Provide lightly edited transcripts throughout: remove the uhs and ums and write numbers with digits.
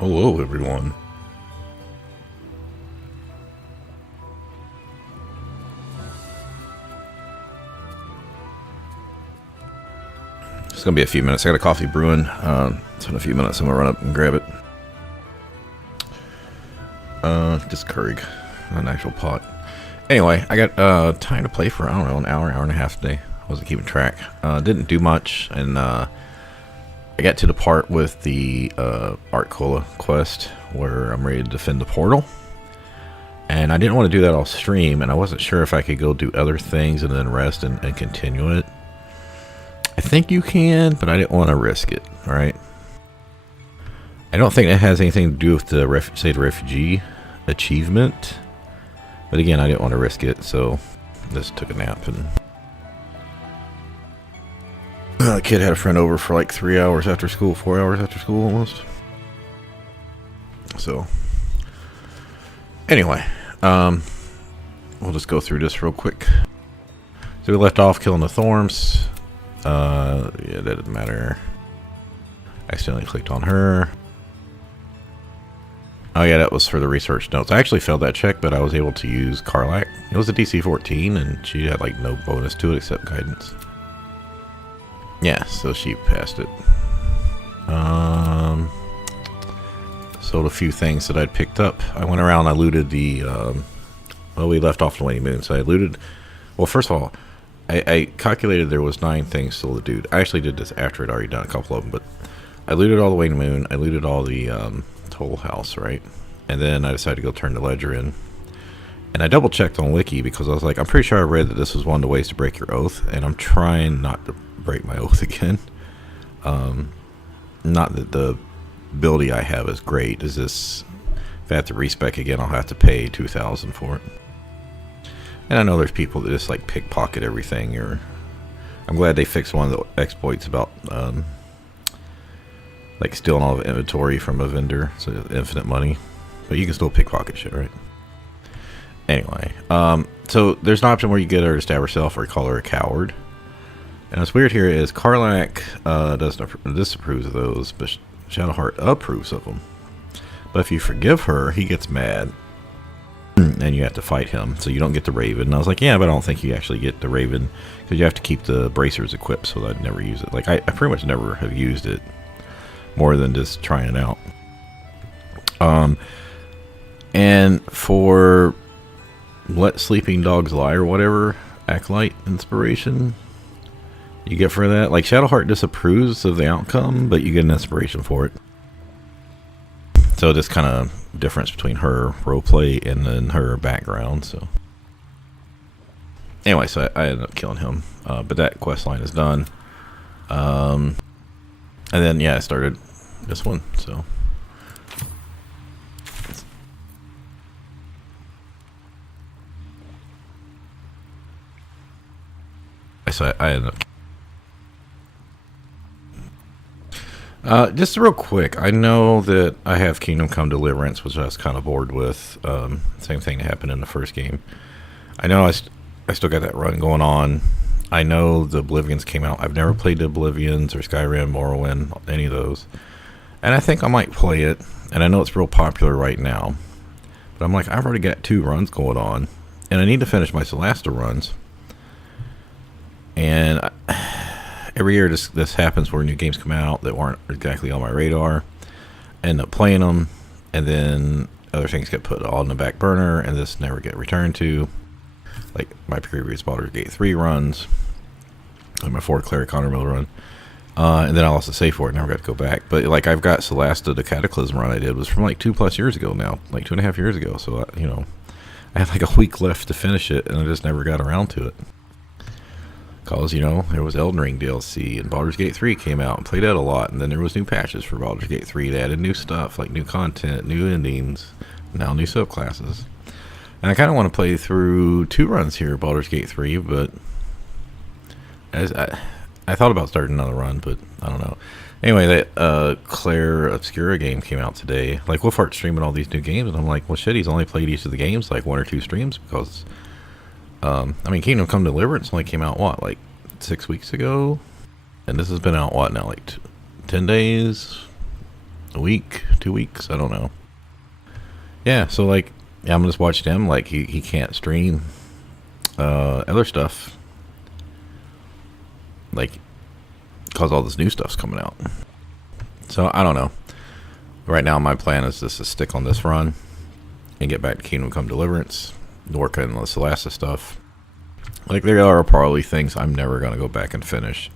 Hello, everyone. It's gonna be a few minutes. I got a coffee brewing. So in a few minutes, I'm gonna run up and grab it. Just Keurig, an actual pot. Anyway, I got time to play for I don't know, an hour and a half today. I wasn't keeping track. Didn't do much, and I got to the part with the Art Cola quest where I'm ready to defend the portal. And I didn't want to do that off stream, and I wasn't sure if I could go do other things and then rest and continue it. I think you can, but I didn't want to risk it, alright? I don't think that has anything to do with the refugee achievement. But again, I didn't want to risk it, so just took a nap. And the kid had a friend over for like 3 hours after school, 4 hours after school almost. So anyway, we'll just go through this real quick. So we left off killing the Thorms. Yeah, that didn't matter. I accidentally clicked on her. Oh yeah, that was for the research notes. I actually failed that check, but I was able to use Karlach. It was a DC 14, and she had like no bonus to it except guidance. Yeah, so she passed it. Sold a few things that I'd picked up. I went around, I looted the, well, we left off the Waning Moon, so I looted, well, first of all, I calculated there was 9 things still to do. I actually did this after I'd already done a couple of them, but I looted all the Waning Moon, I looted all the, Toll House, right? And then I decided to go turn the ledger in. And I double checked on Wiki because I was like, I'm pretty sure I read that this was one of the ways to break your oath, and I'm trying not to break my oath again. Not that the ability I have is great. Is this, if I have to respec again, I'll have to pay $2,000 for it. And I know there's people that just like pickpocket everything. Or I'm glad they fixed one of the exploits about like stealing all the inventory from a vendor, so infinite money. But you can still pickpocket shit, right? Anyway, so there's an option where you get her to stab herself or call her a coward. And what's weird here is Karlach disapproves of those, but Shadowheart approves of them. But if you forgive her, he gets mad, and you have to fight him. So you don't get the Raven. And I was like, yeah, but I don't think you actually get the Raven because you have to keep the bracers equipped. So I'd never use it. Like I pretty much never have used it more than just trying it out. And for Let Sleeping Dogs Lie or whatever acolyte inspiration you get for that, like Shadowheart disapproves of the outcome, but you get an inspiration for it. So this kind of difference between her roleplay and then her background. So anyway, so I ended up killing him, but that quest line is done. And then yeah, I started this one. So I ended up. Just real quick, I know that I have Kingdom Come Deliverance, which I was kind of bored with. Same thing that happened in the first game. I know I still got that run going on. I know the Oblivions came out. I've never played the Oblivions or Skyrim, Morrowind, any of those. And I think I might play it. And I know it's real popular right now. But I'm like, I've already got 2 runs going on. And I need to finish my Celasta runs. And every year this happens where new games come out that weren't exactly on my radar. I end up playing them. And then other things get put all in the back burner. And this never get returned to. Like my previous Baldur's Gate 3 runs, like my 4 Cleric Honor Mill run, and then I lost the save for it, never got to go back. But like I've got Celasta, the Cataclysm run I did was from like 2+ years ago now, like 2.5 years ago. So you know, I had like a week left to finish it, and I just never got around to it. Cause you know there was Elden Ring DLC, and Baldur's Gate 3 came out and played that a lot, and then there was new patches for Baldur's Gate 3 that added new stuff like new content, new endings, now new subclasses. And I kind of want to play through 2 runs here, Baldur's Gate 3, but as I thought about starting another run, but I don't know. Anyway, that Claire Obscura game came out today. Like, Wolfheart's streaming all these new games, and I'm like, well, shit, he's only played each of the games like 1 or 2 streams because, I mean, Kingdom Come Deliverance only came out, what, like 6 weeks ago? And this has been out, what, now, like 10 days? A week? 2 weeks. I don't know. Yeah, so like, yeah, I'm just watching him. Like he can't stream other stuff, like, cause all this new stuff's coming out. So I don't know. Right now, my plan is just to stick on this run and get back to Kingdom Come Deliverance, work on the Celeste stuff. Like, there are probably things I'm never going to go back and finish,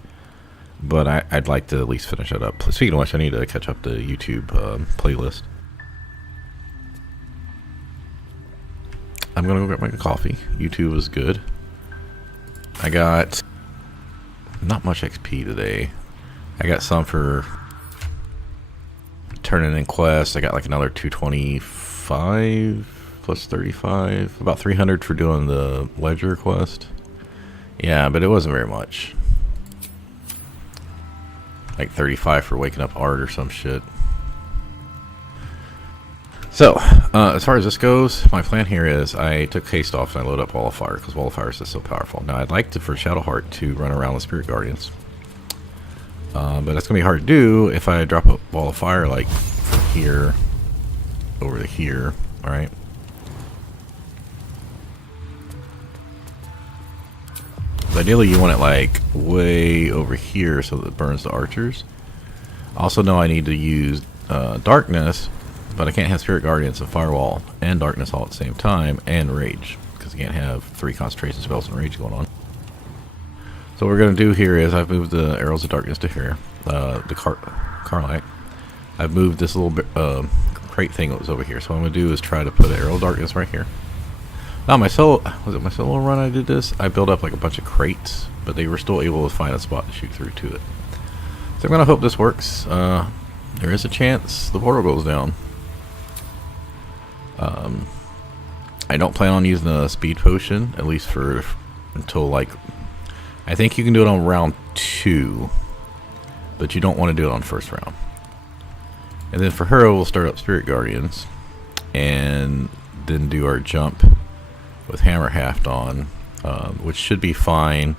but I'd like to at least finish it up. Speaking of which, I need to catch up the YouTube playlist. I'm going to go get my coffee. YouTube is good. I got not much XP today. I got some for turning in quests. I got like another 225 plus 35, about 300 for doing the ledger quest. Yeah, but it wasn't very much. Like 35 for waking up Art or some shit. So, as far as this goes, my plan here is I took haste off and I load up Wall of Fire because Wall of Fire is just so powerful. Now, I'd like to, for Shadowheart, to run around with Spirit Guardians. But that's going to be hard to do if I drop a Wall of Fire like from here over to here, alright? Ideally, you want it like way over here so that it burns the archers. Also know I need to use Darkness, but I can't have Spirit Guardians and Firewall and Darkness all at the same time, and Rage, because I can't have 3 concentration spells and Rage going on. So what we're going to do here is I've moved the Arrows of Darkness to here, the Karlach. I've moved this little bit, crate thing that was over here. So what I'm going to do is try to put an Arrow of Darkness right here. Now my solo run I did this? I built up like a bunch of crates, but they were still able to find a spot to shoot through to it. So I'm going to hope this works. There is a chance the portal goes down. I don't plan on using a speed potion, at least for until like, I think you can do it on round 2, but you don't want to do it on first round. And then for her, we'll start up Spirit Guardians, and then do our jump with Hammer Haft on, which should be fine.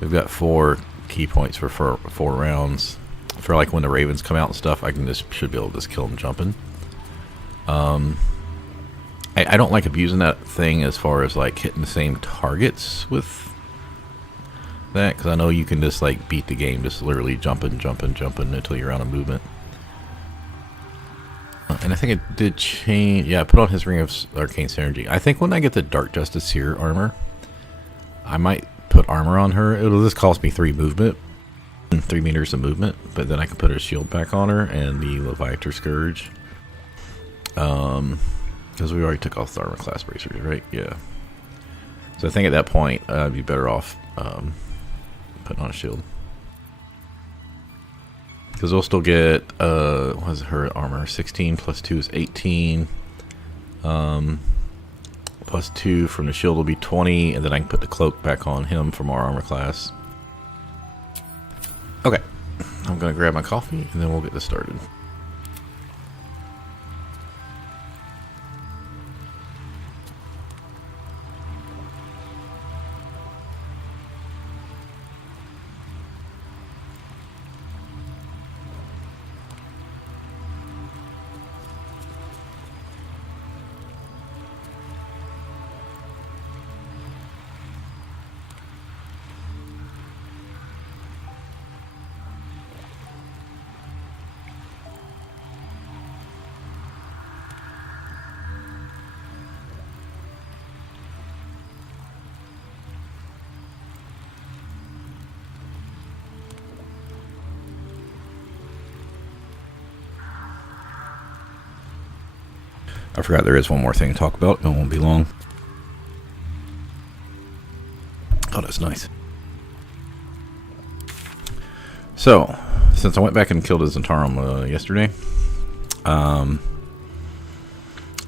We've got 4 key points for 4 rounds. For like when the Ravens come out and stuff, I can should be able to just kill them jumping. I don't like abusing that thing as far as like hitting the same targets with that, because I know you can just like beat the game just literally jumping until you're out of movement. And I think it did change. Yeah, I put on his Ring of Arcane Synergy. I think when I get the Dark Justice Seer armor, I might put armor on her. It'll just cost me 3 movement, 3 meters of movement, but then I can put her shield back on her and the Leviathan Scourge. Because we already took off the armor class bracers, right? Yeah. So I think at that point, I'd be better off putting on a shield. Because we'll still get, what is her armor? 16 plus 2 is 18. Plus 2 from the shield will be 20, and then I can put the cloak back on him from our armor class. Okay. I'm going to grab my coffee, and then we'll get this started. I forgot there is one more thing to talk about. It won't be long. Oh, that's nice. So, since I went back and killed a Zentarum yesterday,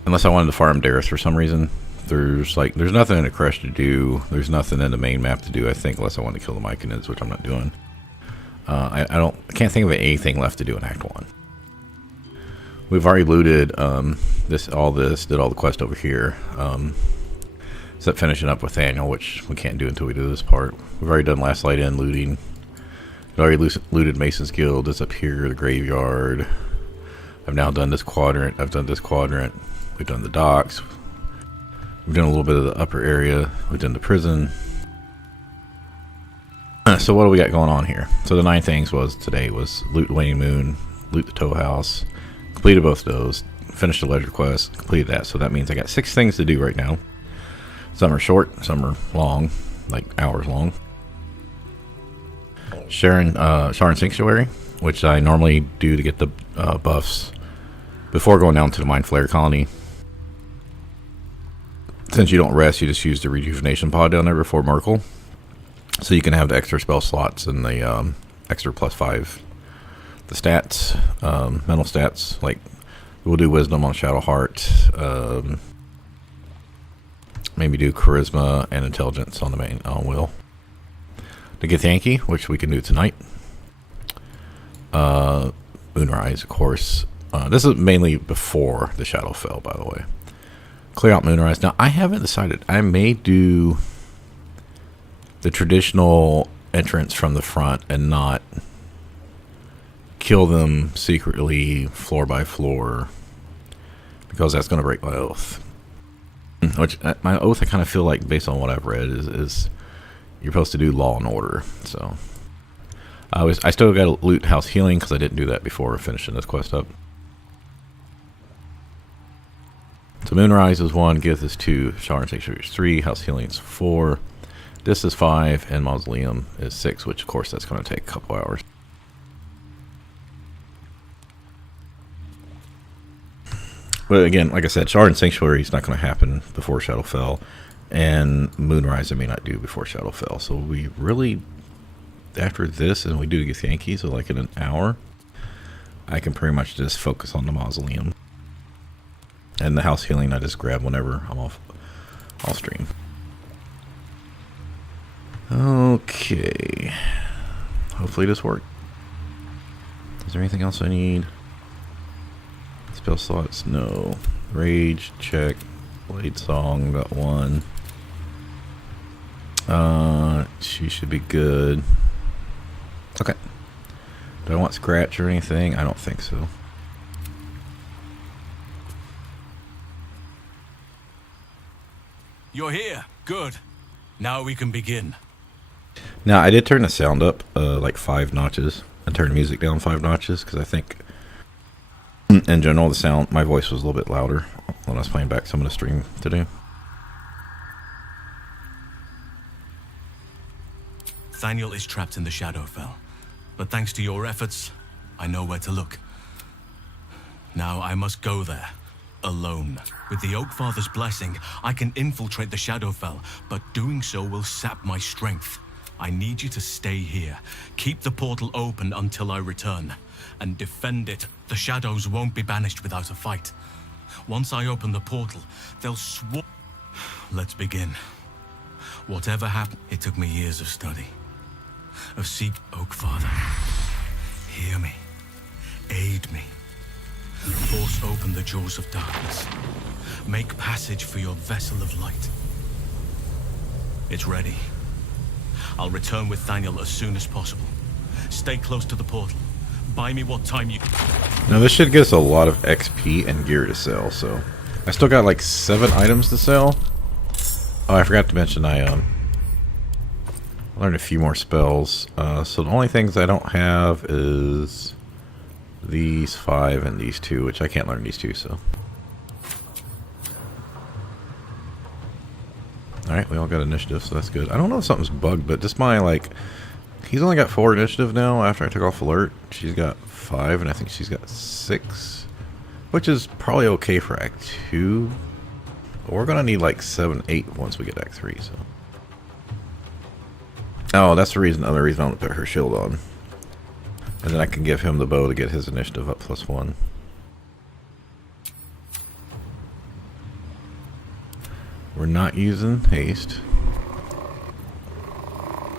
unless I wanted to farm Darius for some reason, there's nothing in the Crush to do. There's nothing in the main map to do, I think, unless I want to kill the Myconids, which I'm not doing. I can't think of anything left to do in Act 1. We've already looted did all the quest over here. Except finishing up with Daniel, which we can't do until we do this part. We've already done Last Light In looting. We've already looted Mason's Guild. It's up here, the graveyard. I've now done this quadrant. I've done this quadrant. We've done the docks. We've done a little bit of the upper area. We've done the prison. So what do we got going on here? So the 9 things today was loot the Waning Moon, loot the Tow House, completed both of those, finished the ledger quest, completed that. So that means I got 6 things to do right now. Some are short, some are long, like hours long. Sharon Sanctuary, which I normally do to get the buffs before going down to the Mind Flayer colony. Since you don't rest, you just use the rejuvenation pod down there before Merkel. So you can have the extra spell slots and the extra +5. The stats, mental stats, like we'll do wisdom on Shadow Heart. Maybe do charisma and intelligence on the main on Wyll. The Githyanki, which we can do tonight. Moonrise, of course. This is mainly before the Shadow fell, by the way. Clear out Moonrise. Now, I haven't decided. I may do the traditional entrance from the front and not kill them secretly floor by floor, because that's going to break my oath. Which, my oath, I kind of feel like, based on what I've read, is you're supposed to do law and order. So I still got to loot House Healing because I didn't do that before finishing this quest up. So Moonrise is 1, Gith is 2, Sharon Sanctuary is 3, House Healing is 4, this is 5, and Mausoleum is 6, which of course that's going to take a couple hours. But again, like I said, Shard Sanctuary is not going to happen before Shadowfell, and Moonrise I may not do before Shadowfell. So we really, after this, and we do get Yankee, so like in an hour, I can pretty much just focus on the Mausoleum. And the House Healing I just grab whenever I'm off stream. Okay. Hopefully this worked. Is there anything else I need? Spell slots, no. Rage, check. Blade Song, got 1. She should be good. Okay. Do I want scratch or anything? I don't think so. You're here. Good. Now we can begin. Now, I did turn the sound up like 5 notches. I turned the music down 5 notches because I think, in general, the sound, my voice was a little bit louder when I was playing back some of the stream today. Thaniel is trapped in the Shadowfell, but thanks to your efforts, I know where to look. Now I must go there, alone. With the Oak Father's blessing, I can infiltrate the Shadowfell, but doing so will sap my strength. I need you to stay here. Keep the portal open until I return, and defend it. The shadows won't be banished without a fight. Once I open the portal, they'll swarm. Let's begin. Whatever happened, it took me years of study. Of seek Oak Father. Hear me. Aid me. Force open the jaws of darkness. Make passage for your vessel of light. It's ready. I'll return with Thaniel as soon as possible. Stay close to the portal. Buy me what time you... Now this should get us a lot of XP and gear to sell, so... I still got like 7 items to sell. Oh, I forgot to mention I learned a few more spells. So the only things I don't have is these 5 and these 2, which I can't learn these 2, so... Alright, we all got initiative, so that's good. I don't know if something's bugged, but just my, like... He's only got 4 initiative now after I took off alert. She's got 5, and I think she's got 6. Which is probably okay for Act 2. But we're gonna need like 7, 8 once we get Act 3, so... Oh, that's the reason, other reason I'm gonna put her shield on. And then I can give him the bow to get his initiative up +1. We're not using haste.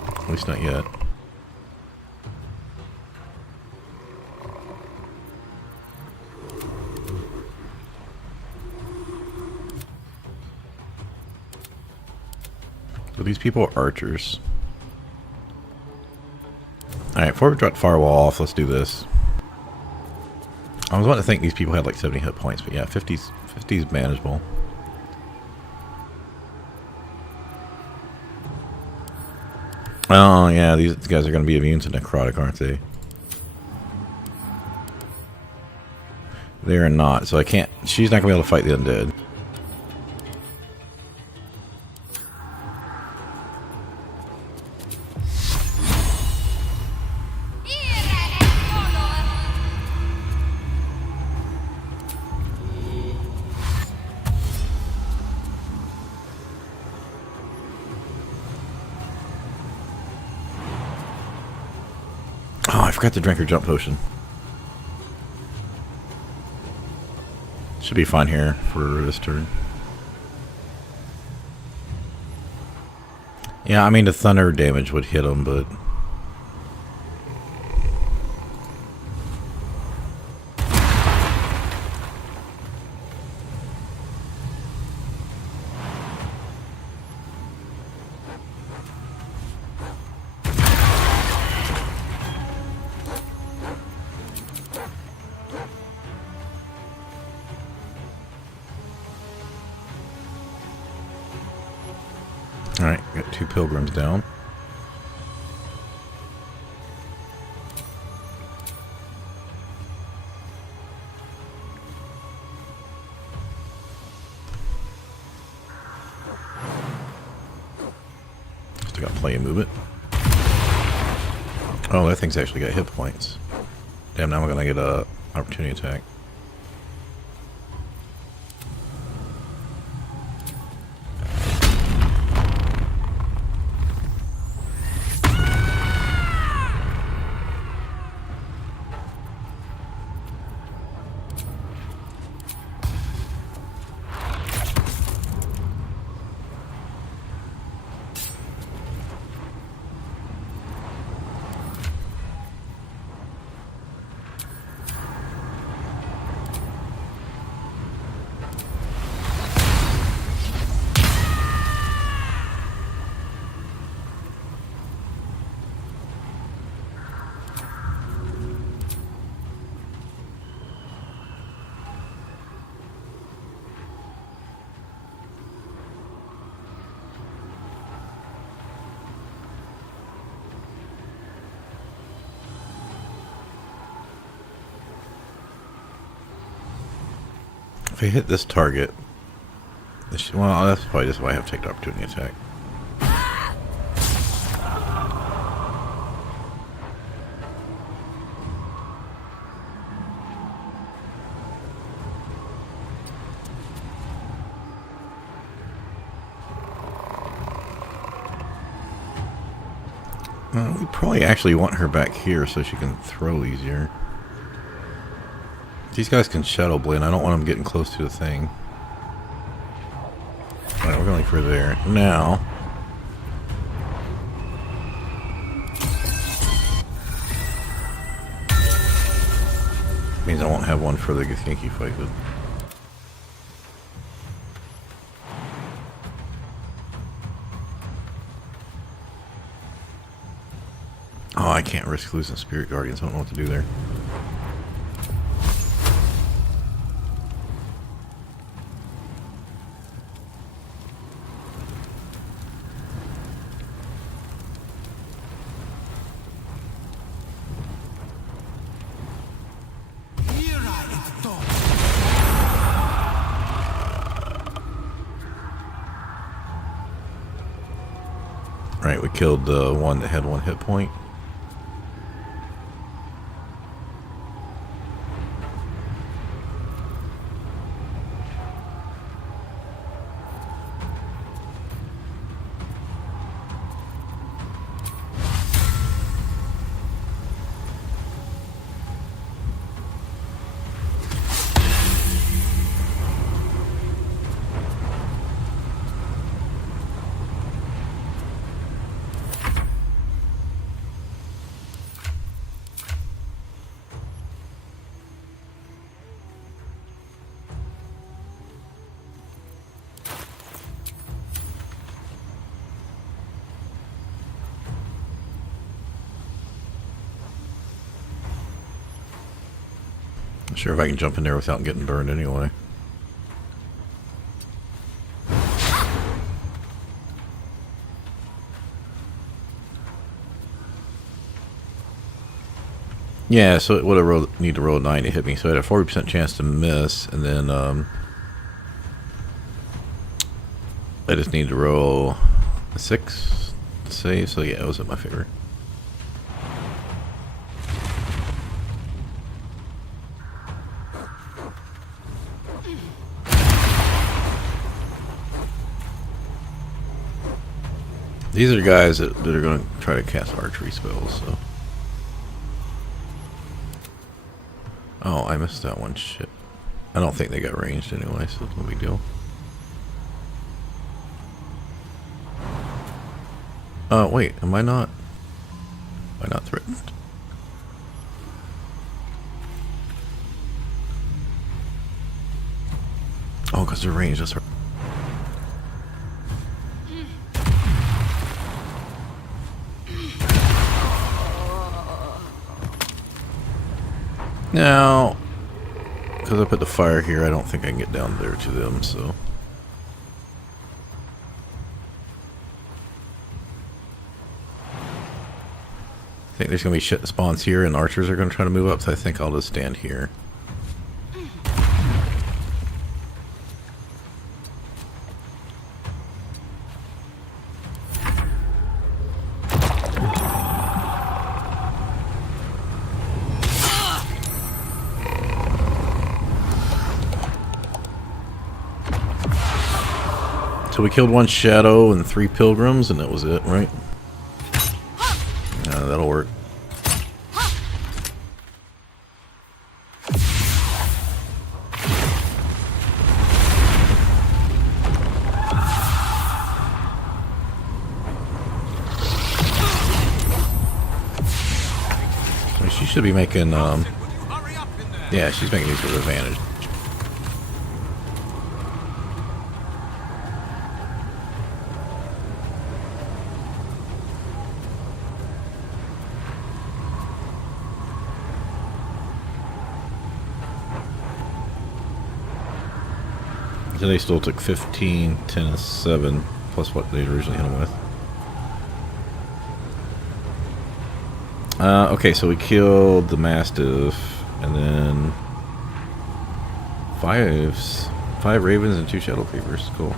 At least not yet. So these people are archers. Alright, before we drop the firewall off, let's do this. I was wanting to think these people had like 70 hit points, but yeah, 50's manageable. Oh yeah, these guys are going to be immune to necrotic, aren't they? They are not, so I can't. She's not going to be able to fight the undead. Oh, I forgot to drink her jump potion. Should be fine here for this turn. Yeah, I mean the thunder damage would hit them, but... Alright, got 2 pilgrims down. Still got plenty of movement. Oh, that thing's actually got hit points. Damn, now we're gonna get a opportunity attack. If I hit this target, well, that's probably just why I have to take the opportunity attack. We probably actually want her back here so she can throw easier. These guys can shadow blend. I don't want them getting close to the thing. Alright, we're going for there. Now. Means I won't have one for the Githyanki fight with. Oh, I can't risk losing Spirit Guardians. I don't know what to do there. Right, we killed the one that had 1 hit point. Not sure if I can jump in there without getting burned anyway. Yeah, so it would have need to roll a 9 to hit me, so I had a 40% chance to miss, and then I just need to roll a 6 to save, so yeah, it was in my favor. These are guys that are going to try to cast archery spells, so... Oh, I missed that one. Shit. I don't think they got ranged anyway, so it's no big deal. Wait, am I not threatened? Oh, because they're ranged, that's right. Now, because I put the fire here, I don't think I can get down there to them, so... I think there's going to be shit spawns here, and archers are going to try to move up, so I think I'll just stand here. So we killed one shadow and 3 pilgrims, and that was it, right? That'll work. She should be making, yeah, she's making these with advantage. So they still took 15, 10, and 7, plus what they originally hit them with. Okay, so we killed the Mastiff, and then 5 ravens and 2 shadow creepers. Cool.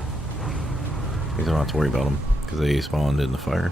I don't have to worry about them, because they spawned in the fire.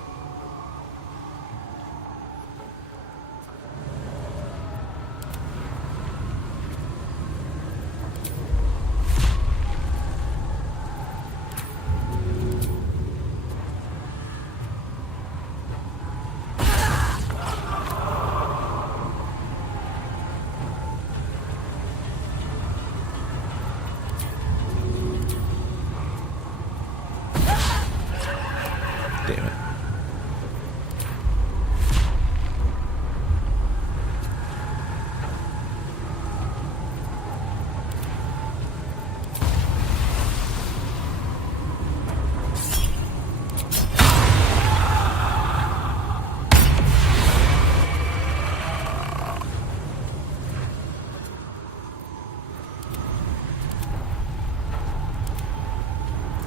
Damn it.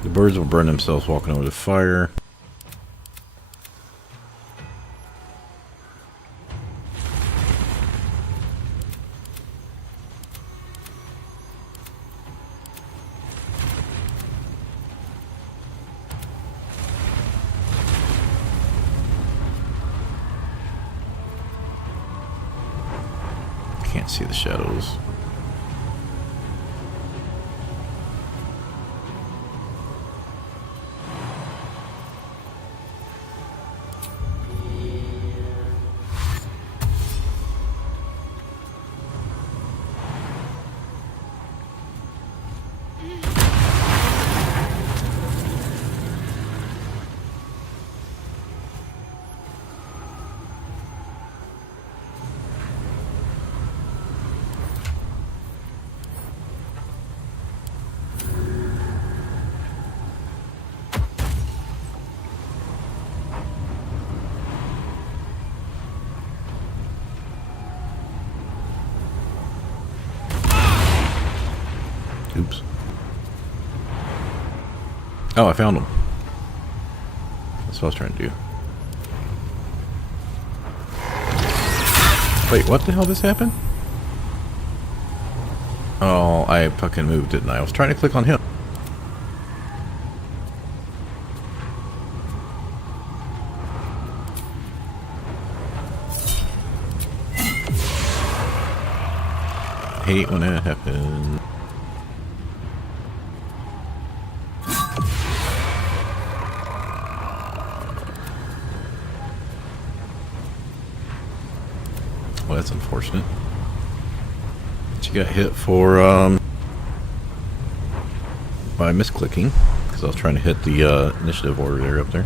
The birds will burn themselves walking over the fire. Can't see the shadows. Oops. Oh, I found them. That's what I was trying to do. Wait, what the hell just happened? Oh, I fucking moved, didn't I? I was trying to click on him. Hate when that happens. Well, that's unfortunate. She got hit for by misclicking because I was trying to hit the initiative order there up there.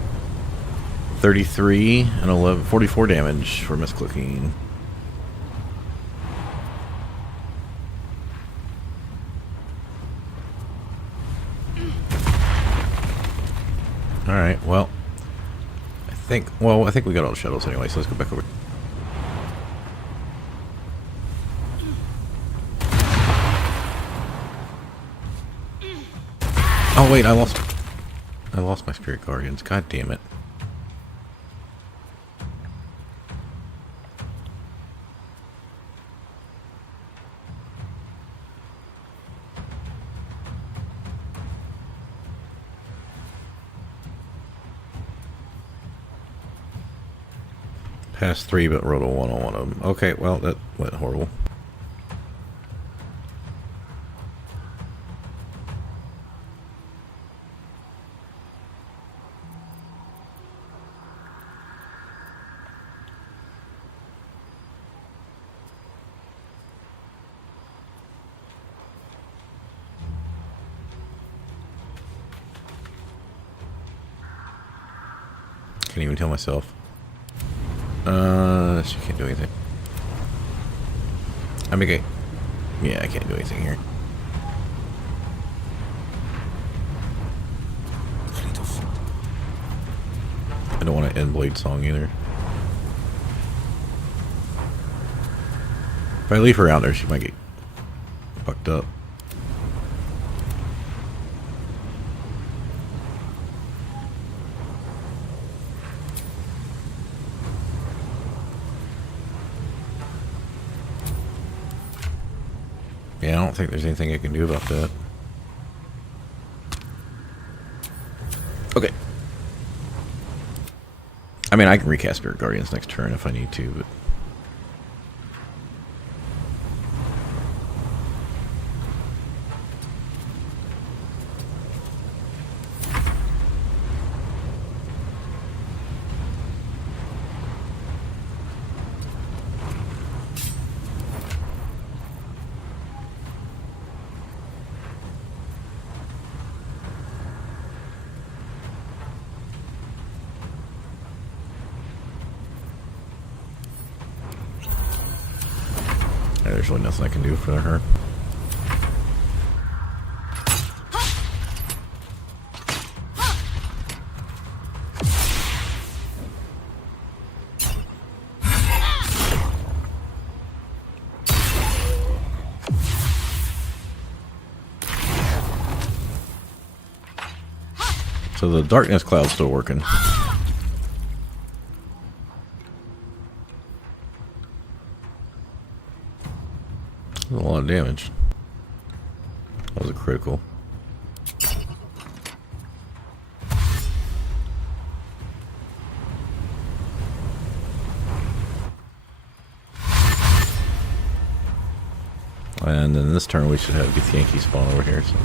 33 and 11, 44 damage for misclicking. All right. Well, I think we got all the shadows anyway. So let's go back over. Oh wait, I lost my spirit guardians. God damn it. Passed 3 but rolled a 1 on one of them. Okay, well that went horrible. Can't even tell myself. She can't do anything. I mean, yeah, I can't do anything here. I don't want to end Blade Song either. If I leave her out there, she might get fucked up. Yeah, I don't think there's anything I can do about that. Okay. I mean, I can recast Spirit Guardians next turn if I need to, but... there's really nothing I can do for her. So the darkness cloud's still working. A lot of damage. That was a critical. And then this turn we should have Githyanki spawn over here. So.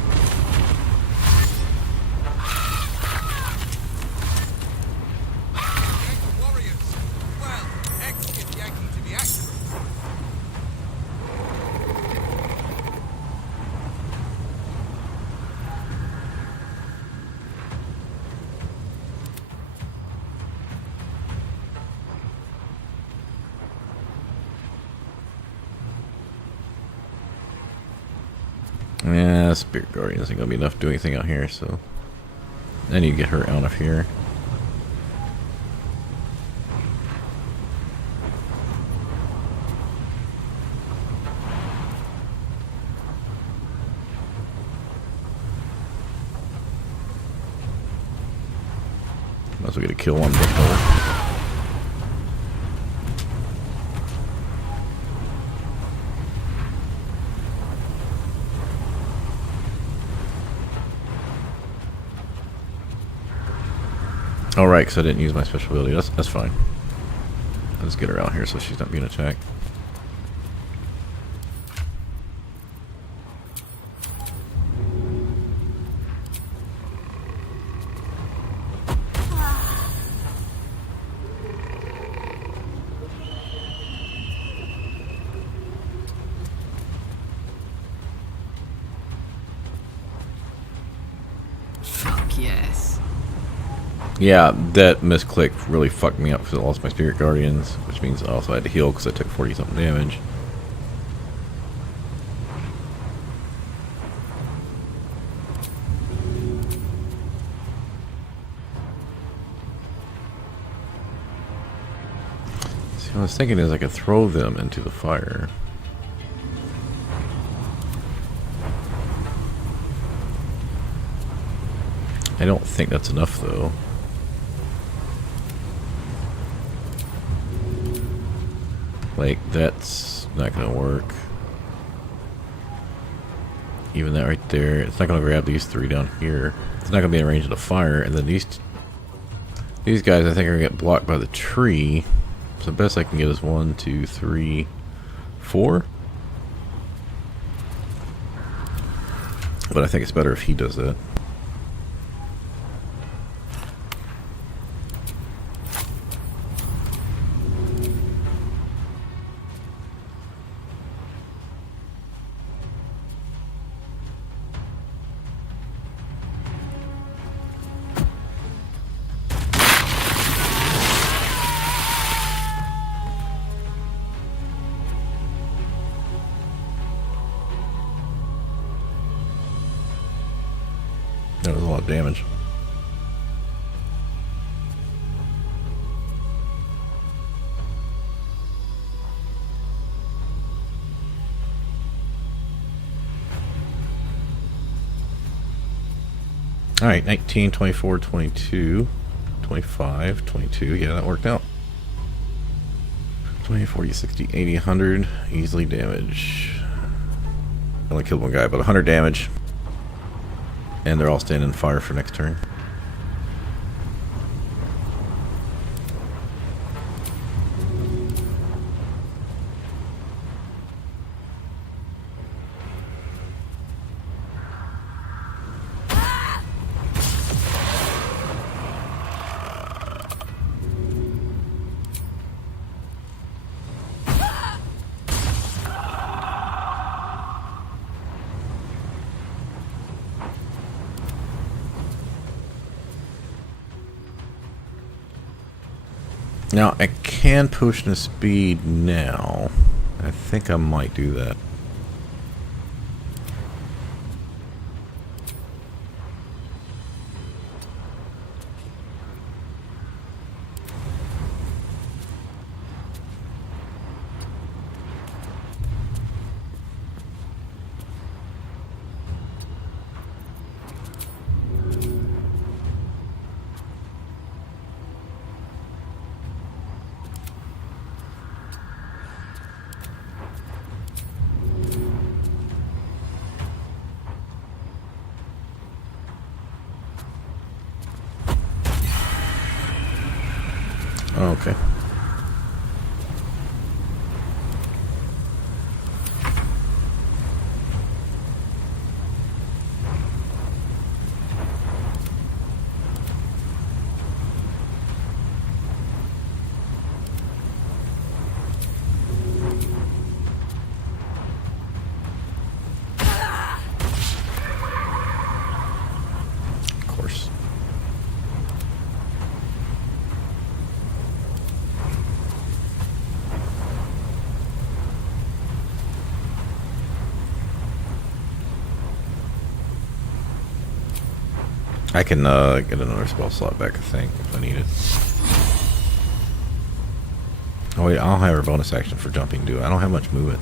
Yeah, Spirit Guardian isn't going to be enough to do anything out here, so... I need to get her out of here. Might as well get a kill on the hole. All right, because I didn't use my special ability. That's fine. I'll just get her out here so she's not being attacked. Fuck yes. Yeah, that misclick really fucked me up because I lost my Spirit Guardians, which means I also had to heal because I took 40-something damage. See, what I was thinking is I could throw them into the fire. I don't think that's enough, though. Like, that's not going to work. Even that right there, it's not going to grab these three down here. It's not going to be in range of the fire. And then these guys, I think, are going to get blocked by the tree. So the best I can get is 1, 2, 3, 4. But I think it's better if he does that. That was a lot of damage. Alright, 19, 24, 22, 25, 22. Yeah, that worked out. 20, 40, 60, 80, 100. Easily damage. I only killed one guy, but 100 damage. And they're all standing in fire for next turn. Now, I can potion of speed now. I think I might do that. Oh, okay. Of course. I can get another spell slot back, I think, if I need it. Oh wait, I'll have a bonus action for jumping, do I? I don't have much movement.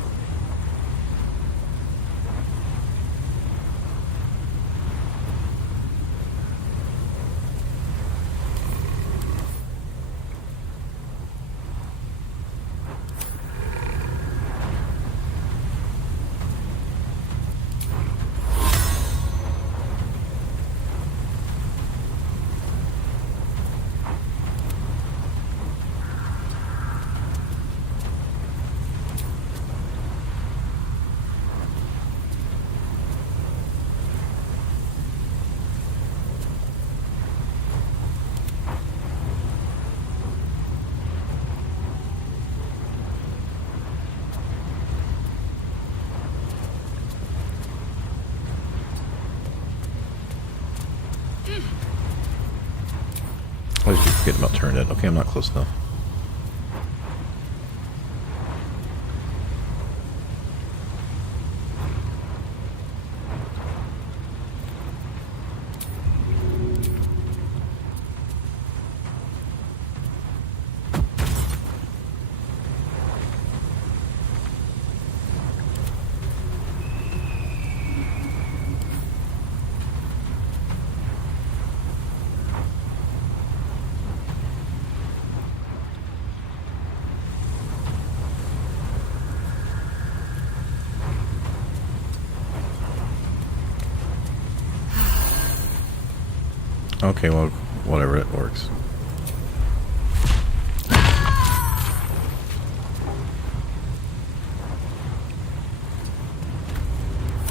forgetting about turning it. Okay, I'm not close enough. Okay, well, whatever, it works.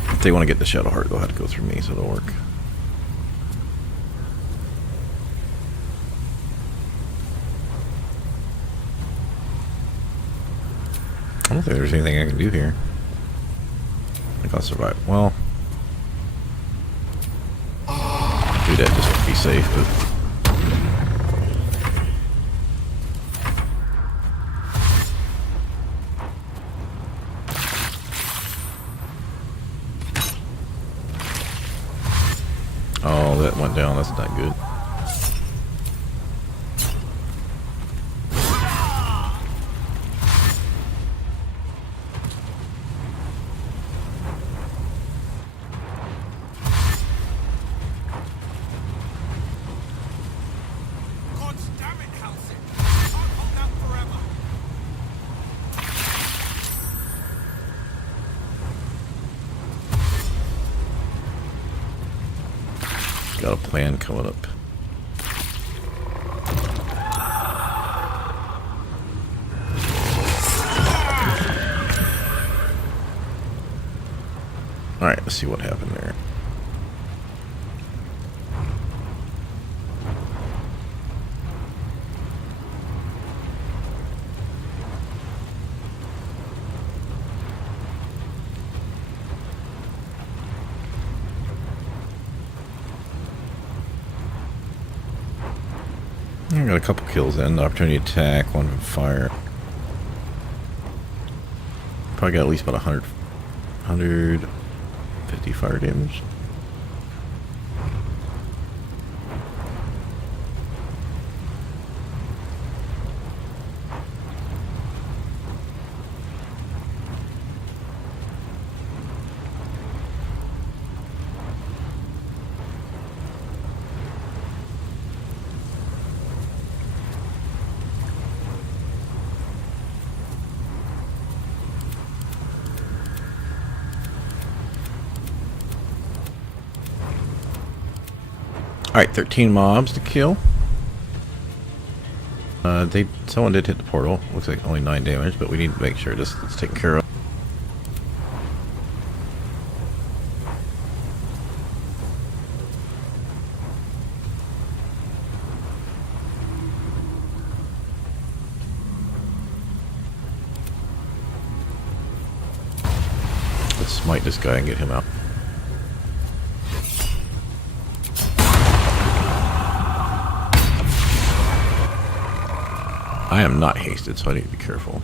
If they want to get the Shadow Heart, they'll have to go through me, so it'll work. I don't think there's anything I can do here. I think I'll survive. Well, do that just to be safe, but oh, that went down. That's not good. Got a plan coming up. Alright, let's see what happened there. I got a couple kills in. Opportunity attack, one from fire. Probably got at least about 150 fire damage. Alright, 13 mobs to kill. Someone did hit the portal. Looks like only 9 damage, but we need to make sure this is taken care of. Let's smite this guy and get him out. I am not hasted, so I need to be careful.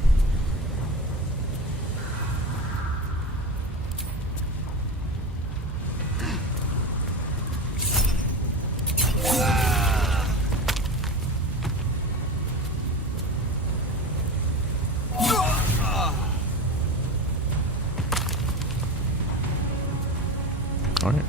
All right.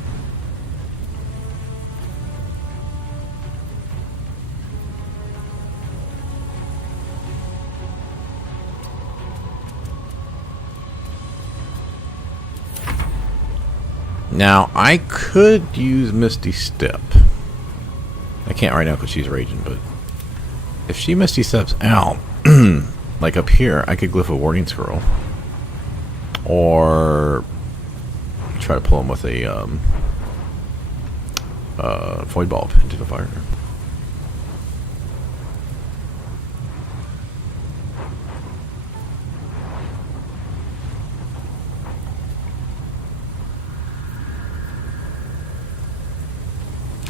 Now, I could use Misty Step. I can't right now because she's raging, but if she Misty Steps out, like up here, I could glyph a Warding Scroll. Or try to pull him with a Void Bulb into the fire.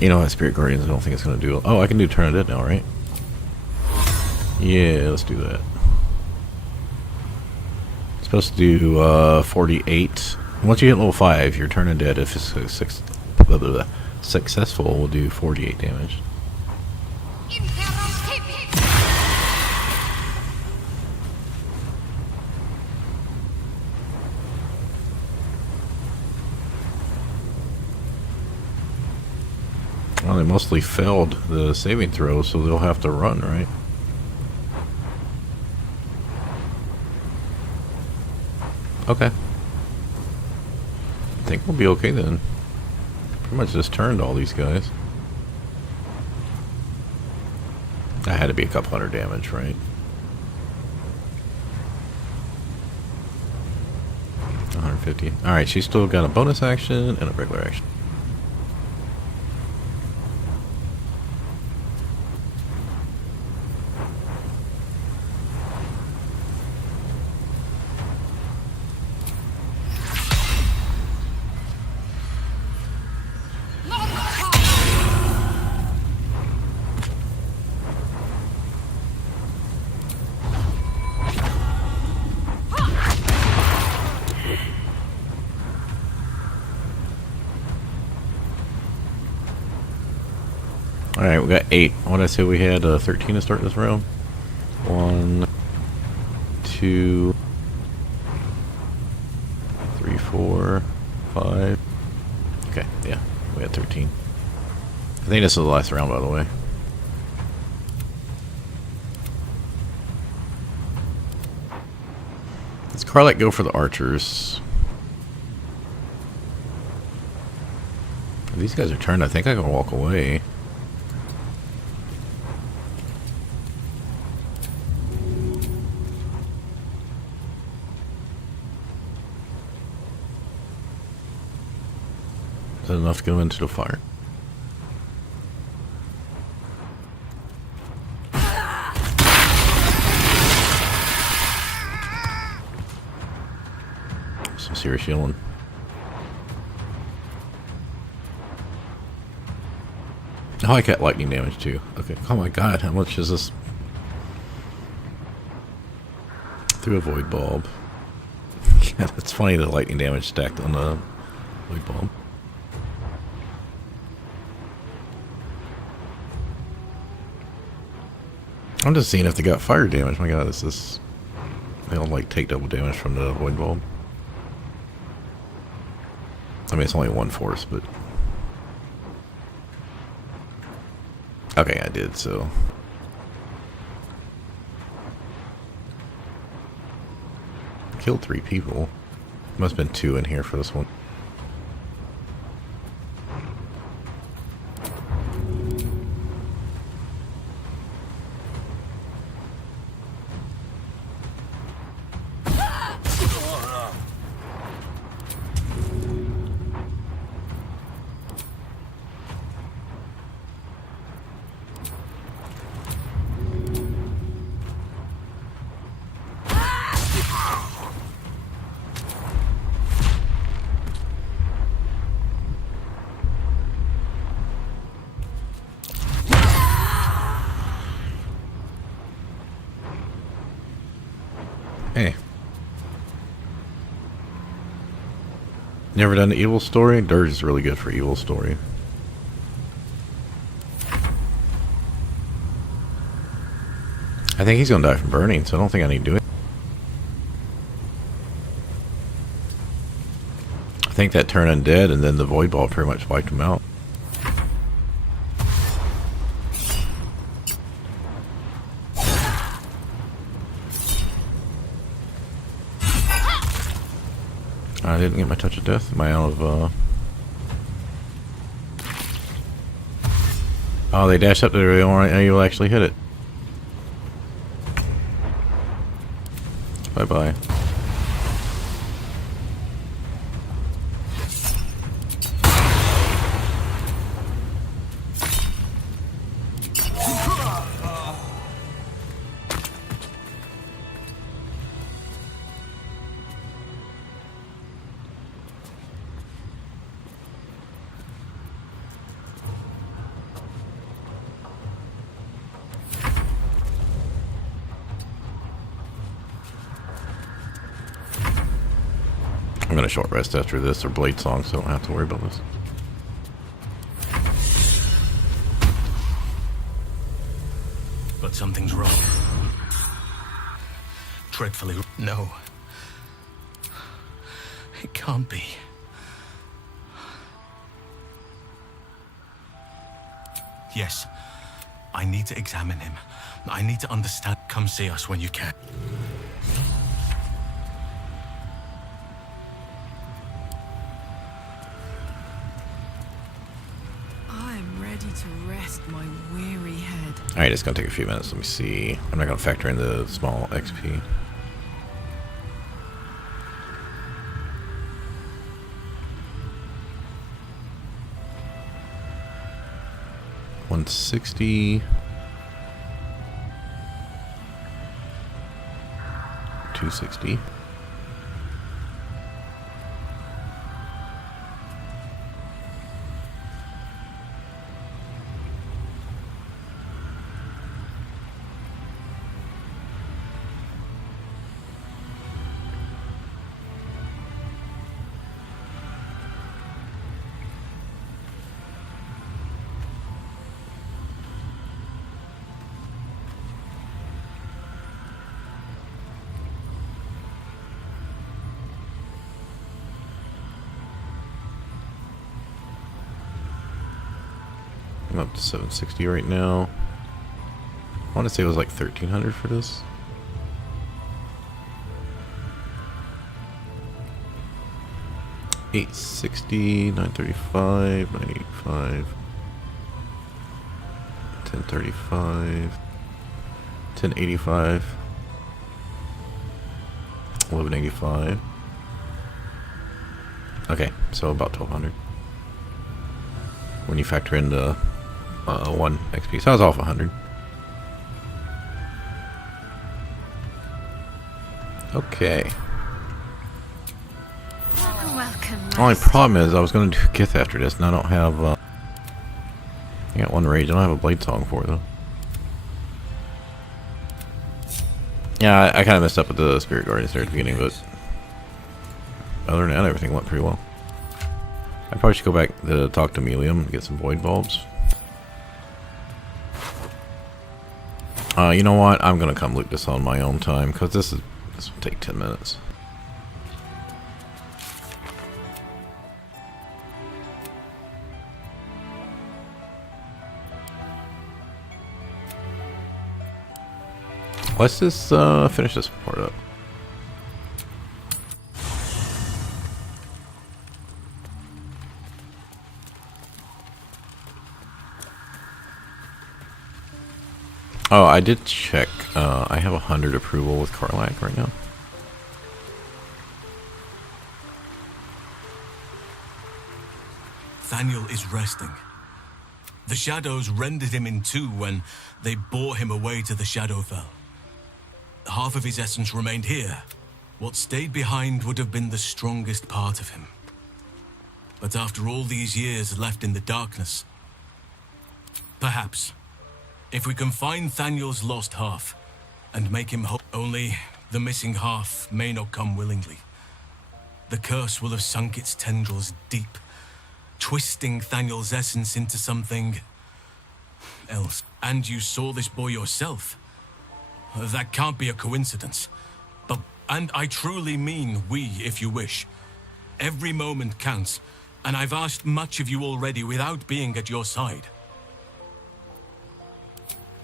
You know, Spirit Guardians, I don't think it's going to do... Oh, I can do Turn It now, right? Yeah, let's do that. It's supposed to do 48. Once you hit level 5, your turn undead, if it's successful, will do 48 damage. Well, they mostly failed the saving throw, so they'll have to run, right? Okay. I think we'll be okay then. Pretty much just turned all these guys. That had to be a couple hundred damage, right? 150. Alright, she's still got a bonus action and a regular action. Alright, we got 8. What did I say we had? 13 to start this round? 1, 2, 3, 4, 5. Okay, yeah, we had 13. I think this is the last round, by the way. Let's Carlet go for the archers. If these guys are turned, I think I can walk away. Is that enough to go into the fire? Some serious healing. Oh, I got lightning damage too. Okay. Oh my god, how much is this? Through a void bulb. Yeah, that's funny, the lightning damage stacked on the void bulb. I'm just seeing if they got fire damage. My god, this is... They don't like take double damage from the void bulb. I mean, it's only one force, but... Okay, I did, so... Killed 3 people. Must have been 2 in here for this one. Hey. Never done the evil story? Dirge is really good for evil story. I think he's gonna die from burning, so I don't think I need to do it. I think that turned undead and then the void ball pretty much wiped him out. I didn't get my touch of death. Am I out of, Oh, they dashed up there. They weren't able to actually hit it. Bye-bye. short rest after this or Blade Song, so I don't have to worry about this. But something's wrong. Dreadfully. No. It can't be. Yes. I need to examine him. I need to understand. Come see us when you can. I'm ready to rest my weary head. Alright, it's going to take a few minutes. Let me see. I'm not going to factor in the small XP. $160. 260. I'm up to 760 right now. I want to say it was like 1300 for this. $860, $935, $985, $1035, $1085, $1185. Okay, so about 1200 when you factor in the 1 XP. So I was off 100. Okay. Welcome. Only problem is I was going to do Gith after this, and I don't have. I got one rage. I don't have a Blade Song for it though. Yeah, I kind of messed up with the Spirit Guardians there at the beginning, but other than that, everything went pretty well. I probably should go back to talk to Melium and get some Void Bulbs. You know what? I'm gonna come loot this on my own time because this will take 10 minutes. Let's just finish this part up. Oh, I did check. I have 100 approval with Karlach right now. Thaniel is resting. The shadows rendered him in two when they bore him away to the Shadowfell. Half of his essence remained here. What stayed behind would have been the strongest part of him. But after all these years left in the darkness, perhaps, if we can find Thaniel's lost half and make him whole, only the missing half may not come willingly. The curse will have sunk its tendrils deep, twisting Thaniel's essence into something else. And you saw this boy yourself. That can't be a coincidence. And I truly mean we, if you wish. Every moment counts, and I've asked much of you already without being at your side.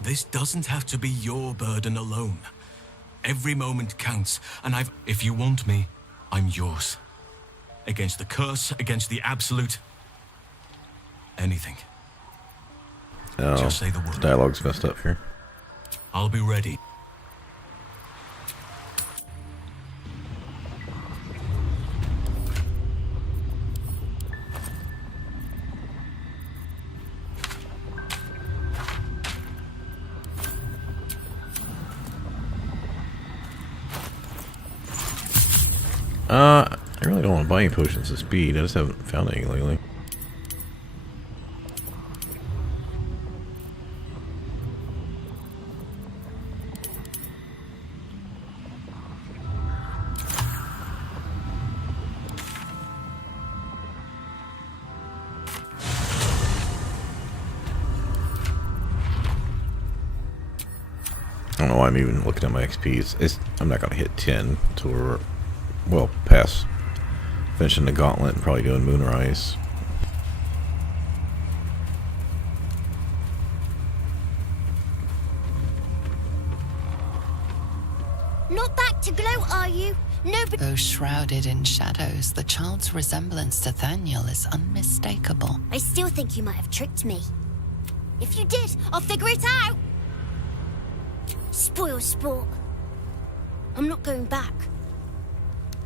This doesn't have to be your burden alone. Every moment counts, and if you want me, I'm yours. Against the curse, against the absolute, anything. Oh, just say the word. Dialogue's messed up here. I'll be ready. I really don't want to buy any potions of speed. I just haven't found any lately. don't know why I'm even looking at my XP. I'm not going to hit 10 until we're well past finishing the gauntlet and probably doing Moonrise. Not back to glow, are you? Nobody. Though shrouded in shadows, the child's resemblance to Thaniel is unmistakable. I still think you might have tricked me. If you did, I'll figure it out. Spoil sport. I'm not going back.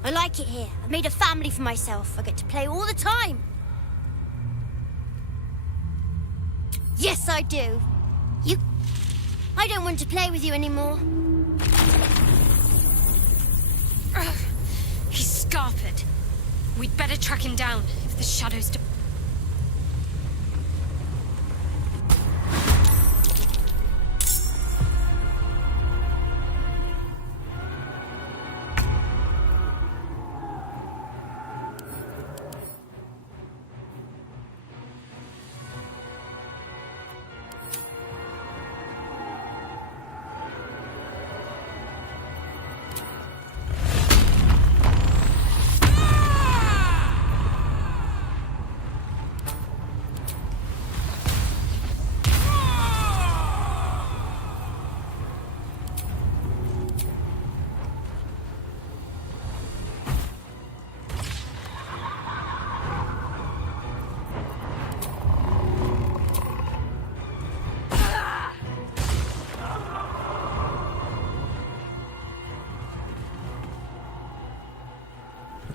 I like it here. I've made a family for myself. I get to play all the time. Yes, I do. I don't want to play with you anymore. He's scarpered. We'd better track him down if the shadows...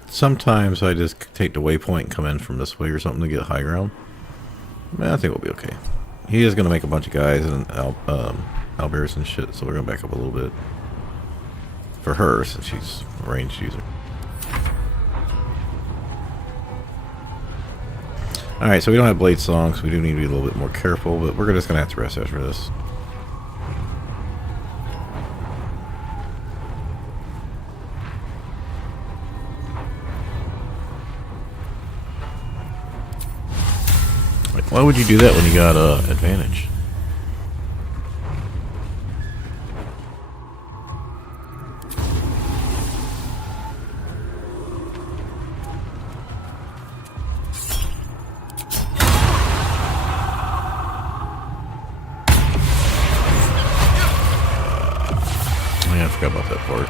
Sometimes I just take the waypoint and come in from this way or something to get high ground. I think we'll be okay. He is going to make a bunch of guys and Albears and shit, so we're going to back up a little bit. For her, since she's a ranged user. Alright, so we don't have Blade Song, so we do need to be a little bit more careful, but we're just going to have to rest after this. Why would you do that when you got advantage? Yeah, I forgot about that part.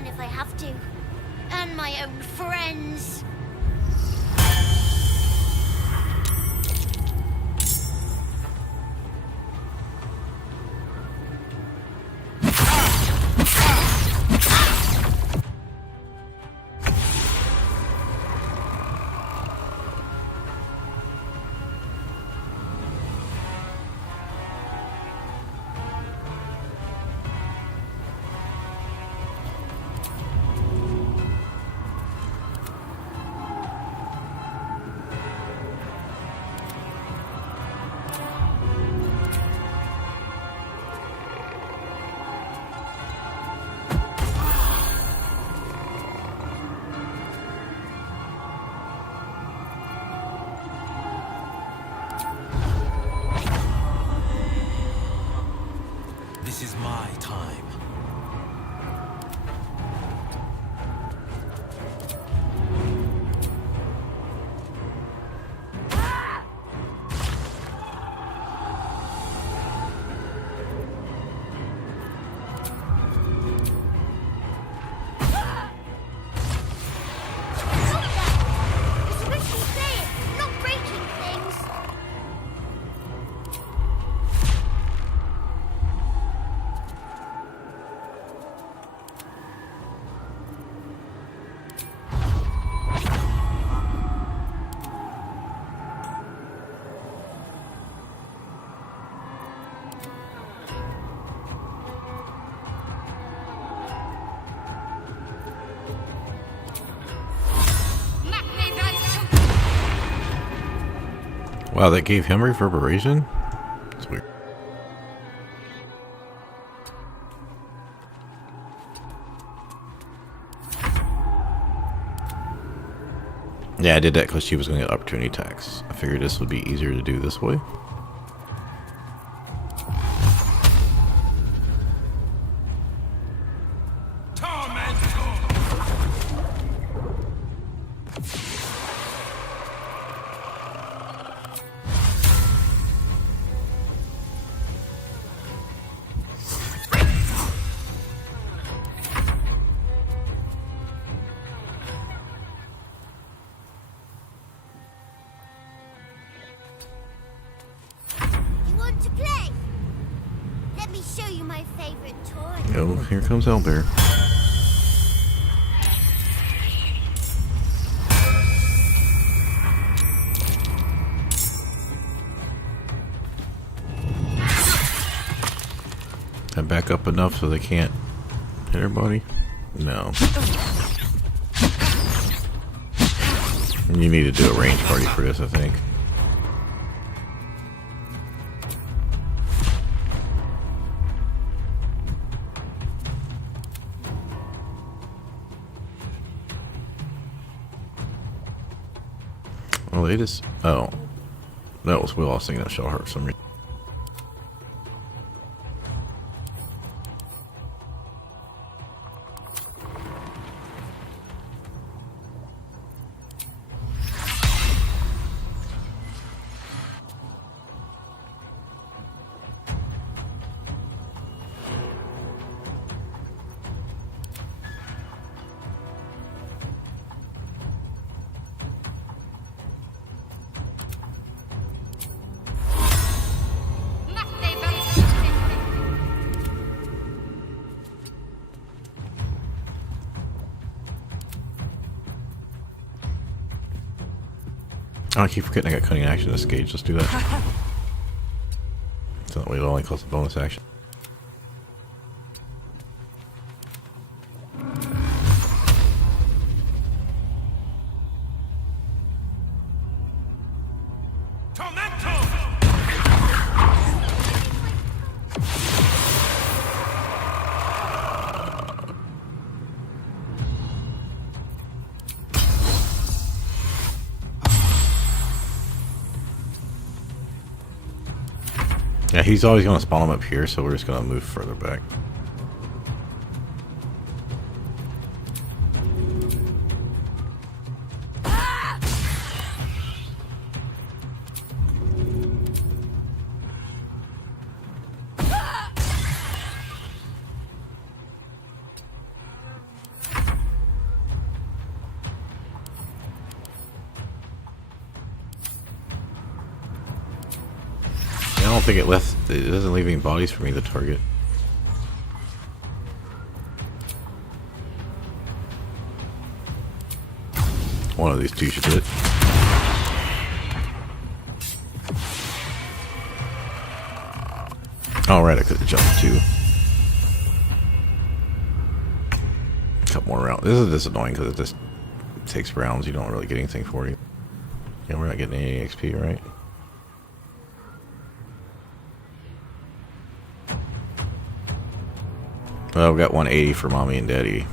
If I have to. And my own friends. This is my time. You're supposed to be playing, not breaking things. Wow, that gave him reverberation? That's weird. Yeah, I did that because she was going to get opportunity attacks. I figured this would be easier to do this way. You want to play? Let me show you my favorite toy. Oh, here comes Owlbear. I back up enough so they can't hit everybody? No. You need to do a range party for this, I think. Oh, they just... Oh. That was Wyll. I was thinking that shall hurt for some reason. Oh, I keep forgetting I got cutting action this gauge. Let's do that. So that way it only costs a bonus action. Yeah, he's always going to spawn him up here, so we're just going to move further back. I don't think it doesn't leave any bodies for me to target. One of these two should hit. Oh, right, I could have jumped too. A couple more rounds. This is just annoying because it just takes rounds. You don't really get anything for it. Yeah, we're not getting any XP, right? Well, we got 180 for mommy and daddy.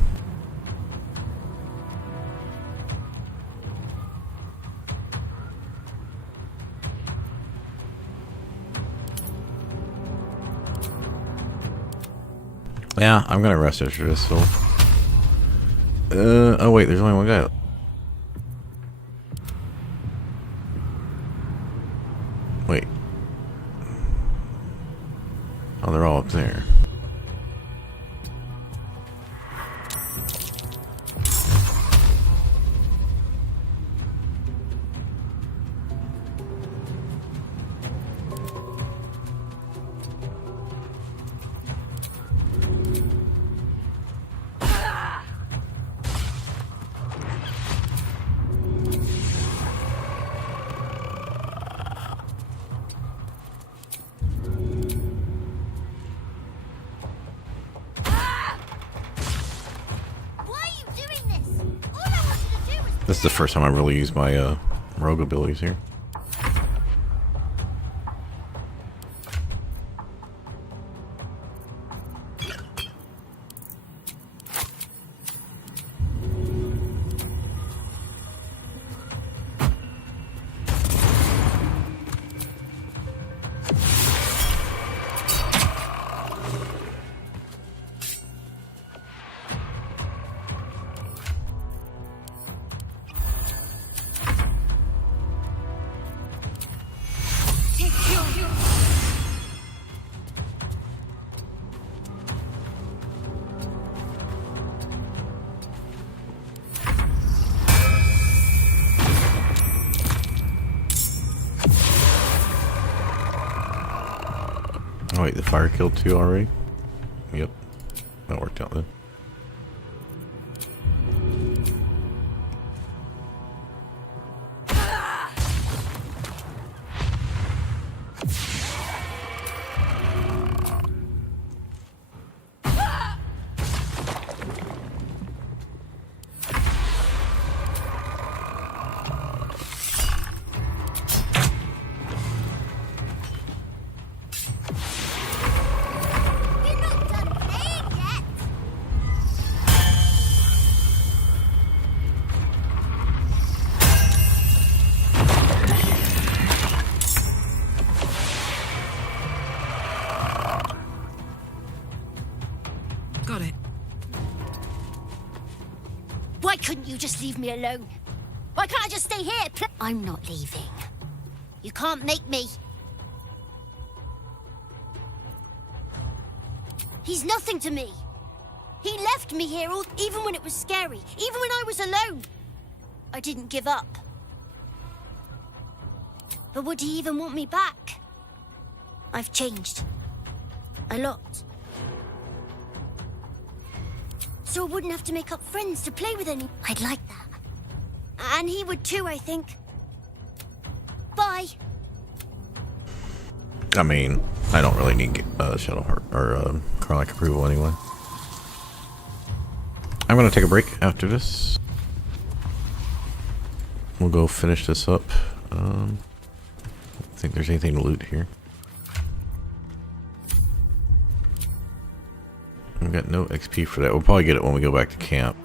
Yeah, I'm gonna rest after this, so... oh wait, there's only one guy. Wait. Oh, they're all up there. This is the first time I really used my rogue abilities here. Oh wait, the fire killed 2 already? Yep. That worked out then. Got it. Why couldn't you just leave me alone? Why can't I just stay here? I'm not leaving. You can't make me. He's nothing to me. He left me here even when it was scary, even when I was alone. I didn't give up. But would he even want me back? I've changed. A lot. So I wouldn't have to make up friends to play with any. I'd like that. And he would too, I think. Bye. I mean, I don't really need Shadowheart or Karlach approval anyway. I'm gonna take a break after this. We'll go finish this up. I don't think there's anything to loot here. I've got no XP for that. We'll probably get it when we go back to camp.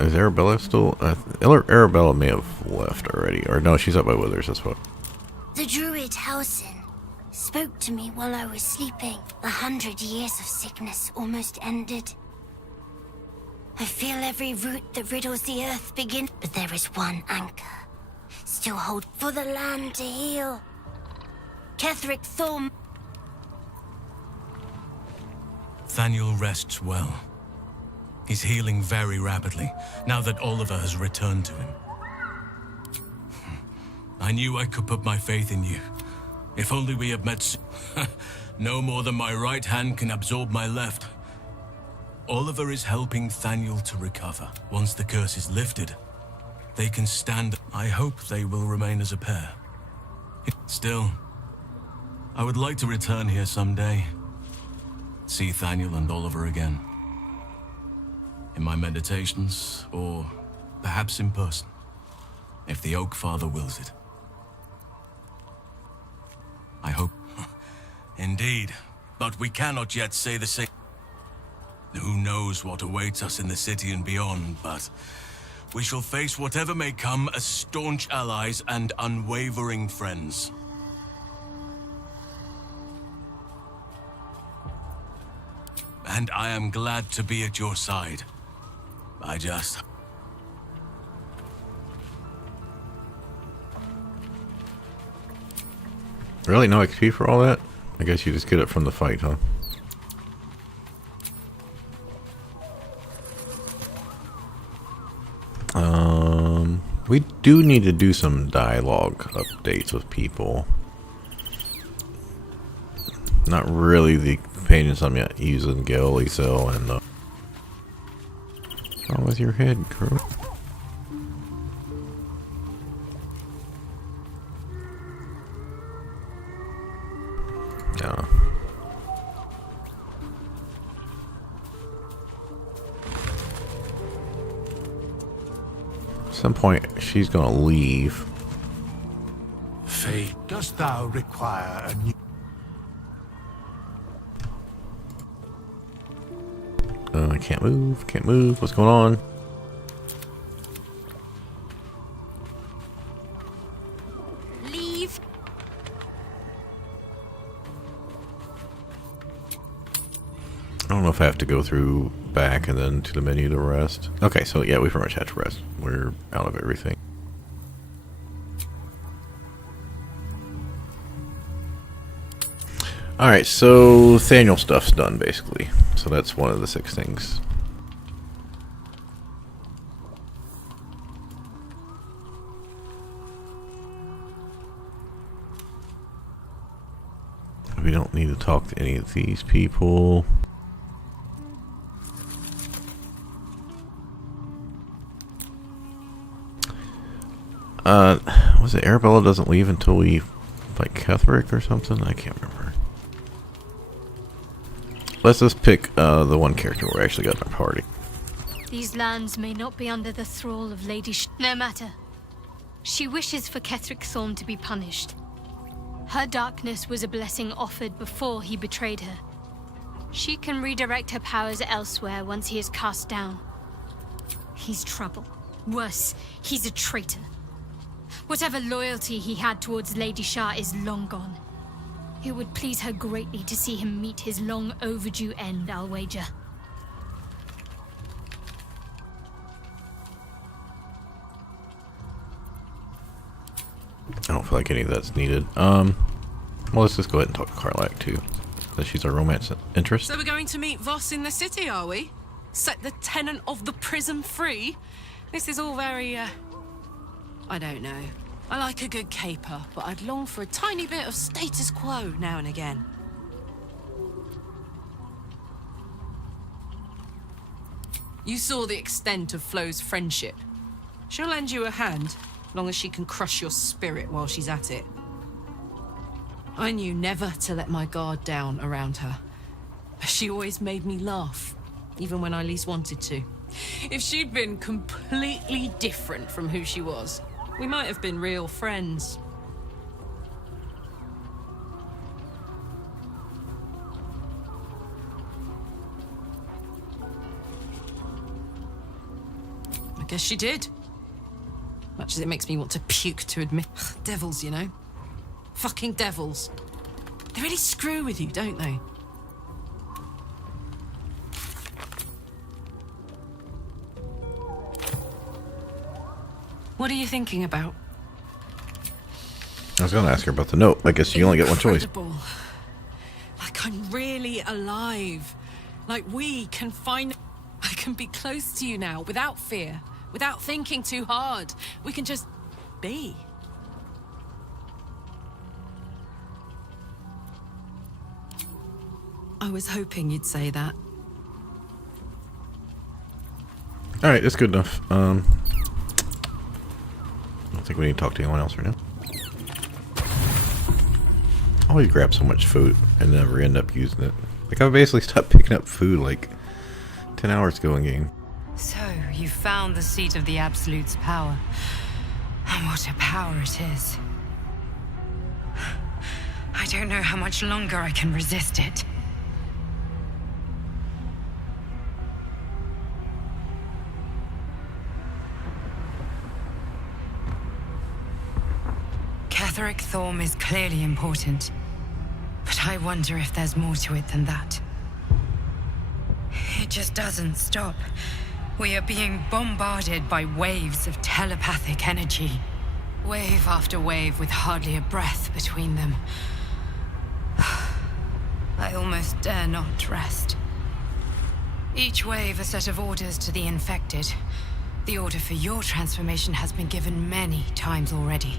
Is Arabella still? Arabella may have left already. Or no, she's up by Withers, that's what. The druid Halsin spoke to me while I was sleeping. 100 years of sickness almost ended. I feel every root that riddles the earth begin. But there is one anchor. Still hold for the land to heal. Ketheric Thorm. Thaniel rests well. He's healing very rapidly, now that Oliver has returned to him. I knew I could put my faith in you. If only we had met no more than my right hand can absorb my left. Oliver is helping Thaniel to recover. Once the curse is lifted, they can stand. I hope they will remain as a pair. Still, I would like to return here someday. See Thaniel and Oliver again. In my meditations, or perhaps in person, if the Oak Father wills it. I hope. Indeed, But we cannot yet say the same. Who knows what awaits us in the city and beyond, but we shall face whatever may come as staunch allies and unwavering friends. And I am glad to be at your side. Really? No XP for all that? I guess you just get it from the fight, huh? We do need to do some dialogue updates with people. Not really the companions I'm yet using, Gil, Liso, and what's wrong with your head, crew? Yeah. At some point, she's gonna leave. Fate, dost thou require a new... I can't move, can't move. What's going on? Leave. I don't know if I have to go through back and then to the menu to rest. Okay, so yeah, we pretty much had to rest. We're out of everything. Alright, so Thaniel stuff's done, basically. So that's one of the 6 things. We don't need to talk to any of these people. Was it Arabella doesn't leave until we fight Ketheric or something? I can't remember. Let's just pick the one character we actually got in our party. These lands may not be under the thrall of Lady No matter. She wishes for Ketheric Thorm to be punished. Her darkness was a blessing offered before he betrayed her. She can redirect her powers elsewhere once he is cast down. He's trouble. Worse, he's a traitor. Whatever loyalty he had towards Lady Shah is long gone. It would please her greatly to see him meet his long overdue end, I'll wager. I don't feel like any of that's needed. Well, let's just go ahead and talk to Karlach too. Because she's our romance interest. So we're going to meet Voss in the city, are we? Set the tenant of the prison free? This is all very, I don't know. I like a good caper, but I'd long for a tiny bit of status quo now and again. You saw the extent of Flo's friendship. She'll lend you a hand, long as she can crush your spirit while she's at it. I knew never to let my guard down around her. She always made me laugh, even when I least wanted to. If she'd been completely different from who she was, we might have been real friends. I guess she did. Much as it makes me want to puke to admit. Devils, you know? Fucking devils. They really screw with you, don't they? What are you thinking about? I was going to ask her about the note. I guess you only get one choice. Incredible. Like I'm really alive. Like we can find... I can be close to you now, without fear, without thinking too hard. We can just be. I was hoping you'd say that. Alright, that's good enough. I don't think we need to talk to anyone else right now. I always grab so much food and never end up using it. Like, I basically stopped picking up food like 10 hours ago in game. So, you found the seat of the Absolute's power. And what a power it is. I don't know how much longer I can resist it. Ketheric Thorm is clearly important, but I wonder if there's more to it than that. It just doesn't stop. We are being bombarded by waves of telepathic energy. Wave after wave with hardly a breath between them. I almost dare not rest. Each wave a set of orders to the infected. The order for your transformation has been given many times already.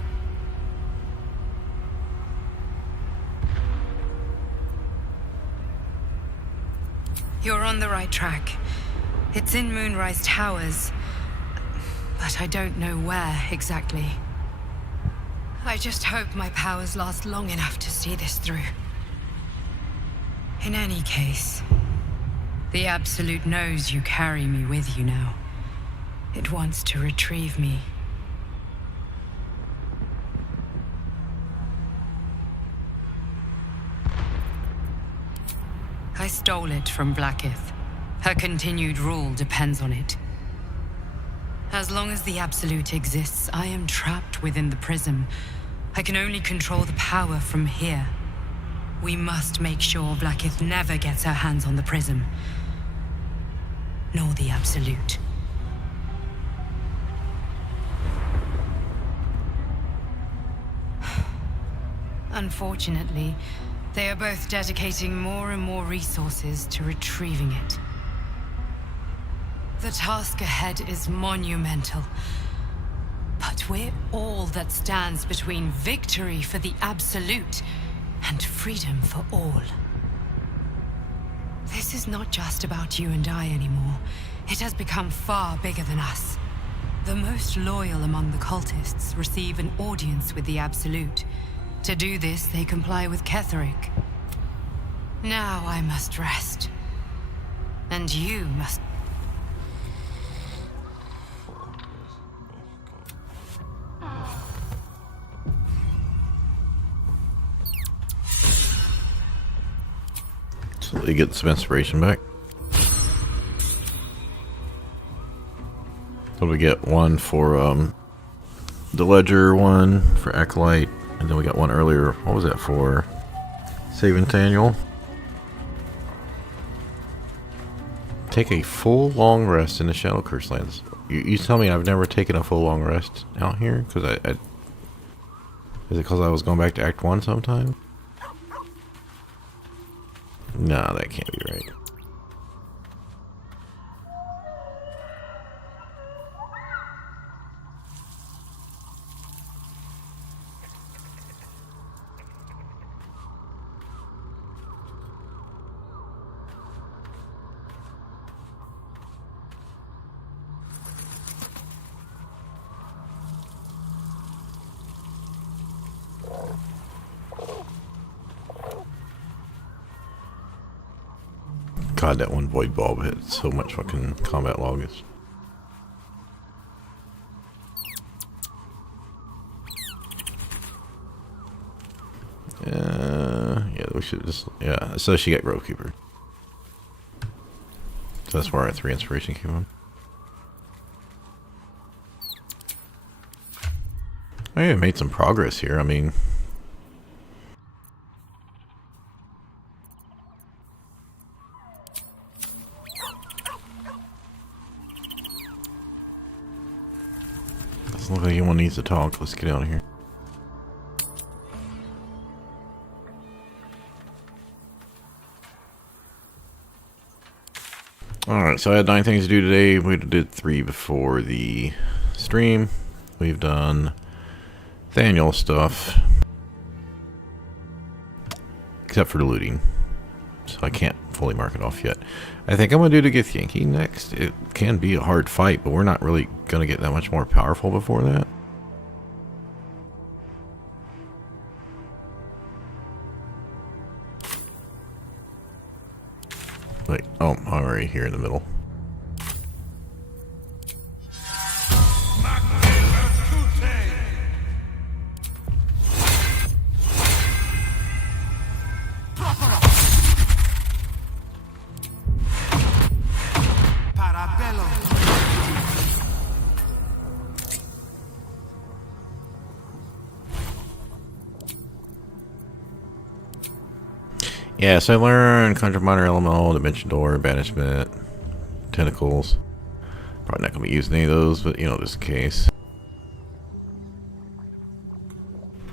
You're on the right track. It's in Moonrise Towers, but I don't know where exactly. I just hope my powers last long enough to see this through. In any case, the Absolute knows you carry me with you now. It wants to retrieve me. I stole it from Blackith. Her continued rule depends on it. As long as the Absolute exists, I am trapped within the prism. I can only control the power from here. We must make sure Blackith never gets her hands on the prism. Nor the Absolute. Unfortunately, they are both dedicating more and more resources to retrieving it. The task ahead is monumental. But we're all that stands between victory for the Absolute and freedom for all. This is not just about you and I anymore. It has become far bigger than us. The most loyal among the cultists receive an audience with the Absolute. To do this, they comply with Ketheric. Now I must rest. And you must... So they get some inspiration back. So we get one for the Ledger, one for Acolyte, and then we got one earlier. What was that for? Saving Daniel. Take a full long rest in the Shadow Curse lands. You tell me I've never taken a full long rest out here? Because is it because I was going back to Act 1 sometime? No, that can't be right. God, that one void bulb hit so much fucking combat logs. Yeah, we should just, yeah, so she got Grove Keeper. So that's where our 3 inspiration came from. I made some progress here, I mean. Doesn't look like anyone needs to talk. Let's get out of here. Alright, so I had 9 things to do today. We did 3 before the stream. We've done Daniel stuff. Except for the looting. So I can't fully mark it off yet. I think I'm going to do the Githyanki next. It can be a hard fight, but we're not really going to get that much more powerful before that. Wait, oh, I'm already here in the middle. Yeah, so I learned Conjure Minor Elemental, Dimension Door, Banishment, Tentacles. Probably not going to be using any of those, but you know, just in case.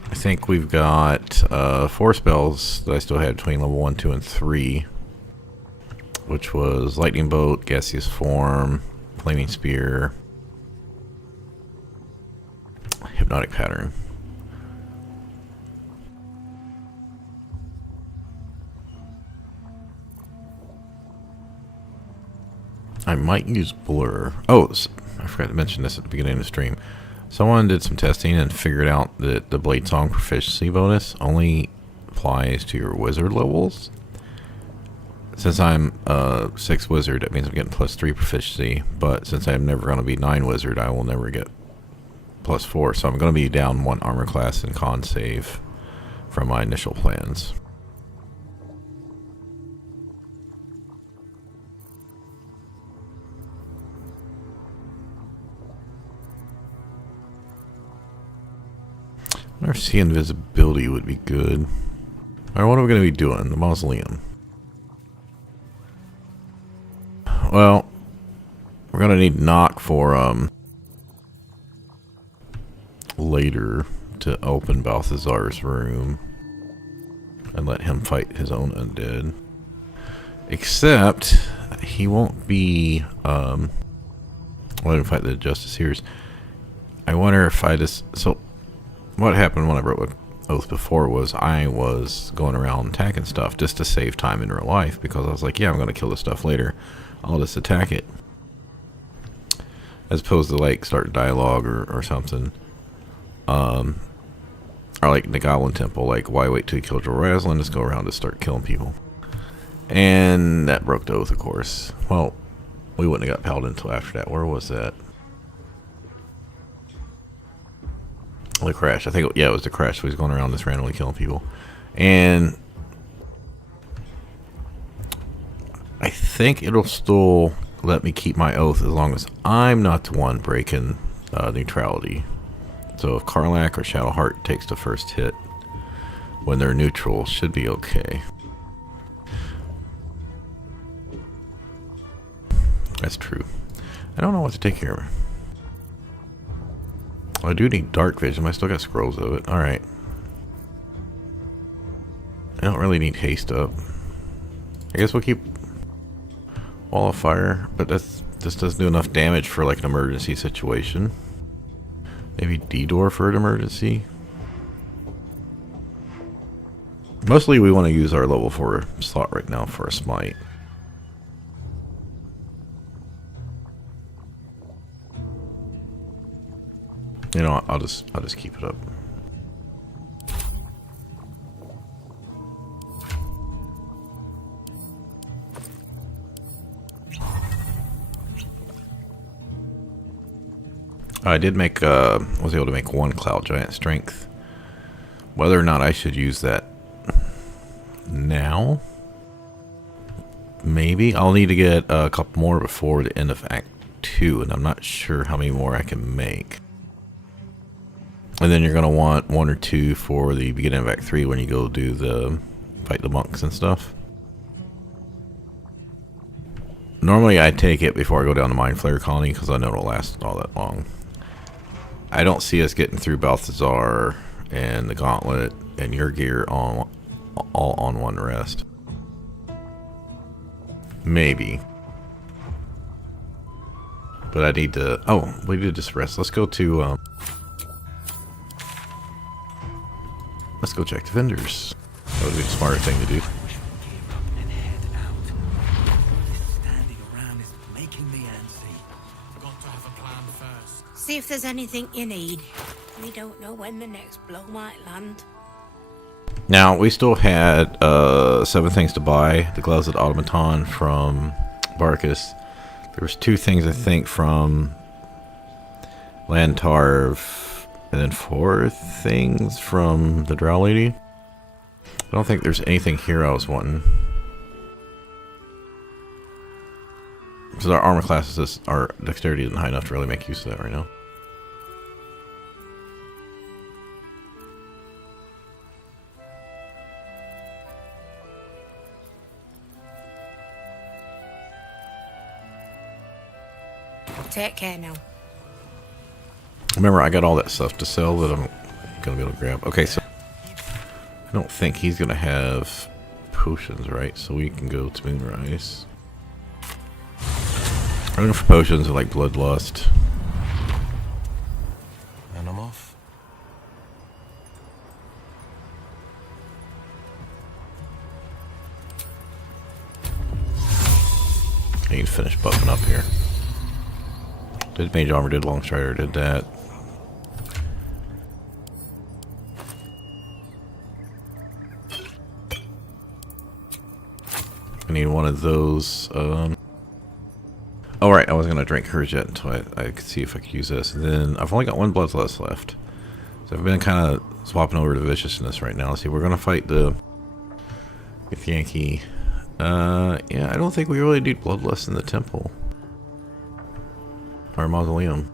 I think we've got 4 spells that I still had between level 1, 2, and 3. Which was Lightning Bolt, Gaseous Form, Flaming Spear, Hypnotic Pattern. I might use Blur. Oh, I forgot to mention this at the beginning of the stream. Someone did some testing and figured out that the Blade Song proficiency bonus only applies to your wizard levels. Since I'm 6 wizard, that means I'm getting +3 proficiency. But since I'm never going to be 9 wizard, I will never get +4. So I'm going to be down 1 armor class and con save from my initial plans. I wonder if see invisibility would be good. Alright, what are we going to be doing? The mausoleum. Well, we're going to need knock for later to open Balthazar's room and let him fight his own undead. Except he won't be let him fight the Justiciars. I wonder if I just what happened when I wrote Oath before was I was going around attacking stuff just to save time in real life, because I was like, yeah, I'm going to kill this stuff later. I'll just attack it. As opposed to like start dialogue or something. Or like in the Goblin Temple, like why wait till you kill Joraslan, just go around to start killing people. And that broke the oath, of course. Well, we wouldn't have got Paladin until after that. Where was that? The crash. I think, yeah, it was the crash. So he's going around just randomly killing people. And I think it'll still let me keep my oath as long as I'm not the one breaking neutrality. So if Karlach or Shadowheart takes the first hit when they're neutral, should be okay. That's true. I don't know what to take here. I do need dark vision, but I still got scrolls of it. Alright. I don't really need haste up. I guess we'll keep Wall of Fire, but this doesn't do enough damage for like an emergency situation. Maybe D-Door for an emergency. Mostly we want to use our level 4 slot right now for a smite. You know, I'll just keep it up. I did make was able to make 1 Cloud Giant Strength. Whether or not I should use that now, maybe. I'll need to get a couple more before the end of Act 2, and I'm not sure how many more I can make. And then you're going to want 1 or 2 for the beginning of Act 3 when you go do the fight the monks and stuff. Normally I take it before I go down to Mind Flayer Colony because I know it'll last all that long. I don't see us getting through Balthazar and the Gauntlet and your gear all on one rest. Maybe. But I need to... Oh, we did just rest. Let's go to... let's go check the vendors. That would be the smarter thing to do. See if there's anything you need. We don't know when the next blow might land. Now, we still had 7 things to buy. The Gloves of the Automaton from Barkus. There was 2 things, I think, from Lantarv. And then 4 things from the Drow Lady. I don't think there's anything here I was wanting. Because our armor classes, our dexterity isn't high enough to really make use of that right now. take care now. Remember, I got all that stuff to sell that I'm gonna be able to grab. Okay, so I don't think he's gonna have potions, right? So we can go to Moonrise. I'm looking for potions like Bloodlust. And I'm off. I need to finish buffing up here. Did Mage Armor, did Long Strider, did that. I need one of those. Oh, right, I wasn't going to drink hers yet until I could see if I could use this. And then I've only got one Bloodlust left. So I've been kind of swapping over to Viciousness right now. Let's see, we're going to fight the Yankee. Yeah, I don't think we really need Bloodlust in the temple. Or Mausoleum.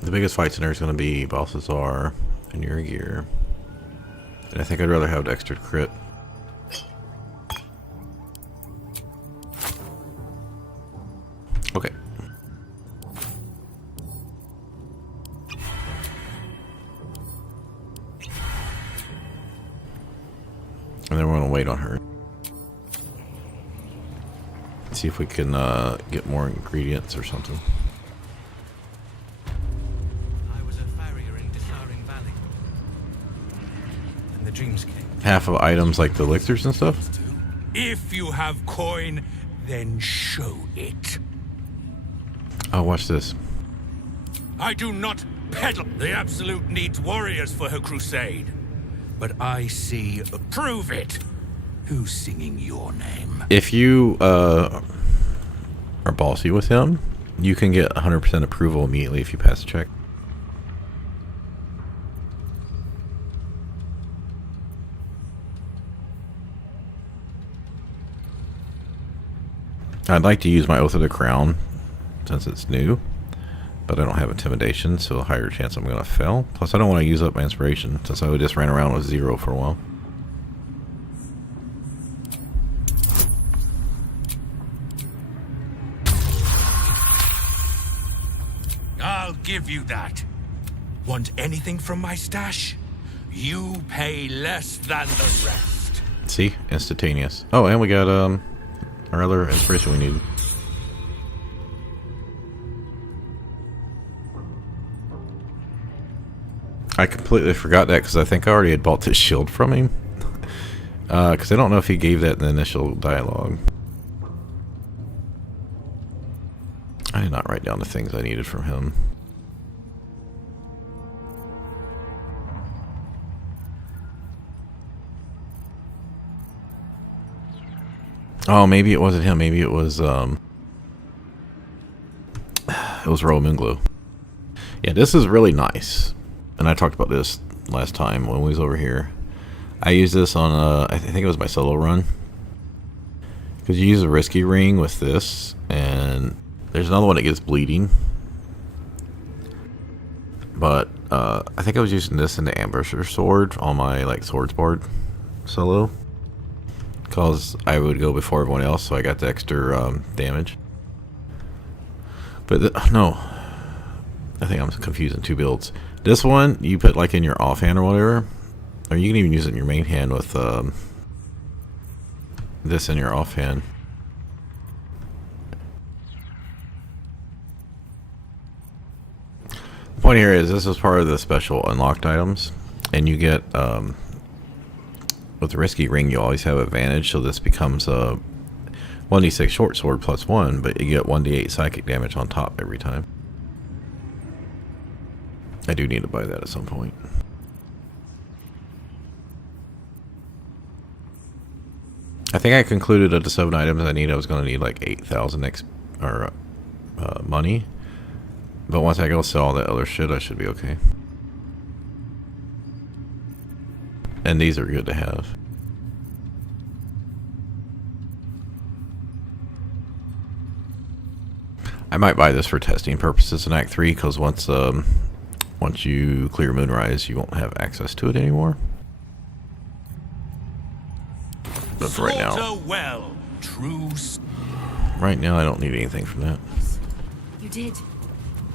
The biggest fights in there is going to be Balthazar and your gear. And I think I'd rather have Dexter crit. Okay. And then we're going to wait on her. See if we can get more ingredients or something. I was a farrier in Dissaring Valley. And the dreams came. Half of items like the elixirs and stuff? If you have coin, then show it. Oh, watch this. I do not peddle. The Absolute needs warriors for her crusade. But I see, prove it. Who's singing your name? If you are bossy with him, you can get 100% approval immediately if you pass the check. I'd like to use my Oath of the Crown since it's new, but I don't have Intimidation, so a higher chance I'm going to fail. Plus, I don't want to use up my Inspiration since I just ran around with 0 for a while. I'll give you that. Want anything from my stash? You pay less than the rest. See? Instantaneous. Oh, and we got our other inspiration we need. I completely forgot that because I think I already had bought this shield from him. Because I don't know if he gave that in the initial dialogue. I did not write down the things I needed from him. Oh, maybe it wasn't him. Maybe it was Royal Moonglow. Yeah, this is really nice. And I talked about this last time when we was over here. I used this on I think it was my solo run. Because you use a risky ring with this, and there's another one that gets bleeding. But I think I was using this in the Ambusher sword on my swords board solo. Because I would go before everyone else, so I got the extra damage. But no, I think I'm confusing two builds. This one you put in your offhand or whatever, or you can even use it in your main hand with this in your offhand. The point here is this is part of the special unlocked items, and you get with the risky ring you always have advantage, so this becomes a 1d6 short sword plus 1, but you get 1d8 psychic damage on top every time. I do need to buy that at some point. I think I concluded of the 7 items I need. I was going to need 8,000 money, but once I go sell all that other shit, I should be okay. And these are good to have. I might buy this for testing purposes in Act 3, because once you clear Moonrise, you won't have access to it anymore. but for right now. Slaughter well, true. Right now, I don't need anything from that. You did.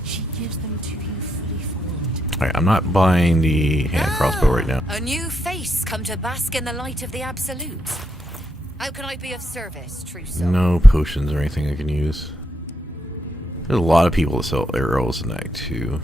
She gives them to you fully formed. Alright, I'm not buying the hand crossbow right now. A new face come to bask in the light of the Absolute. How can I be of service, true soul? No potions or anything I can use. There's a lot of people that sell arrows in Act 2.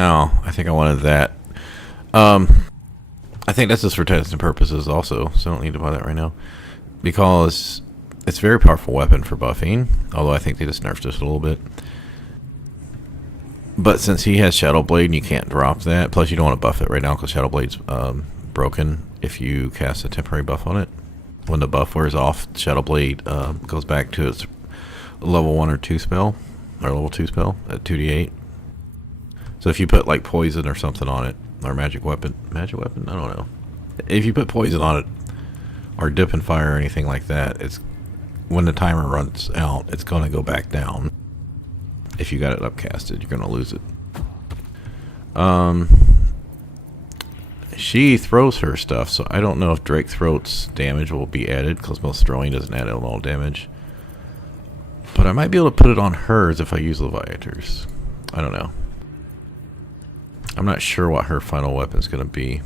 Oh, I think I wanted that. I think that's just for testing purposes also, so I don't need to buy that right now. Because it's a very powerful weapon for buffing, although I think they just nerfed it a little bit. But since he has Shadow Blade, you can't drop that. Plus, you don't want to buff it right now because Shadow Blade's broken if you cast a temporary buff on it. When the buff wears off, Shadow Blade goes back to its level 1 or 2 spell, or level 2 spell at 2d8. So if you put like poison or something on it, or magic weapon, I don't know. If you put poison on it, or dip in fire or anything like that, it's when the timer runs out, it's going to go back down. If you got it upcasted, you're going to lose it. She throws her stuff, so I don't know if Drake Throat's damage will be added, because most throwing doesn't add elemental damage. But I might be able to put it on hers if I use Leviators. I don't know. I'm not sure what her final weapon is going to be.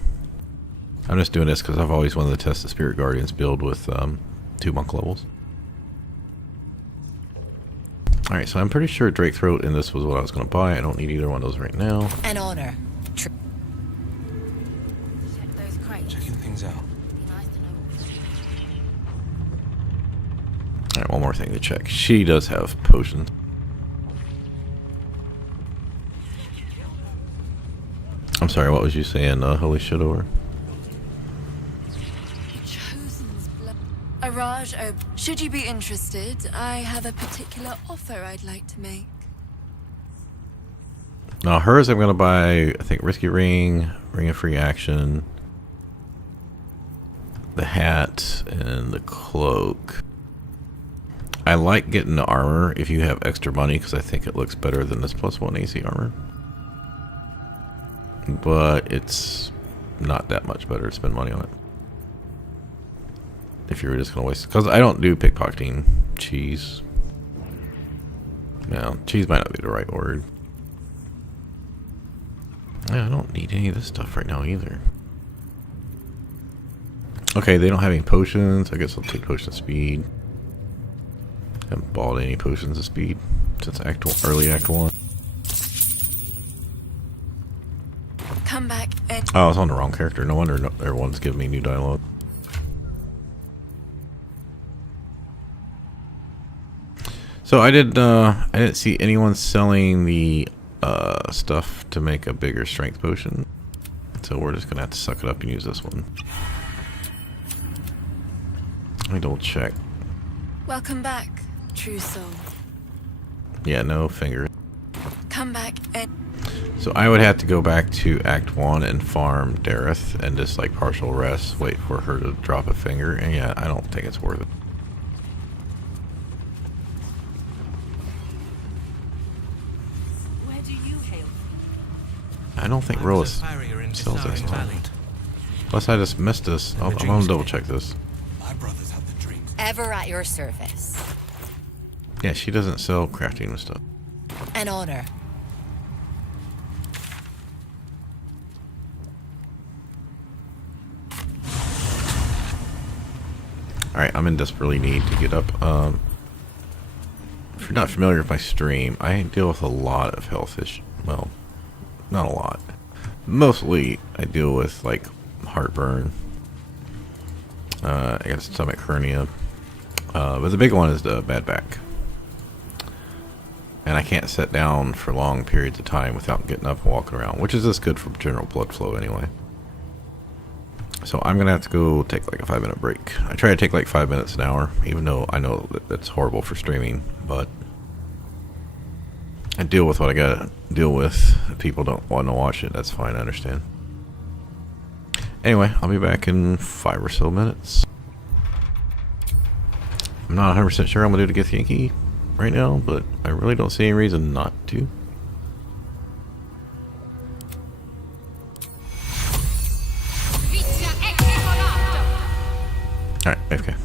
I'm just doing this because I've always wanted to test the Spirit Guardians build with 2 monk levels. Alright, so I'm pretty sure Drake Throat and this was what I was going to buy. I don't need either one of those right now. An honor. Check those crates. Checking things out. Be nice to know. Alright, one more thing to check. She does have potions. I'm sorry, what was you saying, Holy Shadower? Chosen's blood. Araj, should you be interested, I have a particular offer I'd like to make. Now, hers I'm going to buy, I think, Risky Ring, Ring of Free Action, the hat, and the cloak. I like getting the armor if you have extra money, because I think it looks better than this +1 AC armor. But it's not that much better to spend money on it. If you're just going to waste... Because I don't do pickpocketing cheese. No, cheese might not be the right word. Yeah, I don't need any of this stuff right now either. Okay, they don't have any potions. I guess I'll take potion of speed. Haven't bought any potions of speed since early Act 1. Come back and... Oh, I was on the wrong character. No wonder everyone's giving me new dialogue. So I didn't see anyone selling the stuff to make a bigger strength potion. So we're just gonna have to suck it up and use this one. Let me double check. Welcome back, true soul. Yeah, no finger. Come back and... So I would have to go back to Act 1 and farm Dareth and just like partial rest, wait for her to drop a finger, and yeah, I don't think it's worth it. Where do you hail? I don't think I Rolla was a farrier in sells that Disarming stuff. Valley. Unless I just missed this. I'm gonna double check this. My brothers have the dreams. Ever at your service. Yeah, she doesn't sell crafting stuff. An honor. Alright, I'm in desperately need to get up. If you're not familiar with my stream, I deal with a lot of health issues. Well, not a lot. Mostly, I deal with, like, heartburn. I got a stomach hernia. But the big one is the bad back. And I can't sit down for long periods of time without getting up and walking around, which is just good for general blood flow anyway. So I'm going to have to go take like a 5-minute break. I try to take like 5 minutes an hour, even though I know that that's horrible for streaming, but I deal with what I gotta deal with. If people don't want to watch it, that's fine, I understand. Anyway, I'll be back in 5 or so minutes. I'm not 100% sure I'm gonna do the Githyanki right now, but I really don't see any reason not to. Alright, okay.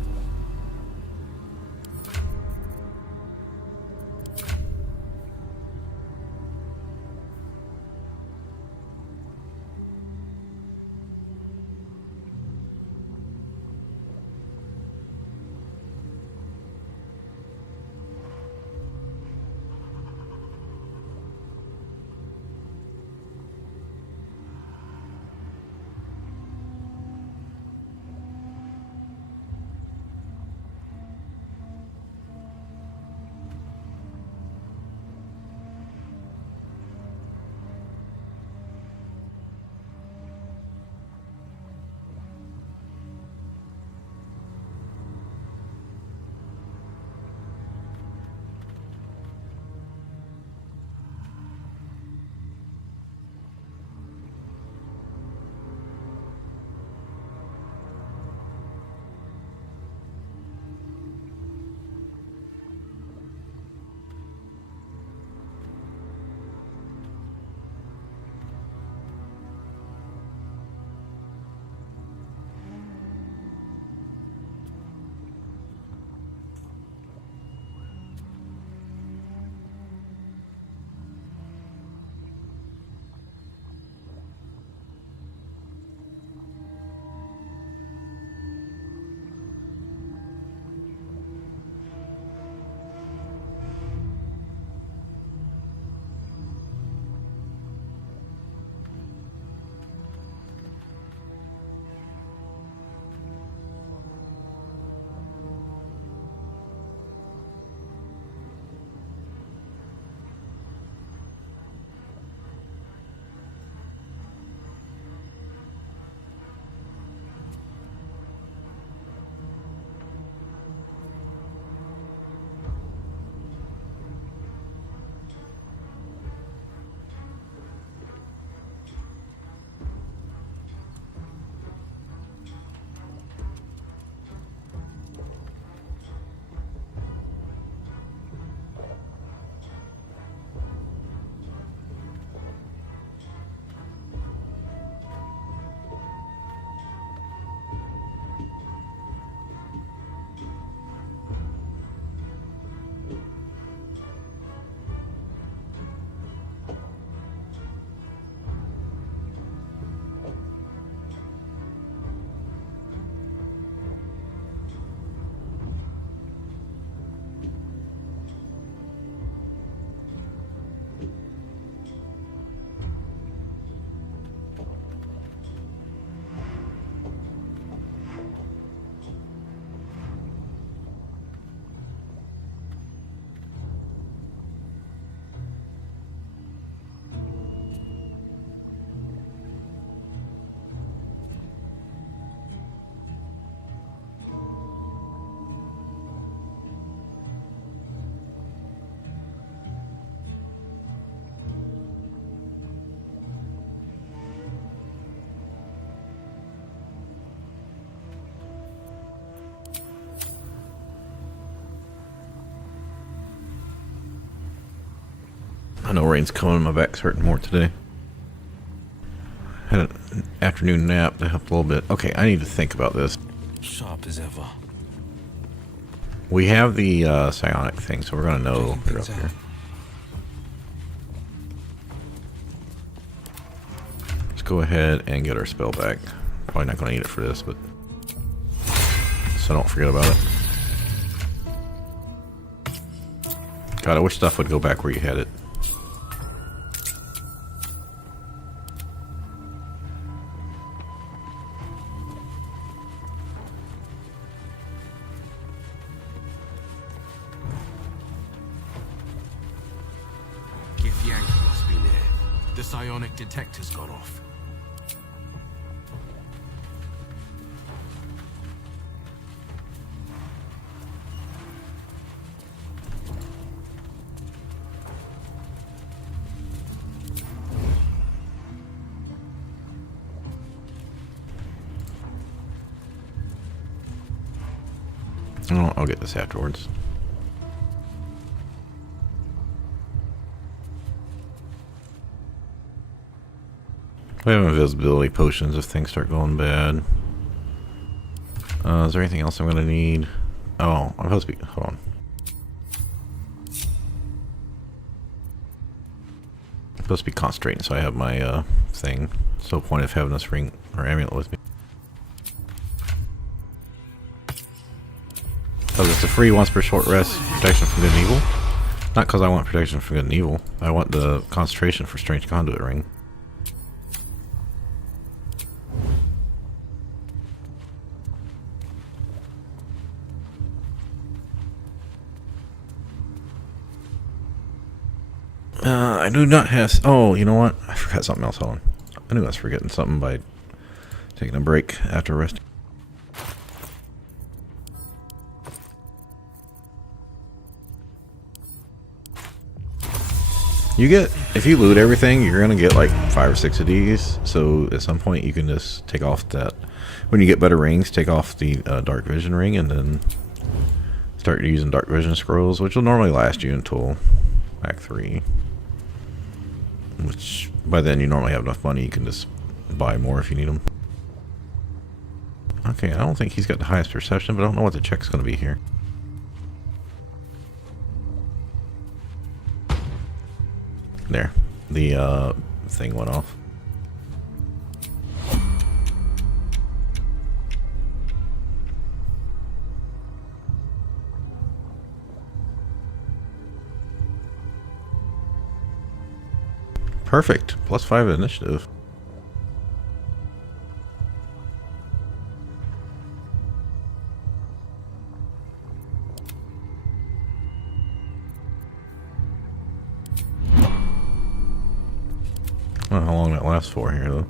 I know rain's coming, my back's hurting more today. Had an afternoon nap that helped a little bit. Okay, I need to think about this. Sharp as ever. We have the psionic thing, so we're gonna know they're up here. Let's go ahead and get our spell back. Probably not gonna need it for this, but so don't forget about it. God, I wish stuff would go back where you had it. Githyanki must be near. The psionic detector's gone off. Oh, I'll get this afterwards. We have invisibility potions if things start going bad. Is there anything else I'm going to need? Oh, I'm supposed to be... Hold on. I'm supposed to be concentrating, so I have my thing. So point of having this ring or amulet with me. Oh, it's a free once per short rest protection from good and evil? Not because I want protection from good and evil. I want the concentration for strange conduit ring. I do not have... Oh, you know what? I forgot something else. Hold on. I knew I was forgetting something by taking a break after resting. You get... If you loot everything, you're going to get like 5 or 6 of these. So at some point you can just take off that... When you get better rings, take off the dark vision ring and then start using dark vision scrolls, which will normally last you until Act 3. Which, by then you normally have enough money, you can just buy more if you need them. Okay, I don't think he's got the highest perception, but I don't know what the check's going to be here. There. The, thing went off. Perfect. +5 initiative. I don't know how long that lasts for here, though.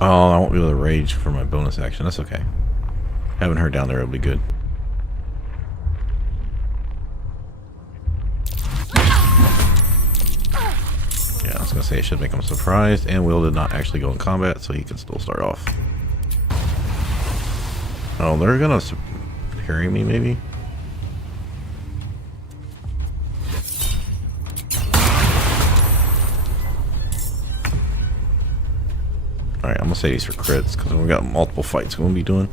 Oh, I won't be able to rage for my bonus action. That's okay. Having her down there will be good. Yeah, I was going to say it should make him surprised, and Wyll did not actually go in combat, so he can still start off. Oh, they're going to parry me, maybe? Alright, I'm gonna say these for crits because we've got multiple fights we're gonna be doing.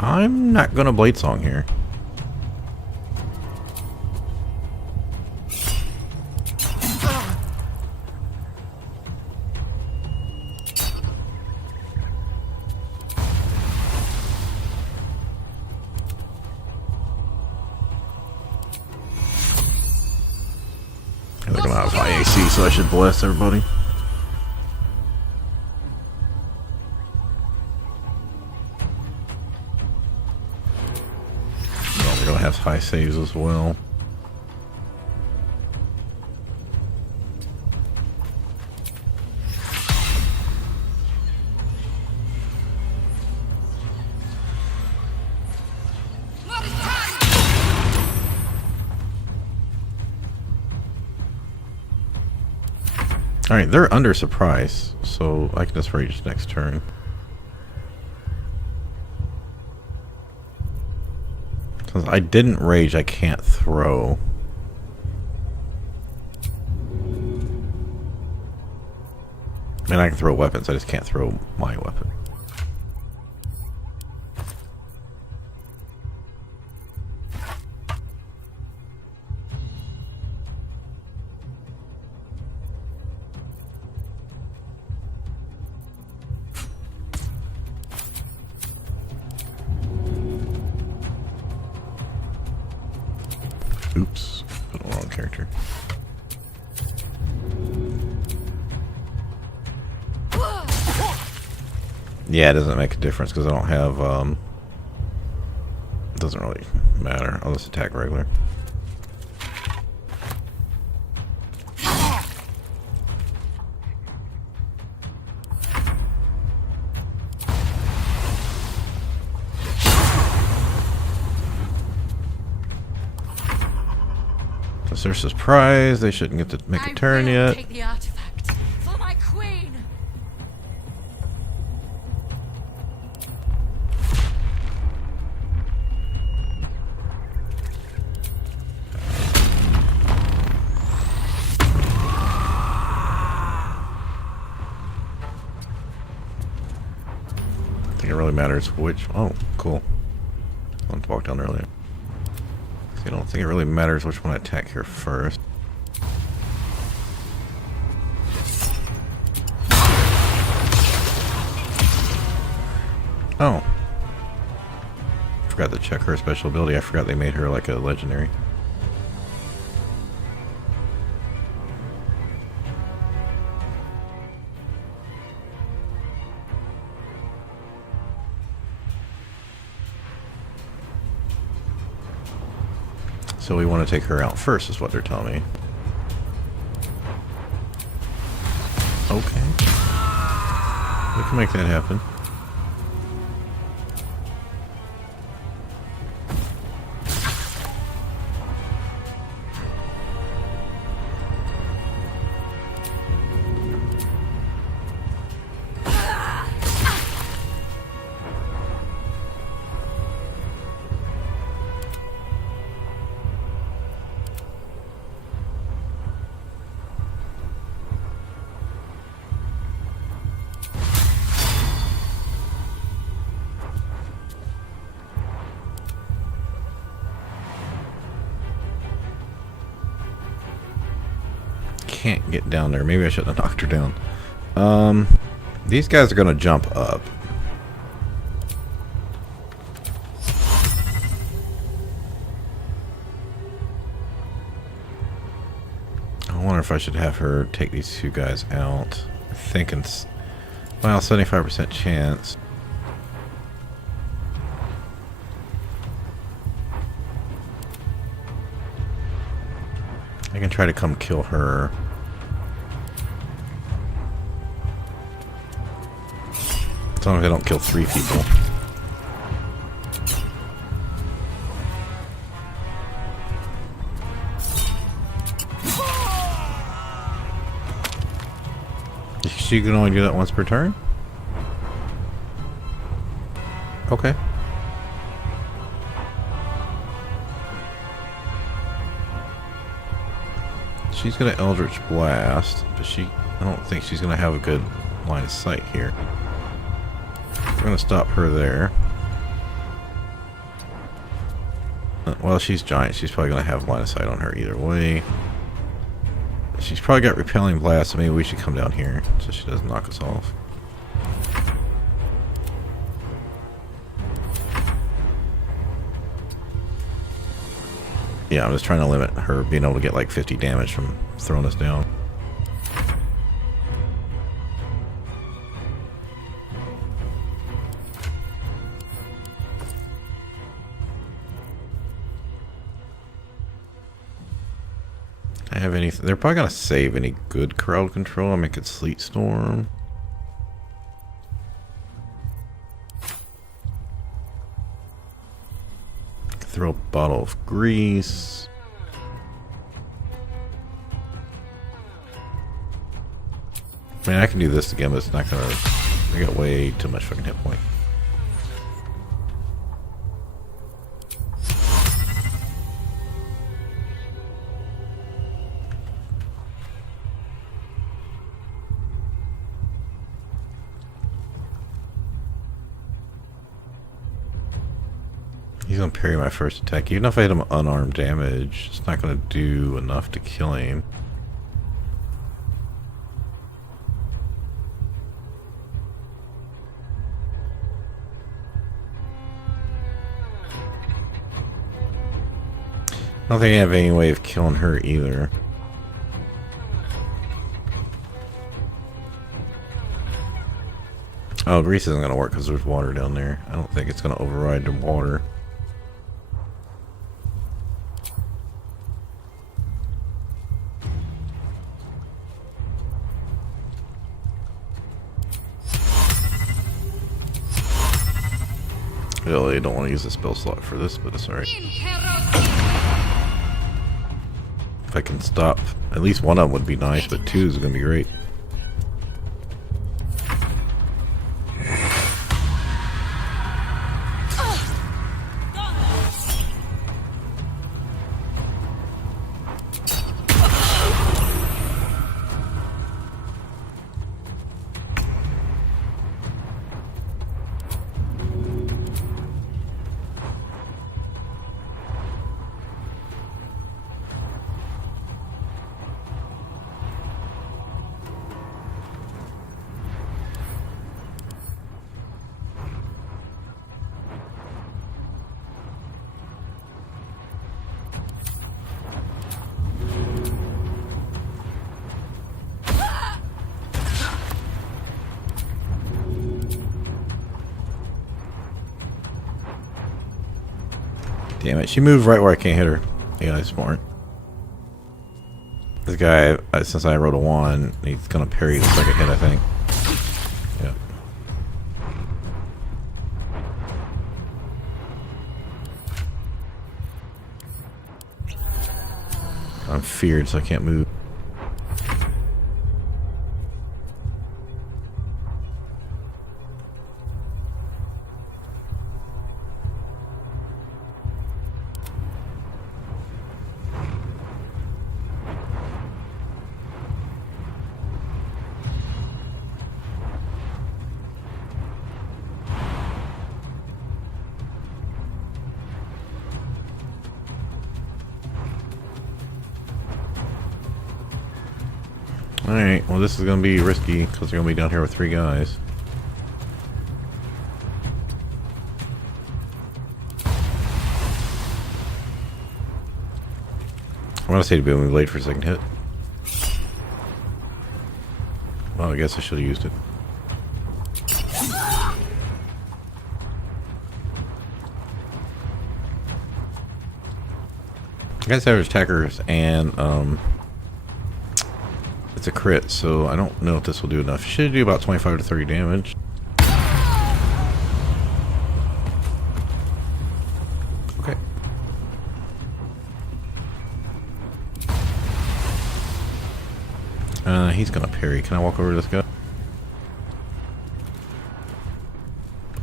I'm not gonna Blade Song here. They're gonna have high AC, so I should bless everybody. Well, they're gonna have high saves as well. Alright, they're under surprise, so I can just rage next turn. Since I didn't rage, I can't throw. I mean, I can throw weapons, I just can't throw my weapon. Oops, put the wrong character. Yeah, it doesn't make a difference because I don't have, it doesn't really matter. I'll just attack regular. It's their surprise. They shouldn't get to make a turn yet. Take the artifact for my queen. I think it really matters which. Oh, cool. I wanted to walk down earlier. I don't think it really matters which one I attack here first. Oh. Forgot to check her special ability. I forgot they made her like a legendary. So we want to take her out first is what they're telling me. Okay. We can make that happen. Can't get down there. Maybe I shouldn't have knocked her down. These guys are gonna jump up. I wonder if I should have her take these two guys out. I think it's, well, 75% chance. I can try to come kill her. As long as I don't kill 3 people. She can only do that once per turn? Okay. She's gonna Eldritch Blast, but I don't think she's gonna have a good line of sight here. We're gonna stop her there. Well, she's giant. She's probably gonna have line of sight on her either way. She's probably got Repelling Blast, so maybe we should come down here so she doesn't knock us off. Yeah, I'm just trying to limit her being able to get like 50 damage from throwing us down. I have anything? They're probably gonna save any good crowd control. I make it Sleet Storm. Throw a bottle of grease. I mean, I can do this again, but it's not gonna. I got way too much fucking hit point. He's gonna parry my first attack. Even if I hit him unarmed damage, it's not gonna do enough to kill him. I don't think I have any way of killing her either. Oh, grease isn't gonna work because there's water down there. I don't think it's gonna override the water. Really don't want to use the spell slot for this, but it's alright. If I can stop, at least one of them would be nice, but two is going to be great. Damn it, she moved right where I can't hit her. Yeah, that's smart. This guy, since I rolled a 1, he's gonna parry the second hit, I think. Yep. I'm feared, so I can't move. Alright, well this is going to be risky because they're going to be down here with 3 guys. I'm going to say to be late for a second hit. Well, I guess I should have used it. I got savage attackers and it's a crit, so I don't know if this will do enough. Should do about 25 to 30 damage. Okay. He's gonna parry. Can I walk over to this guy?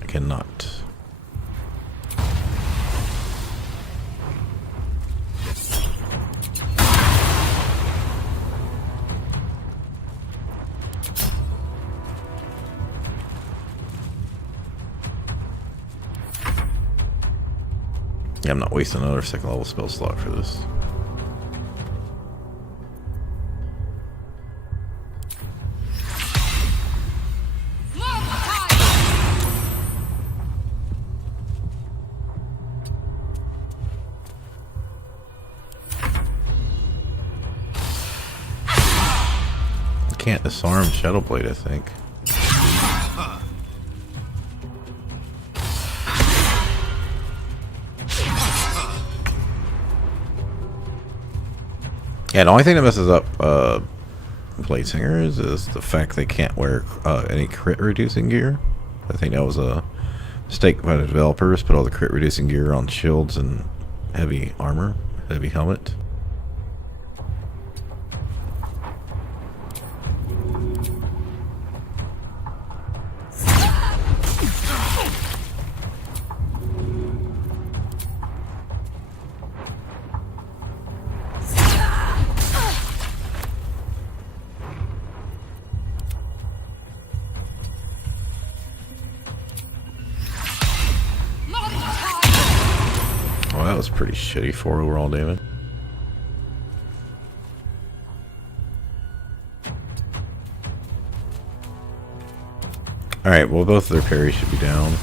I cannot. Yeah, I'm not wasting another second level spell slot for this. I can't disarm Shadowblade, I think. Yeah, the only thing that messes up Blade Singers is the fact they can't wear any crit reducing gear. I think that was a mistake by the developers. Put all the crit reducing gear on shields and heavy armor, heavy helmet. Oh, that was pretty shitty. 4 overall damage. Alright, well both of their parries should be down.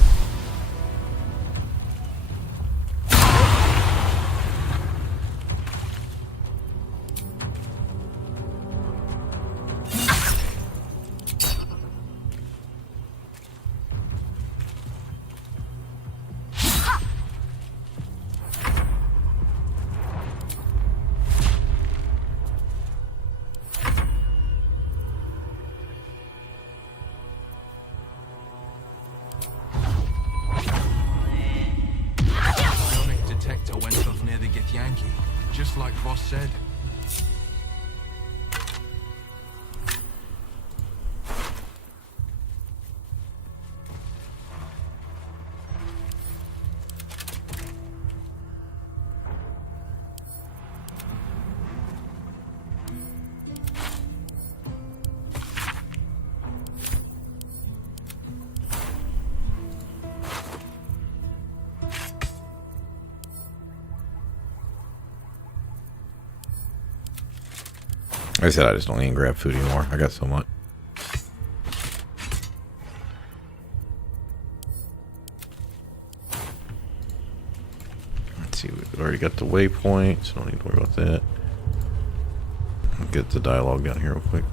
Went off near the Githyanki, just like Voss said. Like I said, I just don't even grab food anymore. I got so much. Let's see, we've already got the waypoint, so don't need to worry about that. I'll get the dialogue down here real quick.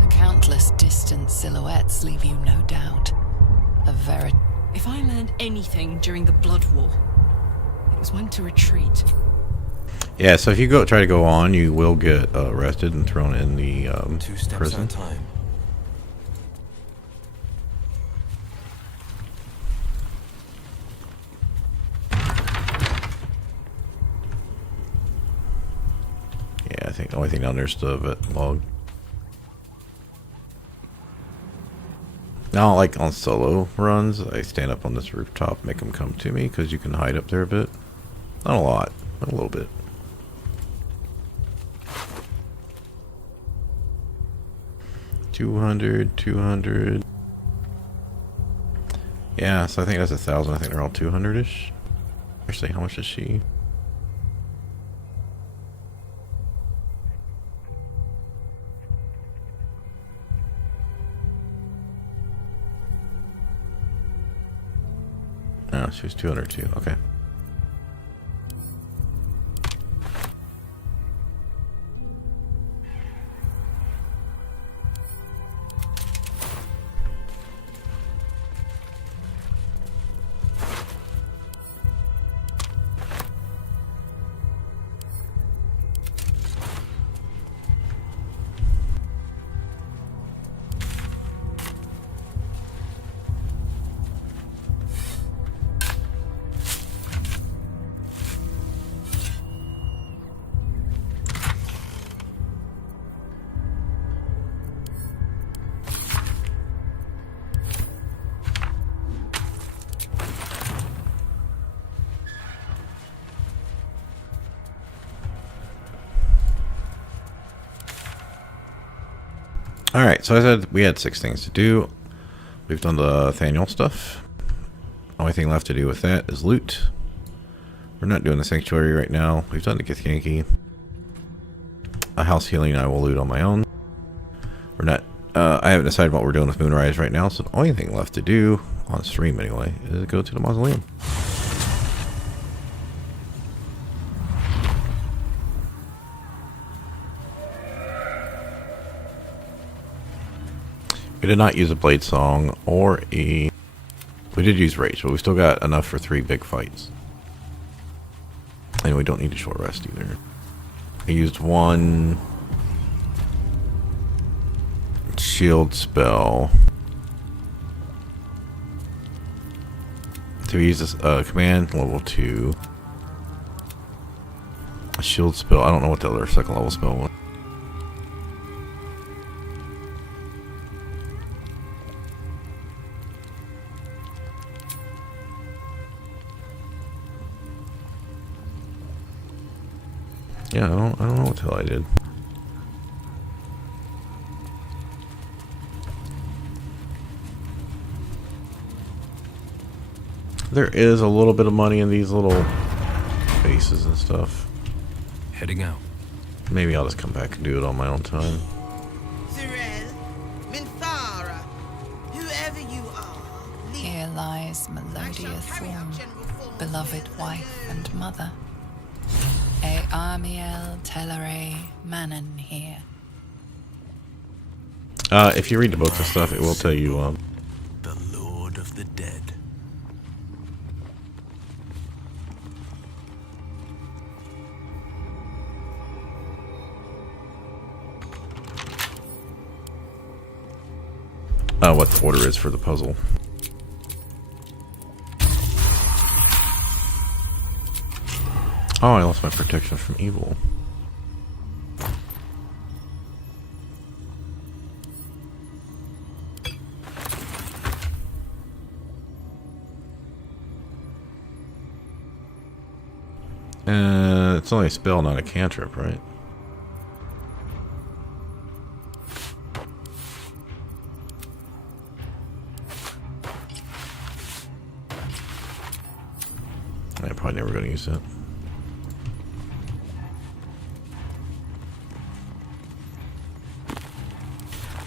The countless distant silhouettes leave you no doubt. A veritable. If I learned anything during the Blood War, it was when to retreat. Yeah, so if you try to go on, you will get arrested and thrown in the 2 steps prison. at a time. Yeah, I think the only thing down there is the vet log. Now, like on solo runs, I stand up on this rooftop, make them come to me, because you can hide up there a bit. Not a lot, but a little bit. $200. Yeah, so I think that's 1,000. I think they're all 200-ish. Actually, how much is she? No, she was 202. Okay. Alright, so I said we had 6 things to do. We've done the Thaniel stuff. Only thing left to do with that is loot. We're not doing the Sanctuary right now. We've done the Githyanki. A house healing I will loot on my own. We're not... I haven't decided what we're doing with Moonrise right now, so the only thing left to do, on stream anyway, is go to the Mausoleum. We did not use a Blade Song or a... We did use Rage, but we still got enough for 3 big fights. And we don't need a short rest either. I used 1 shield spell to use this command level 2. A shield spell. I don't know what the other second level spell was. Yeah, I don't know what the hell I did. There is a little bit of money in these little bases and stuff. Heading out. Maybe I'll just come back and do it on my own time. Zyrel, Minthara, whoever you are, Here lies Melodia Thorm, beloved wife and mother. E Amiel Telere Manon here. If you read the books and stuff, it will tell you The Lord of the Dead. what the order is for the puzzle. Oh, I lost my protection from evil. It's only a spell, not a cantrip, right? I'm probably never going to use it.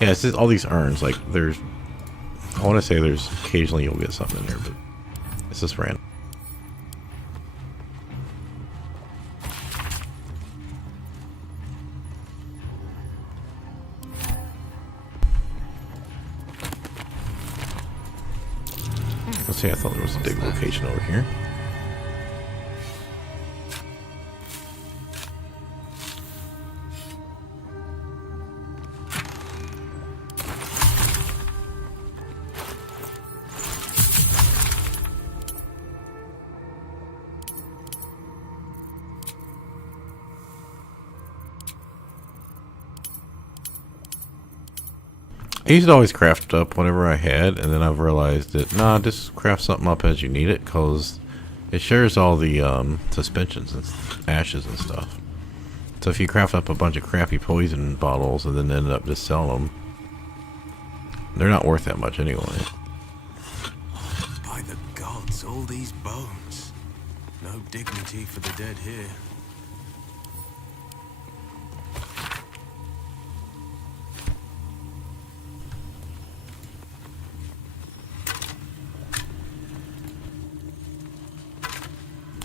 Yeah, it's just all these urns. Like, there's... I want to say there's... Occasionally you'll get something in there, but... It's just random. Let's see, I thought there was a big location over here. I used to always craft up whatever I had, and then I've realized that, nah, just craft something up as you need it, because it shares all the suspensions and ashes and stuff. So if you craft up a bunch of crappy poison bottles and then end up just selling them, they're not worth that much anyway. By the gods, all these bones. No dignity for the dead here.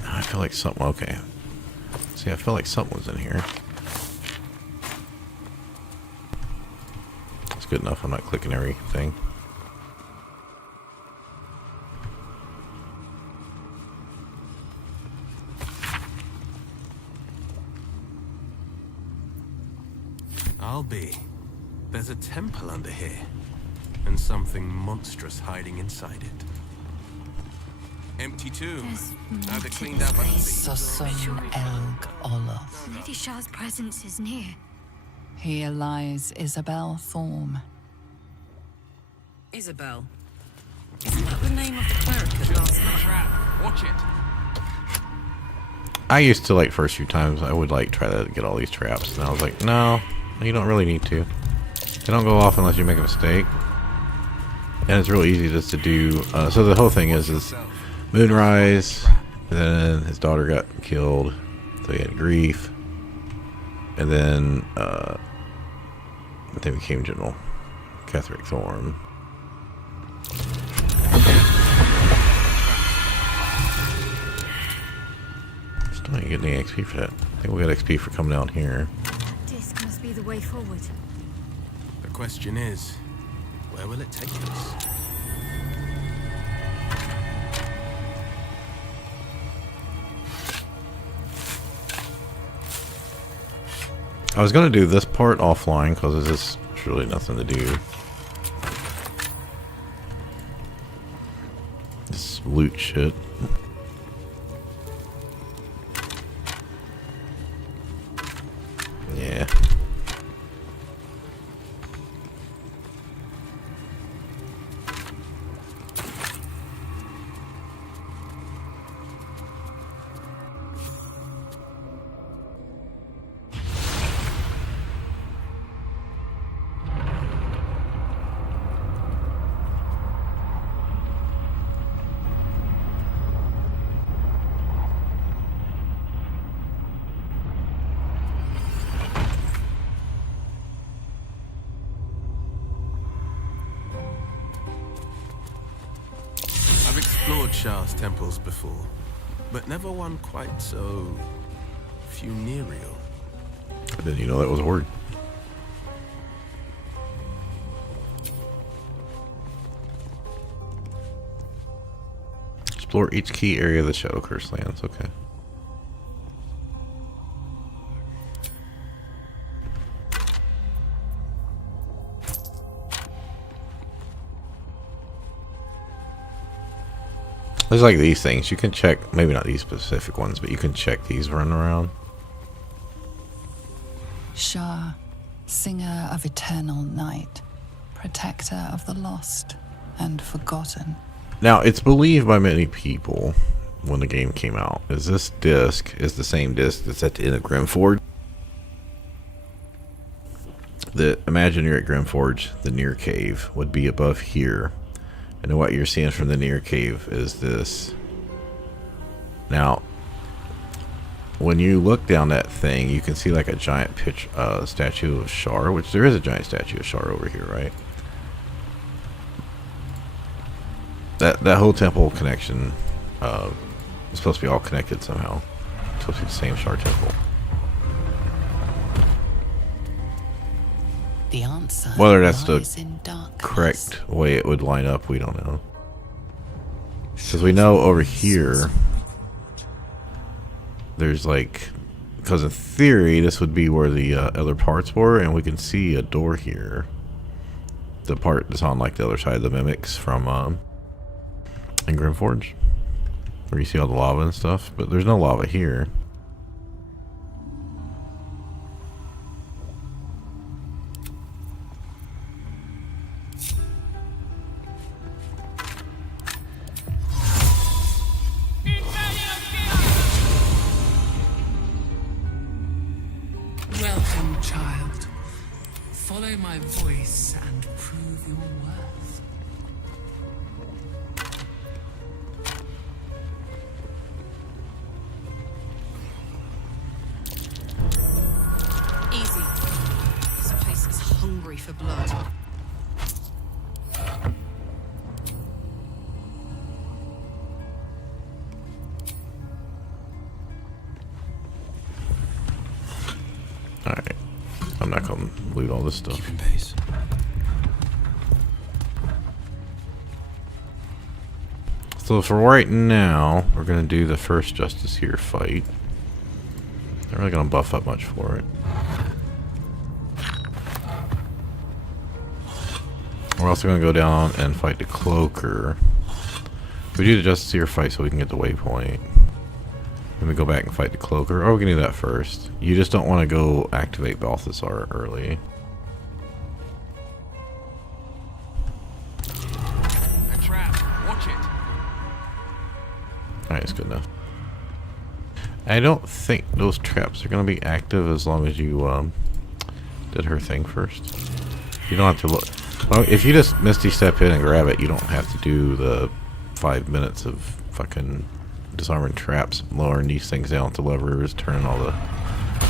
I feel like something... Okay. See, I feel like something was in here. It's good enough. I'm not clicking everything. I'll be. There's a temple under here. And something monstrous hiding inside it. Empty tomb. Now they're cleaned up. Sosum Elg Olof. Lady Shah's presence is near. Here lies Isabel Thorm. Isabel. Isn't that the name of the cleric at last night? Watch it. I used to, like, first few times, I would, like, try to get all these traps. And I was like, no, you don't really need to. They don't go off unless you make a mistake. And it's real easy just to do... so the whole thing is Moonrise, and then his daughter got killed, so he had grief, and then they became General Ketheric Thorm. Still ain't getting any XP for that. I think we got XP for coming down here. That disc must be the way forward. The question is, where will it take us? I was going to do this part offline because there's just really nothing to do. Just loot shit. Yeah. Explored Shah's temples before, but never one quite so funereal. Didn't you know that was a word? Explore each key area of the Shadow Curse lands. Okay. There's like these things. You can check, maybe not these specific ones, but you can check these running around. Shah, singer of eternal night, protector of the lost and forgotten. Now, it's believed by many people when the game came out, is this disc is the same disc that's at the end of Grimforge. Imagine you're at Grimforge, the near cave would be above here. And what you're seeing from the near cave is this Now, when you look down that thing, you can see like a giant statue of Shar, which there is a giant statue of Shar over here, right? That whole temple connection is supposed to be all connected somehow. It's supposed to be the same Shar temple. The answer Whether that's the lies in darkness. correct way it would line up, we don't know. Because we know over here, there's like, because in theory, this would be where the other parts were, and we can see a door here. The part that's on like the other side of the mimics from in Grimforge, where you see all the lava and stuff, but there's no lava here. Welcome, child. Follow my voice and prove your worth. Easy. This place is hungry for blood. Alright. I'm not gonna loot all this stuff. Keeping pace. So for right now, we're gonna do the first Justice here fight. Not really gonna buff up much for it. We're also gonna go down and fight the Cloaker. We do the Justice here fight so we can get the waypoint. Then we go back and fight the Cloaker. Or we can do that first. You just don't want to go activate Balthasar early. A trap. Watch it. Alright, it's good enough. I don't think those traps are going to be active as long as you did her thing first. You don't have to look. Well, if you just Misty Step in and grab it, you don't have to do the 5 minutes of fucking disarming traps, lowering these things down to levers, turning all the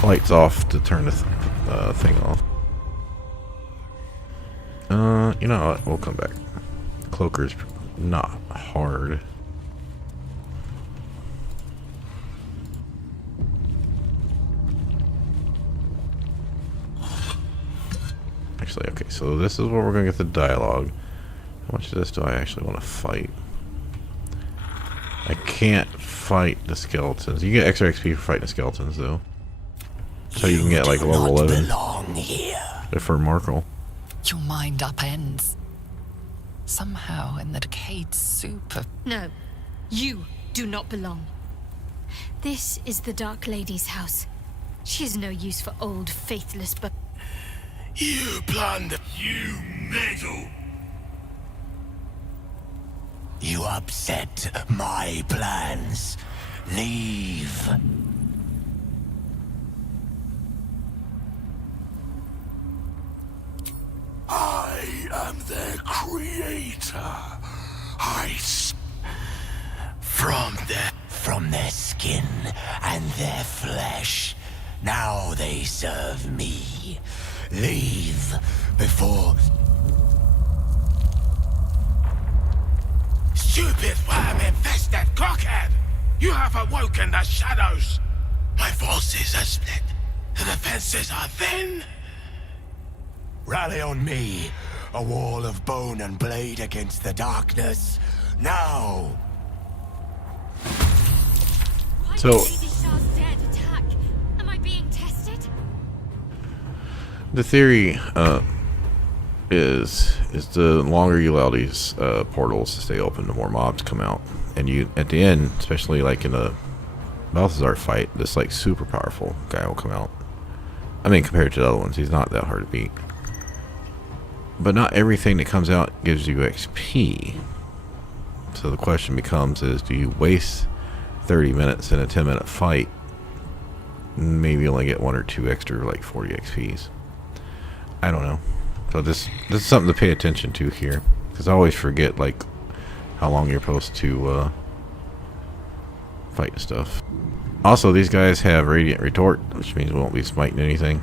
lights off to turn the thing off. You know what? We'll come back. Cloaker's not hard. Actually, okay, so this is where we're going to get the dialogue. How much of this do I actually want to fight? I can't fight the skeletons. You get extra XP for fighting the skeletons, though. So you can get like level 11. They're for Markle. Your mind upends. Somehow in the decayed soup of... No, you do not belong. This is the Dark Lady's house. She is no use for old, faithless, but... You plunder. You meddle. You upset my plans. Leave. I am their creator. From their skin and their flesh. Now they serve me. Leave before... Stupid worm-infested cockhead! You have awoken the shadows! My forces are split. The defenses are thin. Rally on me. A wall of bone and blade against the darkness. Now! So... Lady Shah's dead attack. Am I being tested? The theory is the longer you allow these portals to stay open, the more mobs come out. And you, at the end, especially like in the Balthazar fight, this like super powerful guy will come out. I mean, compared to the other ones, he's not that hard to beat. But not everything that comes out gives you XP. So the question becomes is, do you waste 30 minutes in a 10-minute fight? Maybe only get 1 or 2 extra, like 40 XPs. I don't know. So this is something to pay attention to here, because I always forget like how long you're supposed to fighting stuff. Also, these guys have Radiant Retort, which means we won't be smiting anything.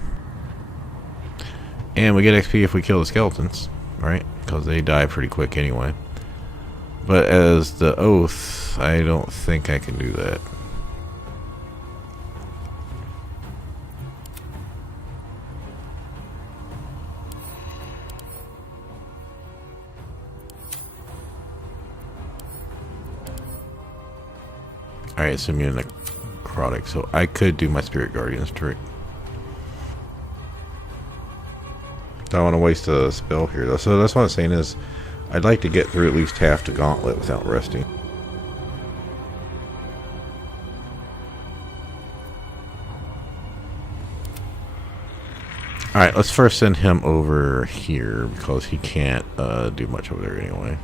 And we get XP if we kill the skeletons, right? Because they die pretty quick anyway. But as the Oath, I don't think I can do that. Alright, so immune to necrotic, so I could do my Spirit Guardian's trick. Don't want to waste a spell here though. So that's what I'm saying is I'd like to get through at least half the gauntlet without resting. Alright, let's first send him over here because he can't do much over there anyway.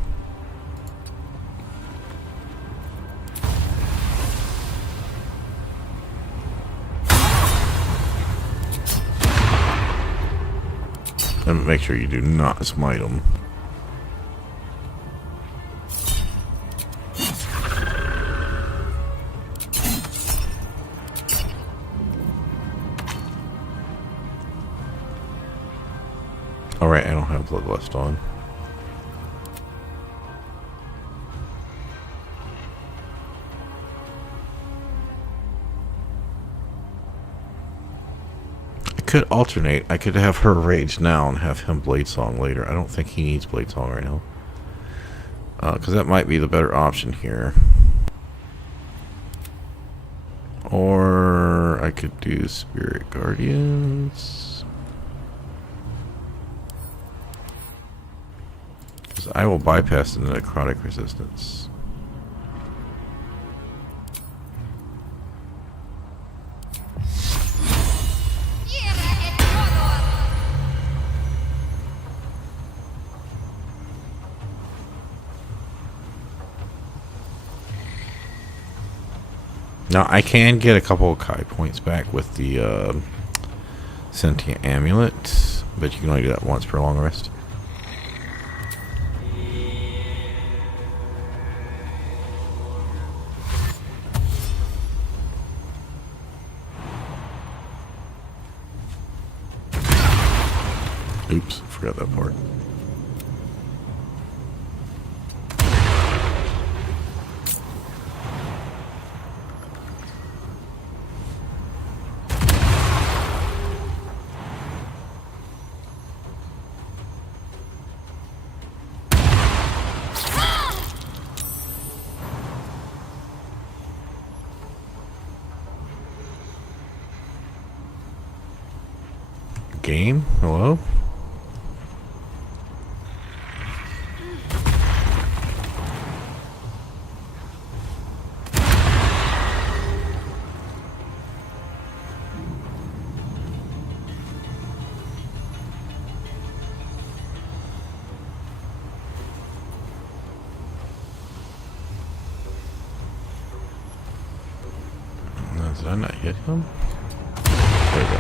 And make sure you do not smite him. Alright, I don't have Bloodlust on. Could alternate. I could have her rage now and have him Blade Song later. I don't think he needs Blade Song right now. Because that might be the better option here. Or I could do Spirit Guardians. Because I will bypass the necrotic resistance. Now, I can get a couple of Kai points back with the Sentient Amulet, but you can only do that once per long rest. Oops, forgot that part. Game? Hello? Did I not hit him? There we go.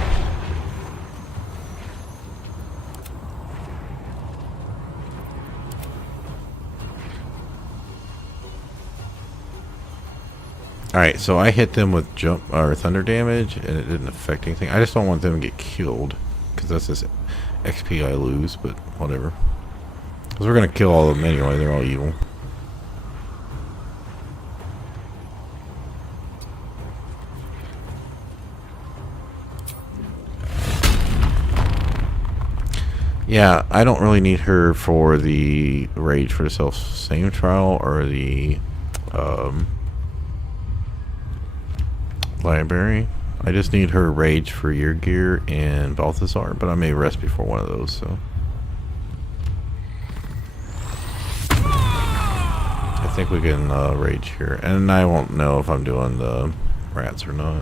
Alright, so I hit them with jump or thunder damage and it didn't affect anything. I just don't want them to get killed because that's this XP I lose, but whatever. Because we're going to kill all of them anyway, they're all evil. Yeah, I don't really need her for the Rage for the Self-Same trial or the library. I just need her Rage for Year Gear and Balthazar, but I may rest before one of those, so. I think we can Rage here. And I won't know if I'm doing the rats or not.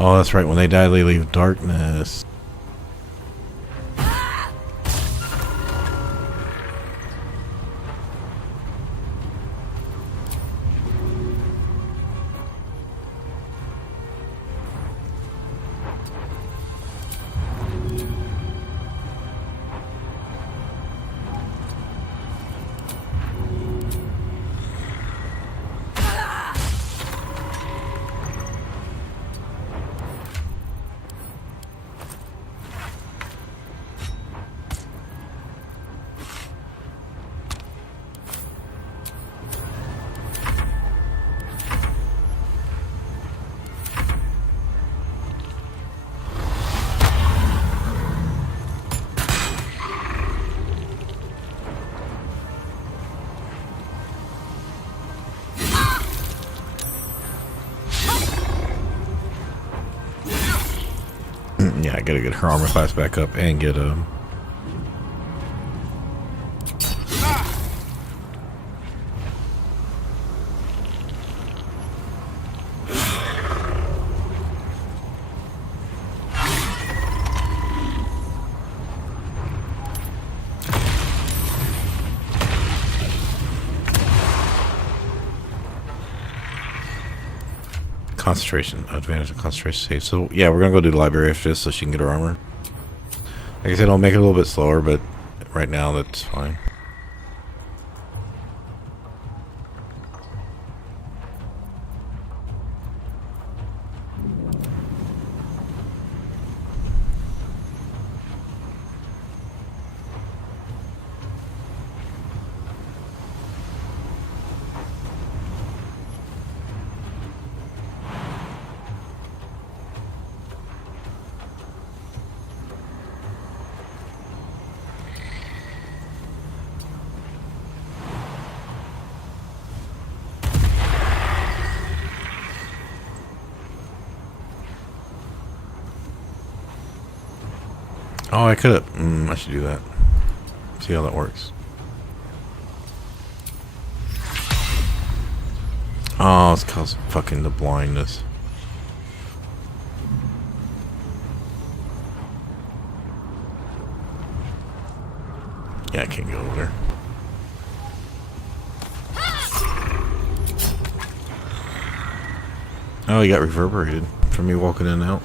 Oh, that's right. When they die, they leave darkness. Yeah, I gotta get her armor class back up and get concentration, advantage of concentration save. So yeah, we're gonna go do the library after this so she can get her armor. Like I said, I'll make it a little bit slower, but right now that's fine. Oh, I could have. I should do that. See how that works. Oh, it's cause fucking the blindness. Yeah, I can't go over there. Oh, he got reverberated from me walking in and out.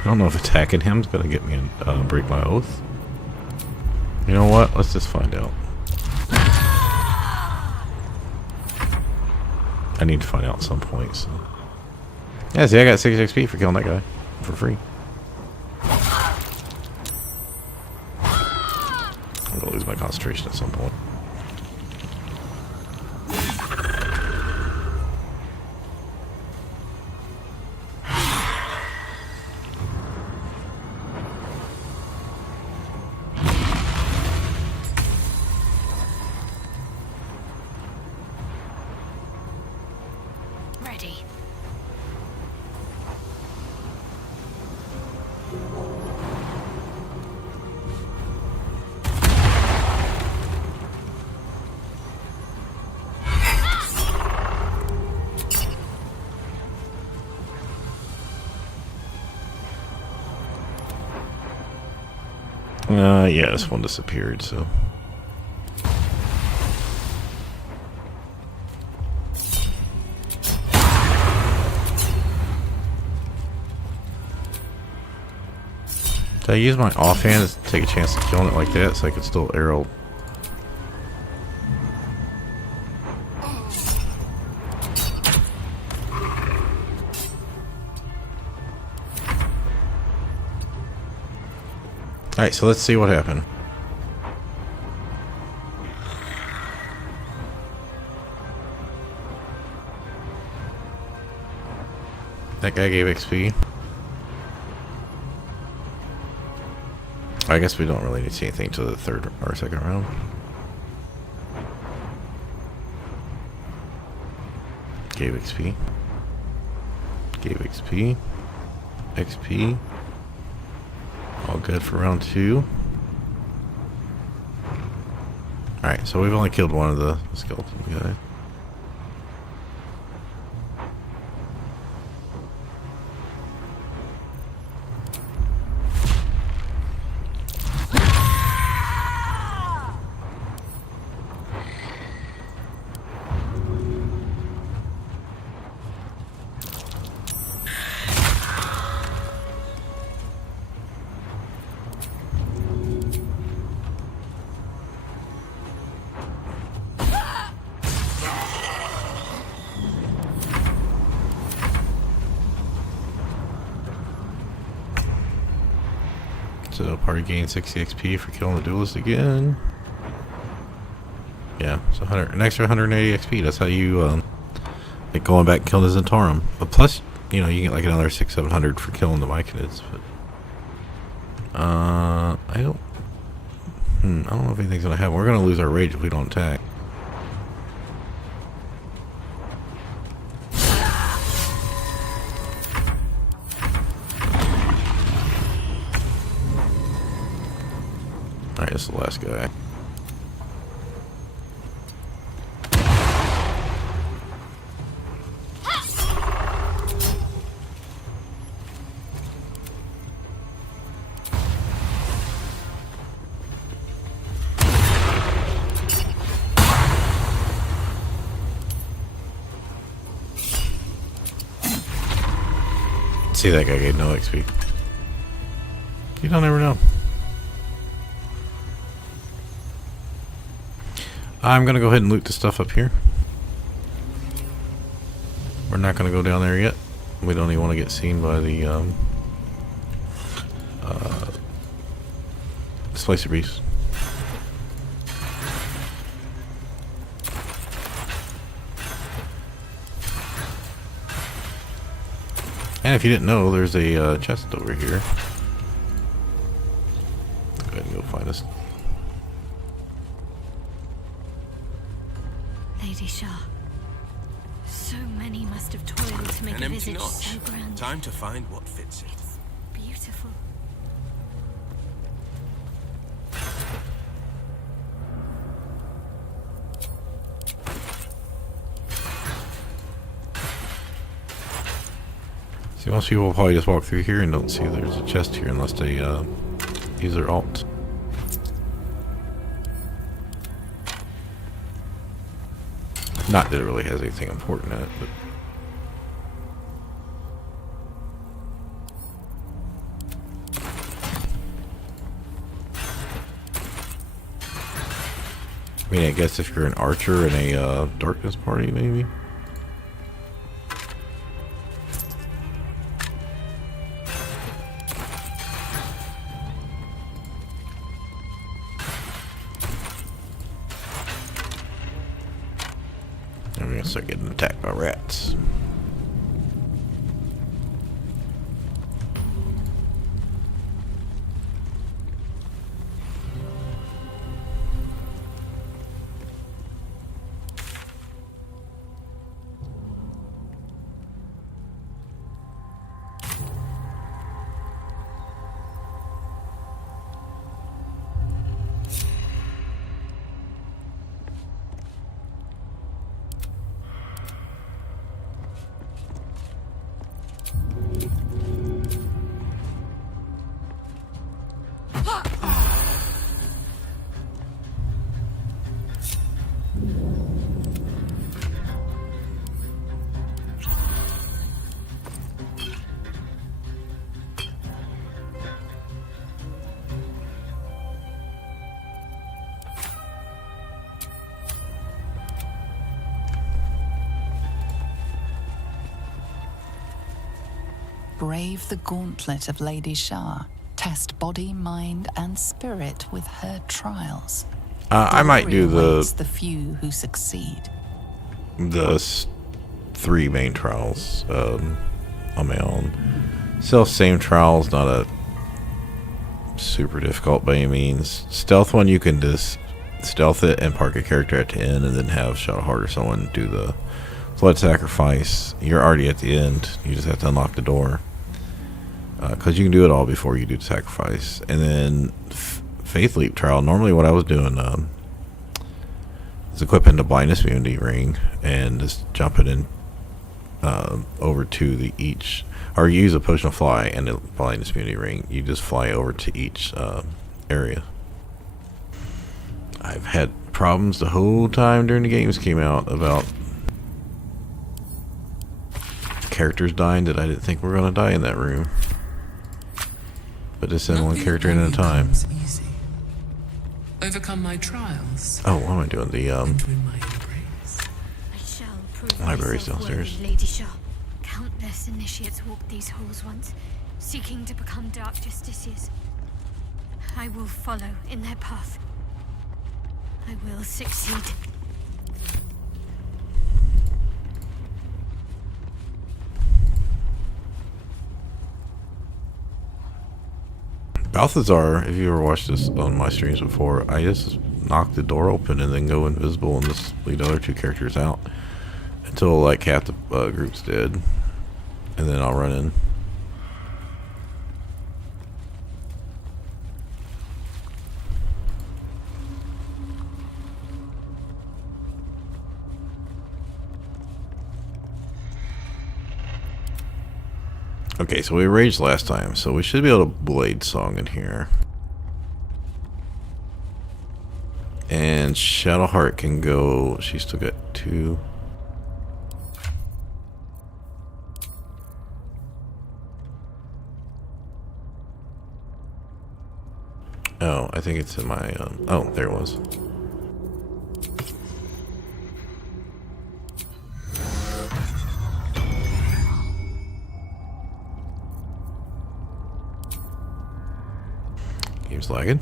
I don't know if attacking him is going to get me to break my oath. You know what? Let's just find out. I need to find out at some point. So. Yeah, see, I got 6 XP for killing that guy. For free. I'm going to lose my concentration at some point. Yeah, this one disappeared, so. Did I use my offhand to take a chance of killing it like that so I could still arrow? Alright, so let's see what happened. That guy gave XP. I guess we don't really need to see anything to the third or second round. Gave XP. Gave XP. XP. All good for round 2. Alright, so we've only killed one of the skeleton guys. So party gained 60 XP for killing the duelist again. Yeah, so an extra 180 XP. That's how you like going back and killing the Thorm. But plus, you know, you get like another 600-700 for killing the Myconids. But I don't know if anything's gonna happen. We're gonna lose our rage if we don't attack. Alright, this is the last guy. See, that guy gave no XP. You don't ever know. I'm gonna go ahead and loot the stuff up here. We're not gonna go down there yet. We don't even want to get seen by the Slicer Beast. And if you didn't know, there's a chest over here. Go ahead and go find us. Lady Shah, so many must have toiled to make An a empty visage notch. so grand. Time to find what fits it. It's beautiful. See, most people will probably just walk through here and don't see there's a chest here unless they use their alt. Not that it really has anything important in it, but I mean, I guess if you're an archer in a darkness party, maybe. I'm gonna start getting attacked by rats. brave the gauntlet of Lady Shah, test body, mind, and spirit with her trials. I might do the few who succeed. The 3 main trials on my own. Same trials, not a super difficult by any means. Stealth one, you can just stealth it and park a character at the end and then have Shadowheart or someone do the blood sacrifice. You're already at the end. You just have to unlock the door. Because you can do it all before you do the sacrifice. And then Faith Leap trial, normally what I was doing is equipping the blindness immunity ring and just jumping in over to the each, or you use a potion of fly and the blindness immunity ring. You just fly over to each area. I've had problems the whole time during the games came out about characters dying that I didn't think were going to die in that room. But just send one character in at a time. Easy. Overcome my trials. Oh, what am I doing? The I shall prove library's myself downstairs. worthy, Lady Shah. Countless initiates walked these halls once, seeking to become dark justiciars. I will follow in their path. I will succeed. Balthazar, if you ever watched this on my streams before, I just knock the door open and then go invisible and just lead the other 2 characters out until like half the group's dead, and then I'll run in. Okay, so we raged last time, so we should be able to blade song in here. And Shadowheart can go, she's still got 2. Oh, I think it's in my, oh, there it was. Game's lagging.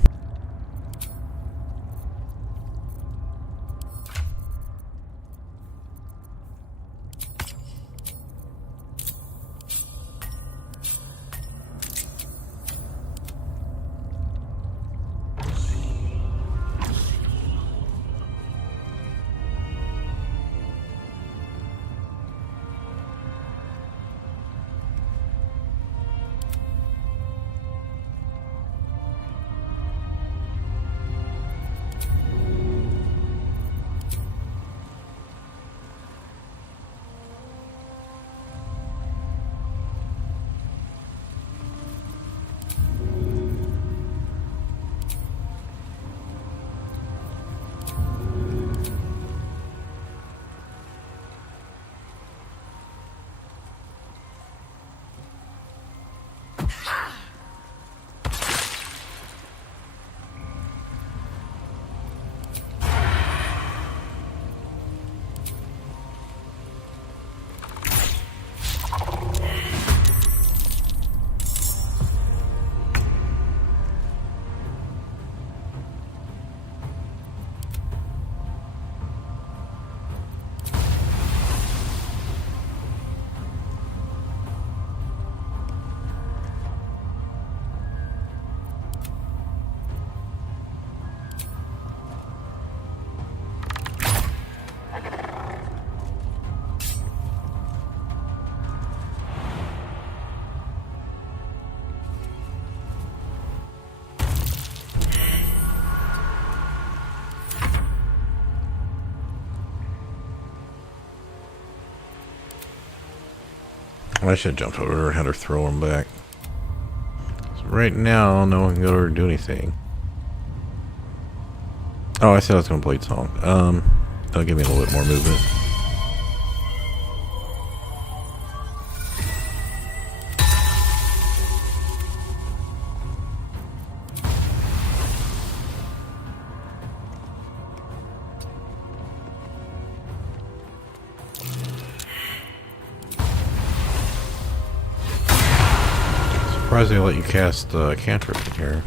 I should have jumped over her and had her throw him back. So right now, no one can go over and do anything. Oh, I said I was going to blade song. That'll give me a little bit more movement. Surprised they let you cast cantrip in here.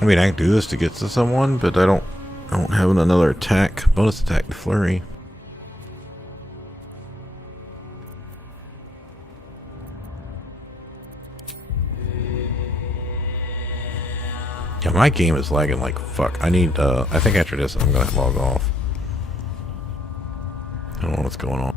I mean, I can do this to get to someone, but I don't have another attack, bonus attack to flurry. Yeah, my game is lagging like fuck. I need, I think after this I'm gonna log off. I don't know what's going on.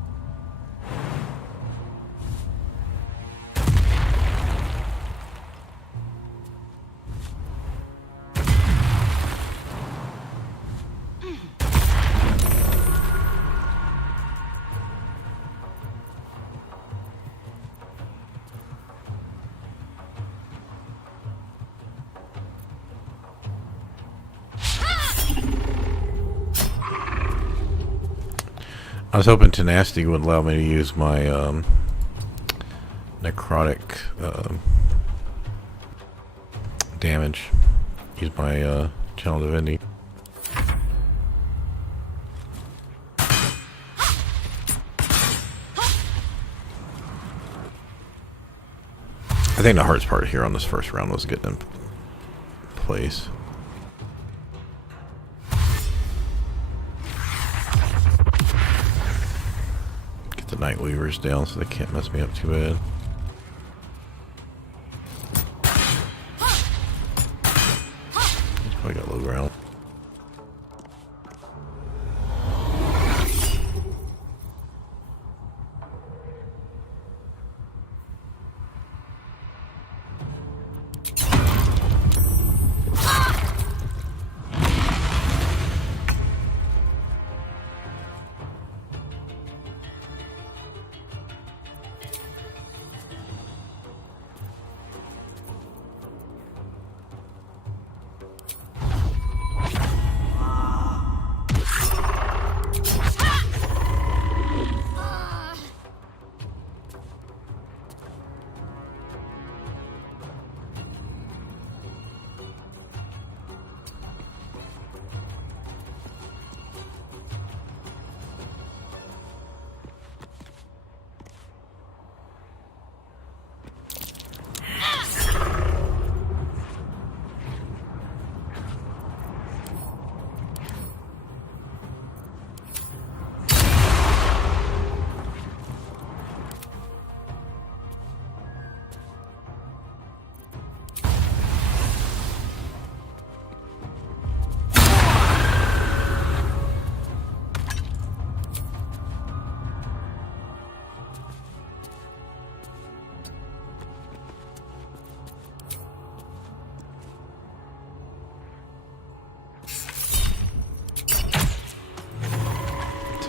I was hoping tenacity would allow me to use my necrotic damage. Use my channel divinity. I think the hardest part here on this first round was getting in place. Get the Night Weavers down so they can't mess me up too bad. He's probably got low ground.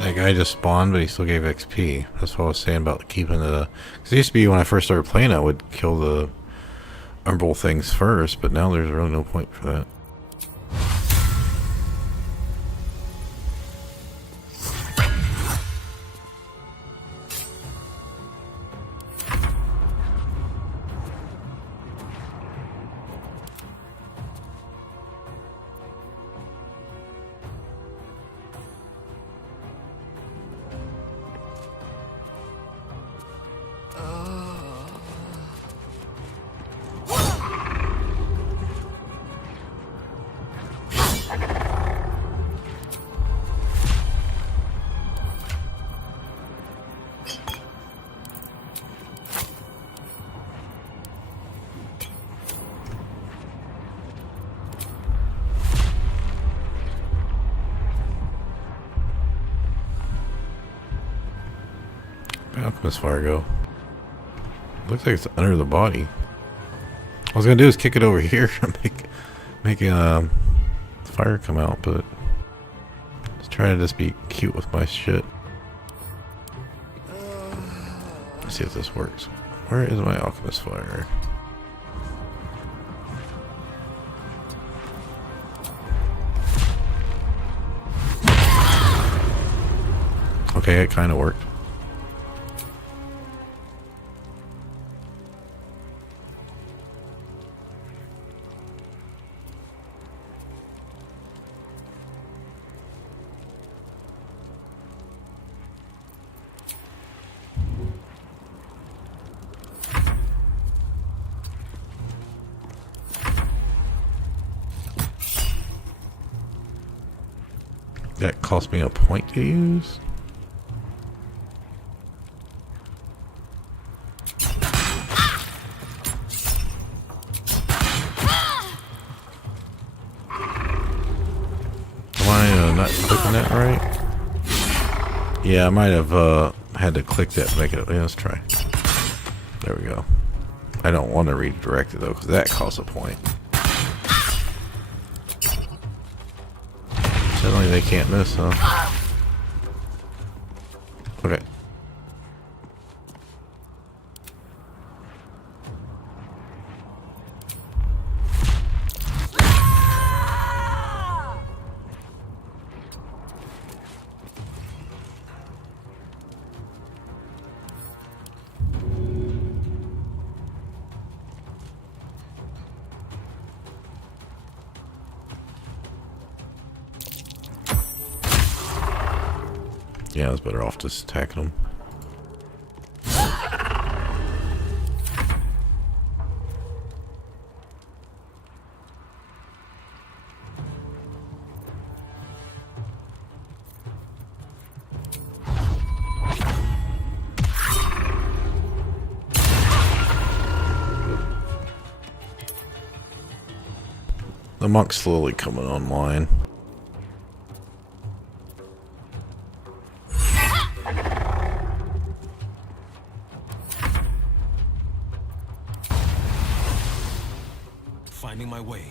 That guy just spawned, but he still gave XP. That's what I was saying about keeping the... Because it used to be when I first started playing, I would kill the umbral things first, but now there's really no point for that. alchemist fire go? Looks like it's under the body. What I was gonna do is kick it over here and make fire come out, but just trying to just be cute with my shit. Let's see if this works. Where is my alchemist fire? Okay, it kind of worked. That cost me a point to use. Am I not clicking that right? Yeah, I might have had to click that to make it. Yeah, let's try. There we go. I don't want to redirect it though, because that costs a point. Suddenly they can't miss, huh? Okay. Yeah, I was better off just attacking them. The monk's slowly coming online. Finding my way.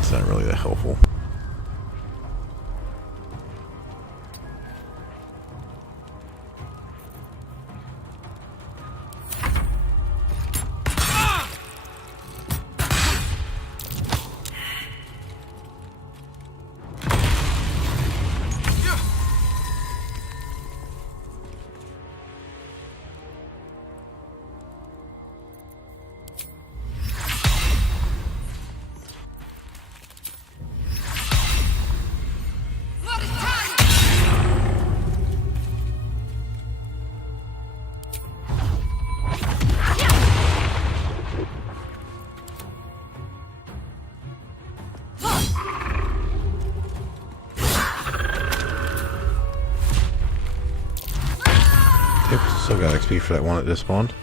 It's not really that helpful. Yep, still got XP for that one that just spawned.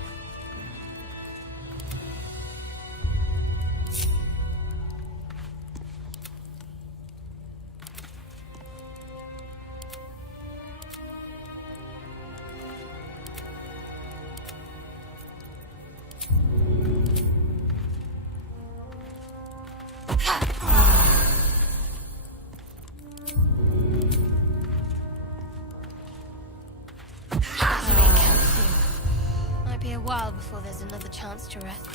A while before there's another chance to rest.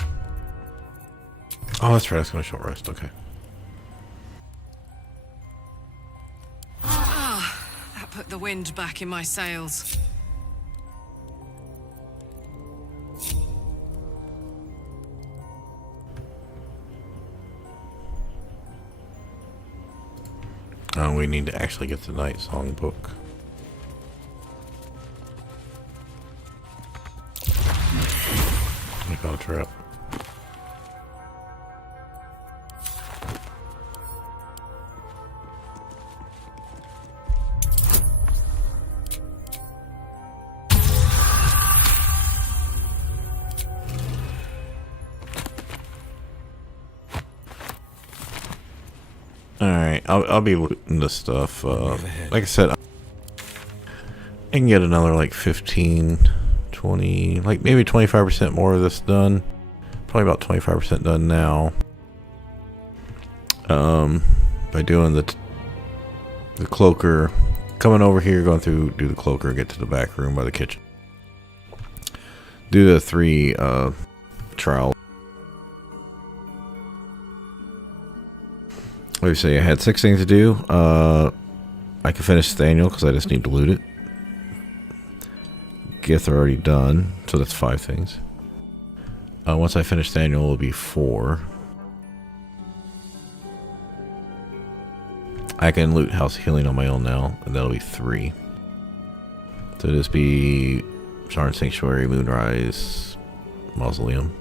Oh, that's right. It's going to short rest. Okay. Ah, that put the wind back in my sails. We need to actually get the Night Song book. Found a trap. Alright, I'll be looting this stuff. Like I said, I can get another like 15, 20, like maybe 25% more of this done. Probably about 25% done now. By doing the cloaker, coming over here, going through, do the cloaker, get to the back room by the kitchen. Do the 3 trials. Let me see, I had 6 things to do. I can finish Thaniel because I just need to loot it. Gith are already done, so that's 5 things. Once I finish Thaniel, it will be 4. I can loot House Healing on my own now, and that'll be 3. So this be Sharn Sanctuary, Moonrise, Mausoleum.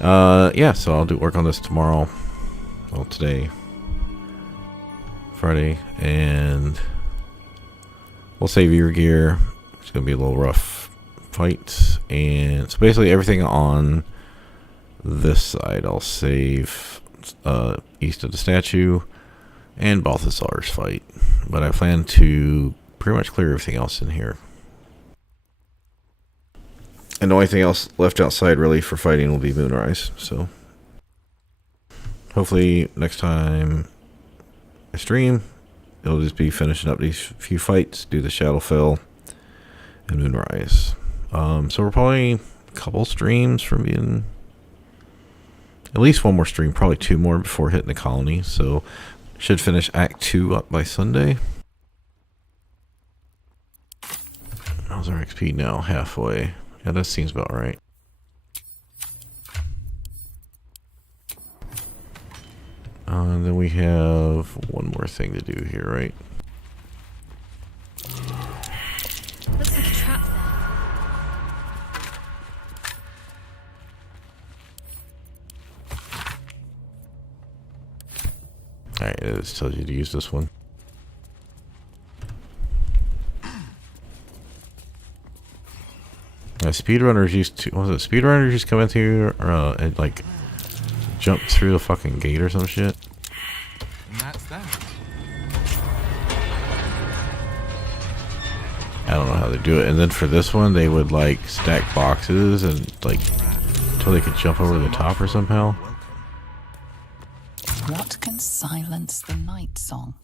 Yeah, so I'll do work on this tomorrow. Well, today, Friday, and we'll save your gear. It's gonna be a little rough fight, and so basically everything on this side I'll save east of the statue and Balthazar's fight, but I plan to pretty much clear everything else in here. And the only thing else left outside really for fighting will be Moonrise, so hopefully next time I stream, it'll just be finishing up these few fights, do the Shadowfell and Moonrise. So we're probably a couple streams from being, at least one more stream, probably 2 more before hitting the colony. So should finish Act 2 up by Sunday. How's our XP now? Halfway. Yeah, that seems about right. And then we have one more thing to do here, right? Looks like a trap there. Alright, it just tells you to use this one. Speedrunners used to, was it speedrunners just come in here and like jump through the fucking gate or some shit? And that's that. I don't know how they do it. And then for this one, they would like stack boxes and like until they could jump over the top or somehow. What can silence the night song?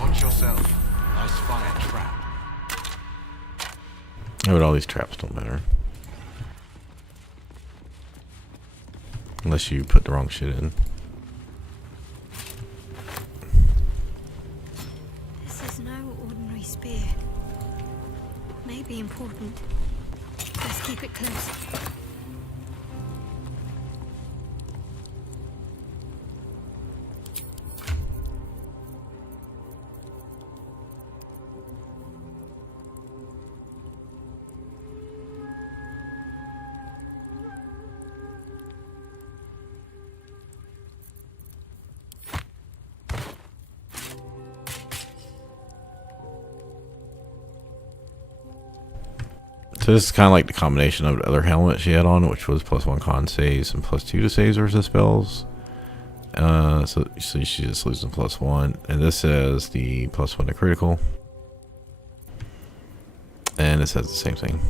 Watch yourself. I spy a trap. Oh, but all these traps don't matter. Unless you put the wrong shit in. This is no ordinary spear. May be important. Let's keep it close. So this is kind of like the combination of the other helmet she had on, which was +1 con saves and +2 to saves versus spells. So she just loses +1, and this has the +1 to critical, and this has the same thing.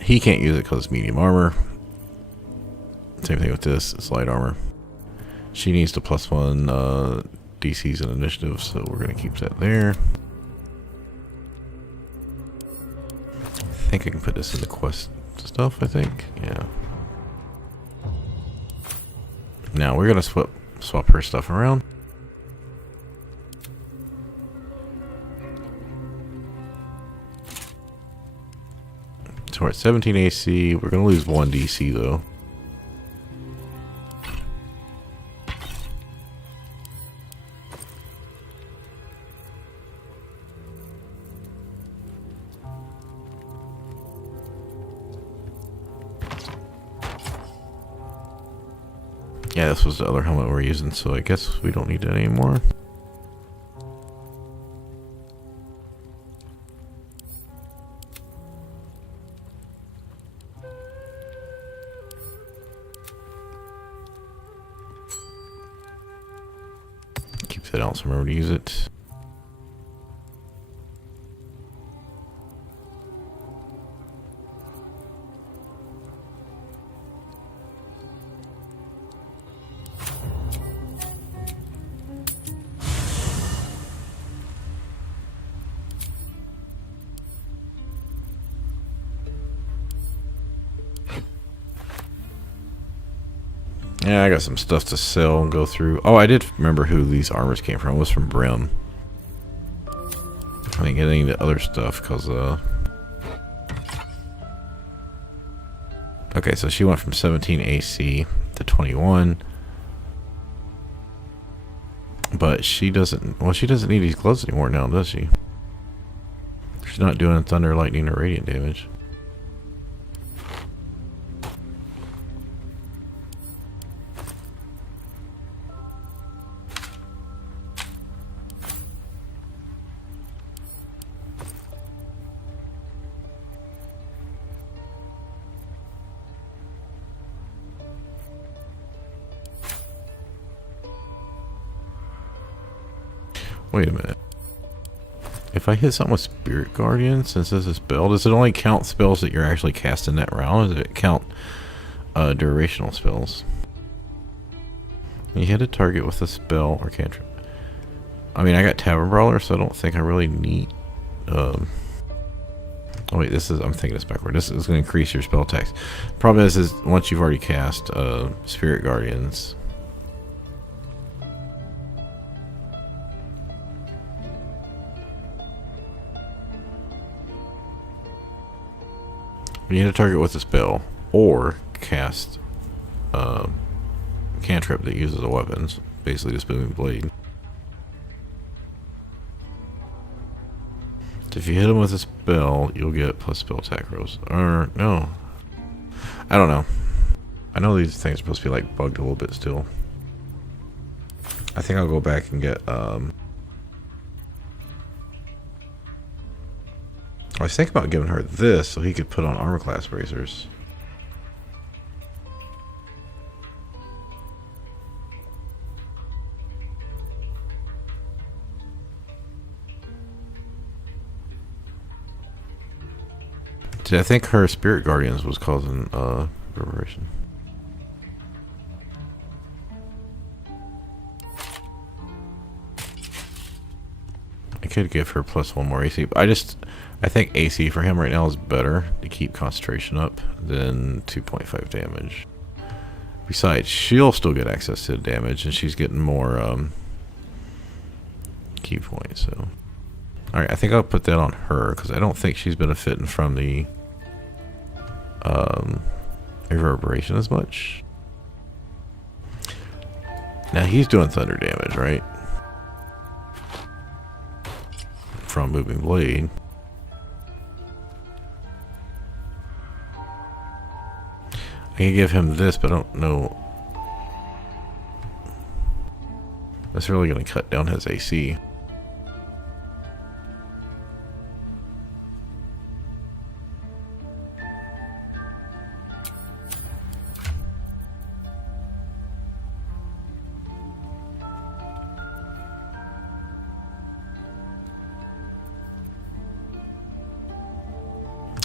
He can't use it because it's medium armor. Same thing with this, it's light armor. She needs the +1 DCs and initiative, so we're going to keep that there. I think I can put this in the quest stuff, I think. Yeah. Now we're gonna swap her stuff around. So we're at 17 AC. We're gonna lose 1 DC though. Yeah, this was the other helmet we're using, so I guess we don't need it anymore. Keep that out so I remember to use it. Yeah, I got some stuff to sell and go through. Oh, I did remember who these armors came from. It was from Brim. I didn't get any of the other stuff because, okay, so she went from 17 AC to 21. But she doesn't, well, she doesn't need these gloves anymore now, does she? She's not doing thunder, lightning, or radiant damage. Wait a minute. If I hit something with Spirit Guardian, since this is a spell, does it only count spells that you're actually casting that round, or does it count durational spells? You hit a target with a spell or cantrip. I mean, I got Tavern Brawler, so I don't think I really need... Oh wait, this is... I'm thinking this backward. This is going to increase your spell attacks. Problem is once you've already cast Spirit Guardians... You hit a target with a spell, or cast cantrip that uses a weapon, basically just booming blade. So if you hit him with a spell, you'll get plus spell attack rolls. Or, no. I don't know. I know these things are supposed to be like bugged a little bit still. I think I'll go back and get I was thinking about giving her this so he could put on armor class bracers. See, I think her Spirit Guardians was causing reverberation. I could give her plus 1 more AC, but I think AC for him right now is better to keep concentration up than 2.5 damage. Besides, she'll still get access to the damage, and she's getting more key points. So, all right, I think I'll put that on her because I don't think she's benefiting from the reverberation as much. Now he's doing thunder damage, right? From moving blade. I can give him this, but I don't know. That's really going to cut down his AC.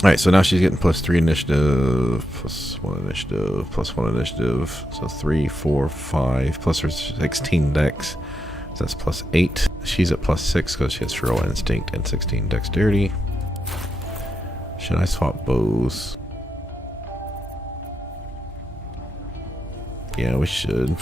Alright, so now she's getting plus 3 initiative, plus 1 initiative, plus 1 initiative. So 3, 4, 5, plus her 16 dex. So that's plus 8. She's at plus 6 because she has Feral Instinct and 16 dexterity. Should I swap bows? Yeah, we should.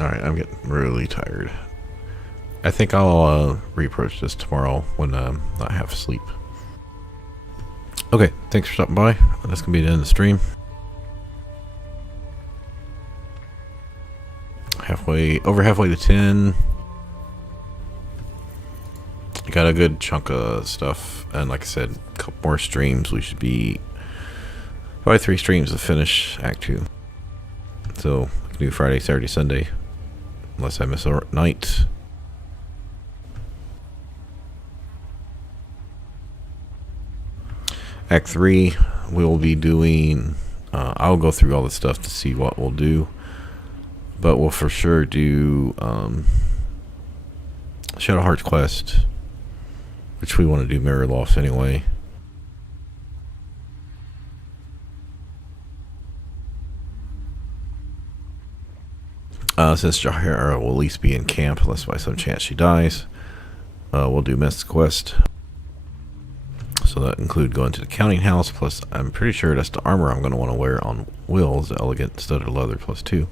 Alright, I'm getting really tired. I think I'll reapproach this tomorrow when I'm not half asleep. Okay, thanks for stopping by. That's going to be the end of the stream. Over halfway to 10. Got a good chunk of stuff. And like I said, a couple more streams. We should be probably 3 streams to finish Act 2. So, I can do Friday, Saturday, Sunday. Unless I miss a night. Act 3, we'll be doing... I'll go through all the stuff to see what we'll do. But we'll for sure do Shadowheart's Quest. Which we want to do Mirror Loss anyway. Since Jahara will at least be in camp, unless by some chance she dies, we'll do misc Quest. So that include going to the counting house, plus I'm pretty sure that's the armor I'm going to want to wear on Wyll, the elegant studded leather +2.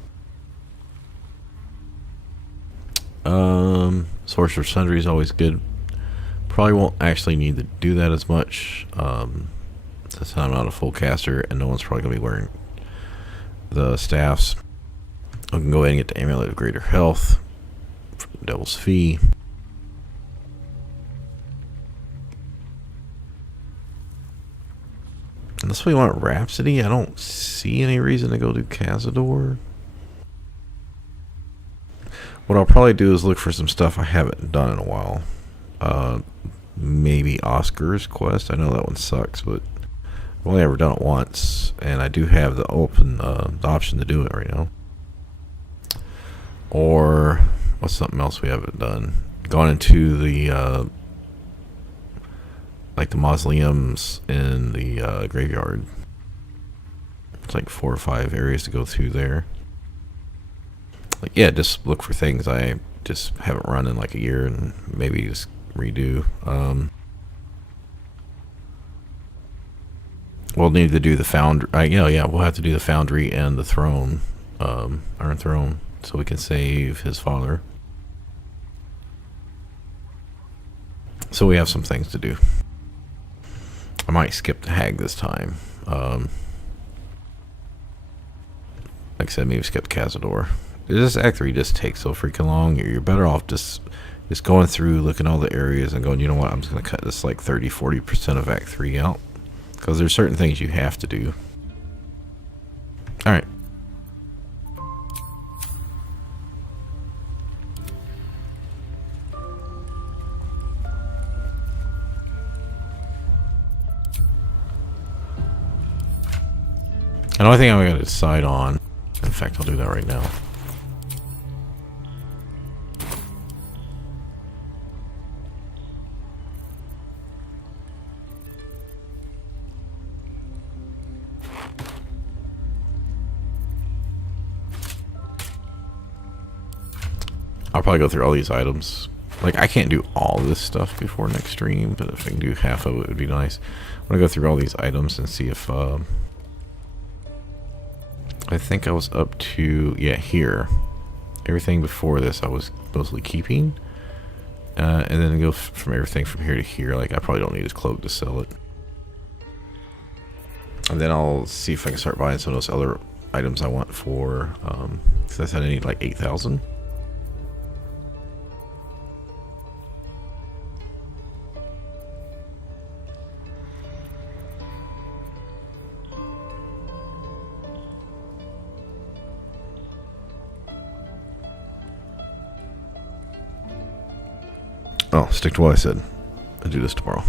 Sorcerer's Sundry is always good. Probably won't actually need to do that as much, since I'm not a full caster and no one's probably going to be wearing the staffs. I can go ahead and get the Amulet of Greater Health, Devil's Fee. Unless we want Rhapsody, I don't see any reason to go do Cazador. What I'll probably do is look for some stuff I haven't done in a while. Maybe Oscar's Quest. I know that one sucks, but I've only ever done it once, and I do have the option to do it right now. Or what's something else we haven't done? Gone into the like the mausoleums in the graveyard. It's like 4 or 5 areas to go through there. Like, yeah, just look for things I just haven't run in like a year and maybe just redo. We'll need to do the foundry. We'll have to do the foundry and the throne, Iron Throne, so we can save his father. So we have some things to do. I might skip the hag this time. Like I said, maybe skip Cazador. This Act 3 just takes so freaking long. You're better off just going through, looking at all the areas and going, you know what, I'm just going to cut this like 30-40% of Act 3 out. Because there's certain things you have to do. Alright. And the only thing I'm going to decide on, in fact, I'll do that right now. I'll probably go through all these items. Like, I can't do all this stuff before next stream, but if I can do half of it, it would be nice. I'm going to go through all these items and see if... I think I was up to... Yeah, here. Everything before this I was mostly keeping. And then go from everything from here to here. Like, I probably don't need his cloak to sell it. And then I'll see if I can start buying some of those other items I want for... because I said I need like 8,000. Oh, stick to what I said. I'll do this tomorrow.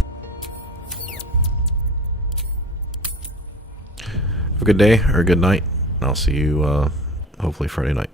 Have a good day or a good night. I'll see you hopefully Friday night.